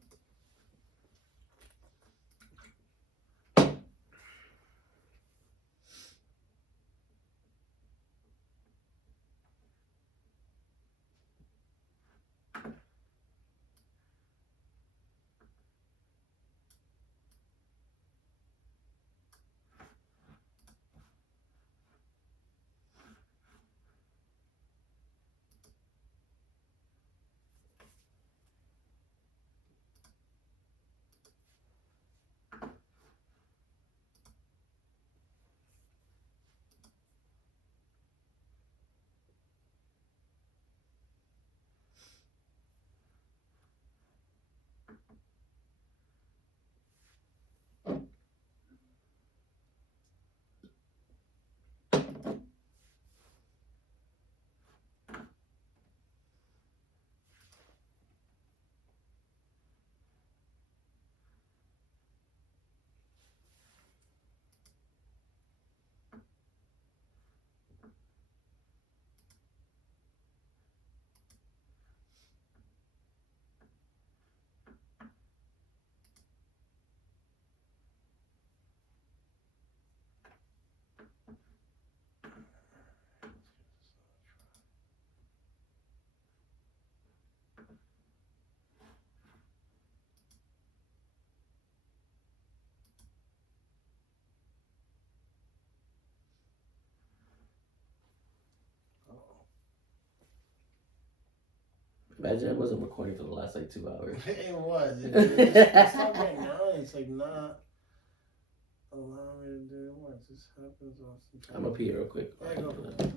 Imagine it wasn't recording for the last 2 hours. It was. It's not right now. It's not allowing me to do what this happens often. I'm gonna pee real quick. Yeah, go for it.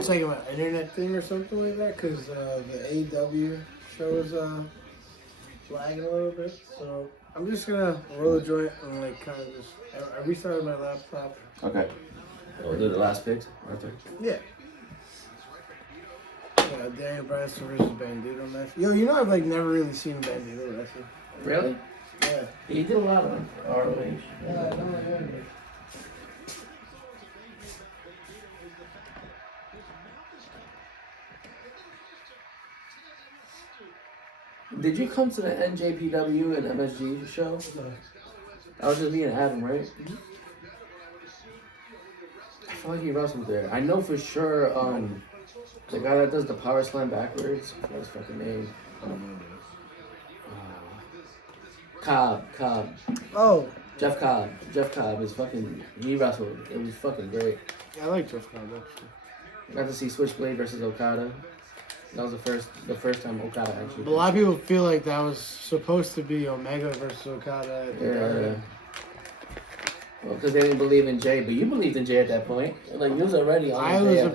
it's like an internet thing or something like that, because the AW show is lagging a little bit. So I'm just gonna roll a joint and like kind of just. I restarted my laptop. Okay. Oh, the last picks? Right there. Yeah. Daniel Bryanson versus Bandito match. Yo, you know I've like never really seen Bandito wrestle. Really? Yeah. He did a lot of ROH. Yeah, I don't remember. Did you come to the NJPW and MSG show? I was just being Adam, right? Mm-hmm. I feel like he wrestled there. I know for sure, the guy that does the power slam backwards, I forgot his fucking name. Cobb. Oh. Jeff Cobb is fucking, he wrestled. It was fucking great. Yeah, I like Jeff Cobb actually. Got to see Switchblade versus Okada. That was the first time Okada actually. But a lot of people feel like that was supposed to be Omega versus Okada. Yeah. Well, because they didn't believe in Jay, but you believed in Jay at that point. Like you was already on. I was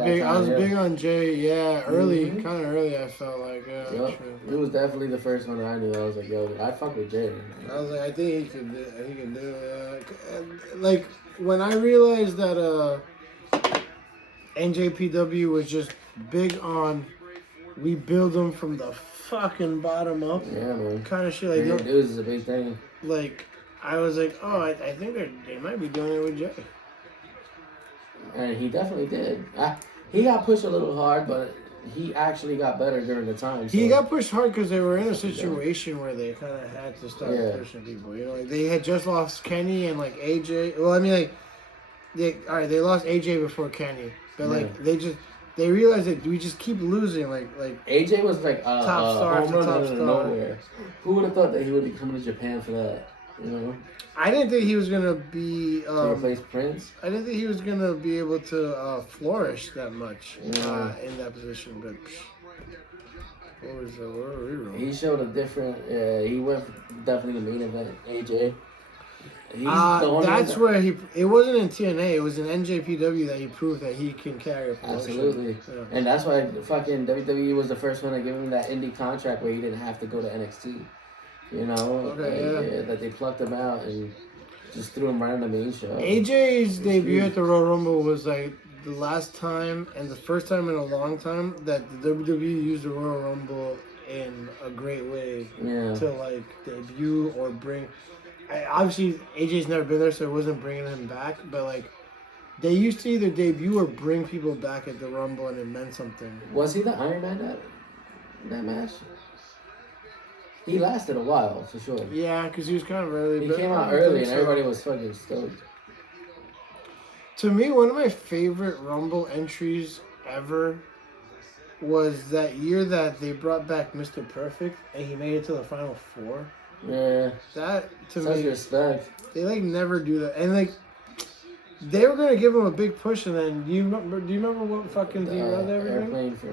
big on Jay. Yeah, early, kind of early. I felt like. Yeah, yep. It was definitely the first one that I knew. I was like, yo, I fuck with Jay. I was like, I think he can do it. Like when I realized that NJPW was just big on, we build them from the fucking bottom up. Yeah, man. Kind of shit. Like, yeah, this is a big thing. Like. I was like, oh, I think they might be doing it with Jay. And he definitely did. He got pushed a little hard, but he actually got better during the time. So. He got pushed hard because they were in a situation where they kind of had to start pushing people. You know, like they had just lost Kenny and like AJ. Well, I mean, like, they lost AJ before Kenny, but like they realized that we just keep losing. Like AJ was like top star home run out of nowhere. Who would have thought that he would be coming to Japan for that? You know, I didn't think he was gonna be to replace Prince. I didn't think he was gonna be able to flourish that much in that position. But where were we? He showed a different. He went definitely the main event. AJ. That's where he. It wasn't in TNA. It was in NJPW that he proved that he can carry a promotion. Absolutely, and that's why fucking WWE was the first one to give him that indie contract where he didn't have to go to NXT. You know, that they plucked him out and just threw him right on the main show. AJ's debut at the Royal Rumble was like the last time and the first time in a long time that the WWE used the Royal Rumble in a great way to like debut or bring. Obviously, AJ's never been there, so it wasn't bringing him back. But like, they used to either debut or bring people back at the Rumble, and it meant something. Was he the Iron Man that match? He lasted a while, for sure. Yeah, because he was kind of early. He came out early, and everybody was fucking stoked. To me, one of my favorite Rumble entries ever was that year that they brought back Mr. Perfect, and he made it to the Final Four. Yeah. That, to Such me... respect. They, like, never do that. And, like, they were going to give him a big push, and then... Do you remember what fucking derailed everything? Airplane for...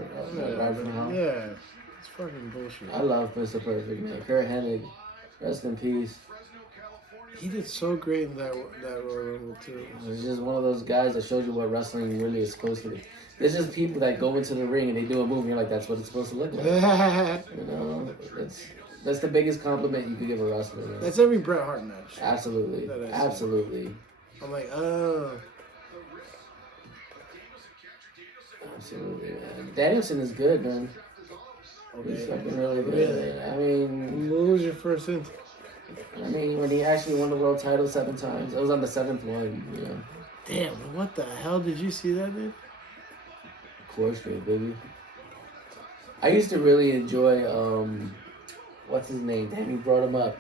Yeah. It's fucking bullshit. I love Mr. Perfect, man. Kurt Hennig, rest in peace. He did so great in that Royal Rumble too. He's just one of those guys that shows you what wrestling really is supposed to be. There's just people that go into the ring and they do a move and you're like, that's what it's supposed to look like. You know, that's the biggest compliment you could give a wrestler. Man. That's every Bret Hart match. Absolutely, absolutely. I'm like, oh. Absolutely, man. Danielson is good, man. Okay. He's fucking really good. Really? I mean... What was your first hint? I mean, when he actually won the world title 7 times. It was on the 7th one, you know. Damn, what the hell? Did you see that, dude? Of course, baby. I used to really enjoy, what's his name? Damn, you brought him up.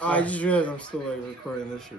I just realized I'm still, like, recording this shit.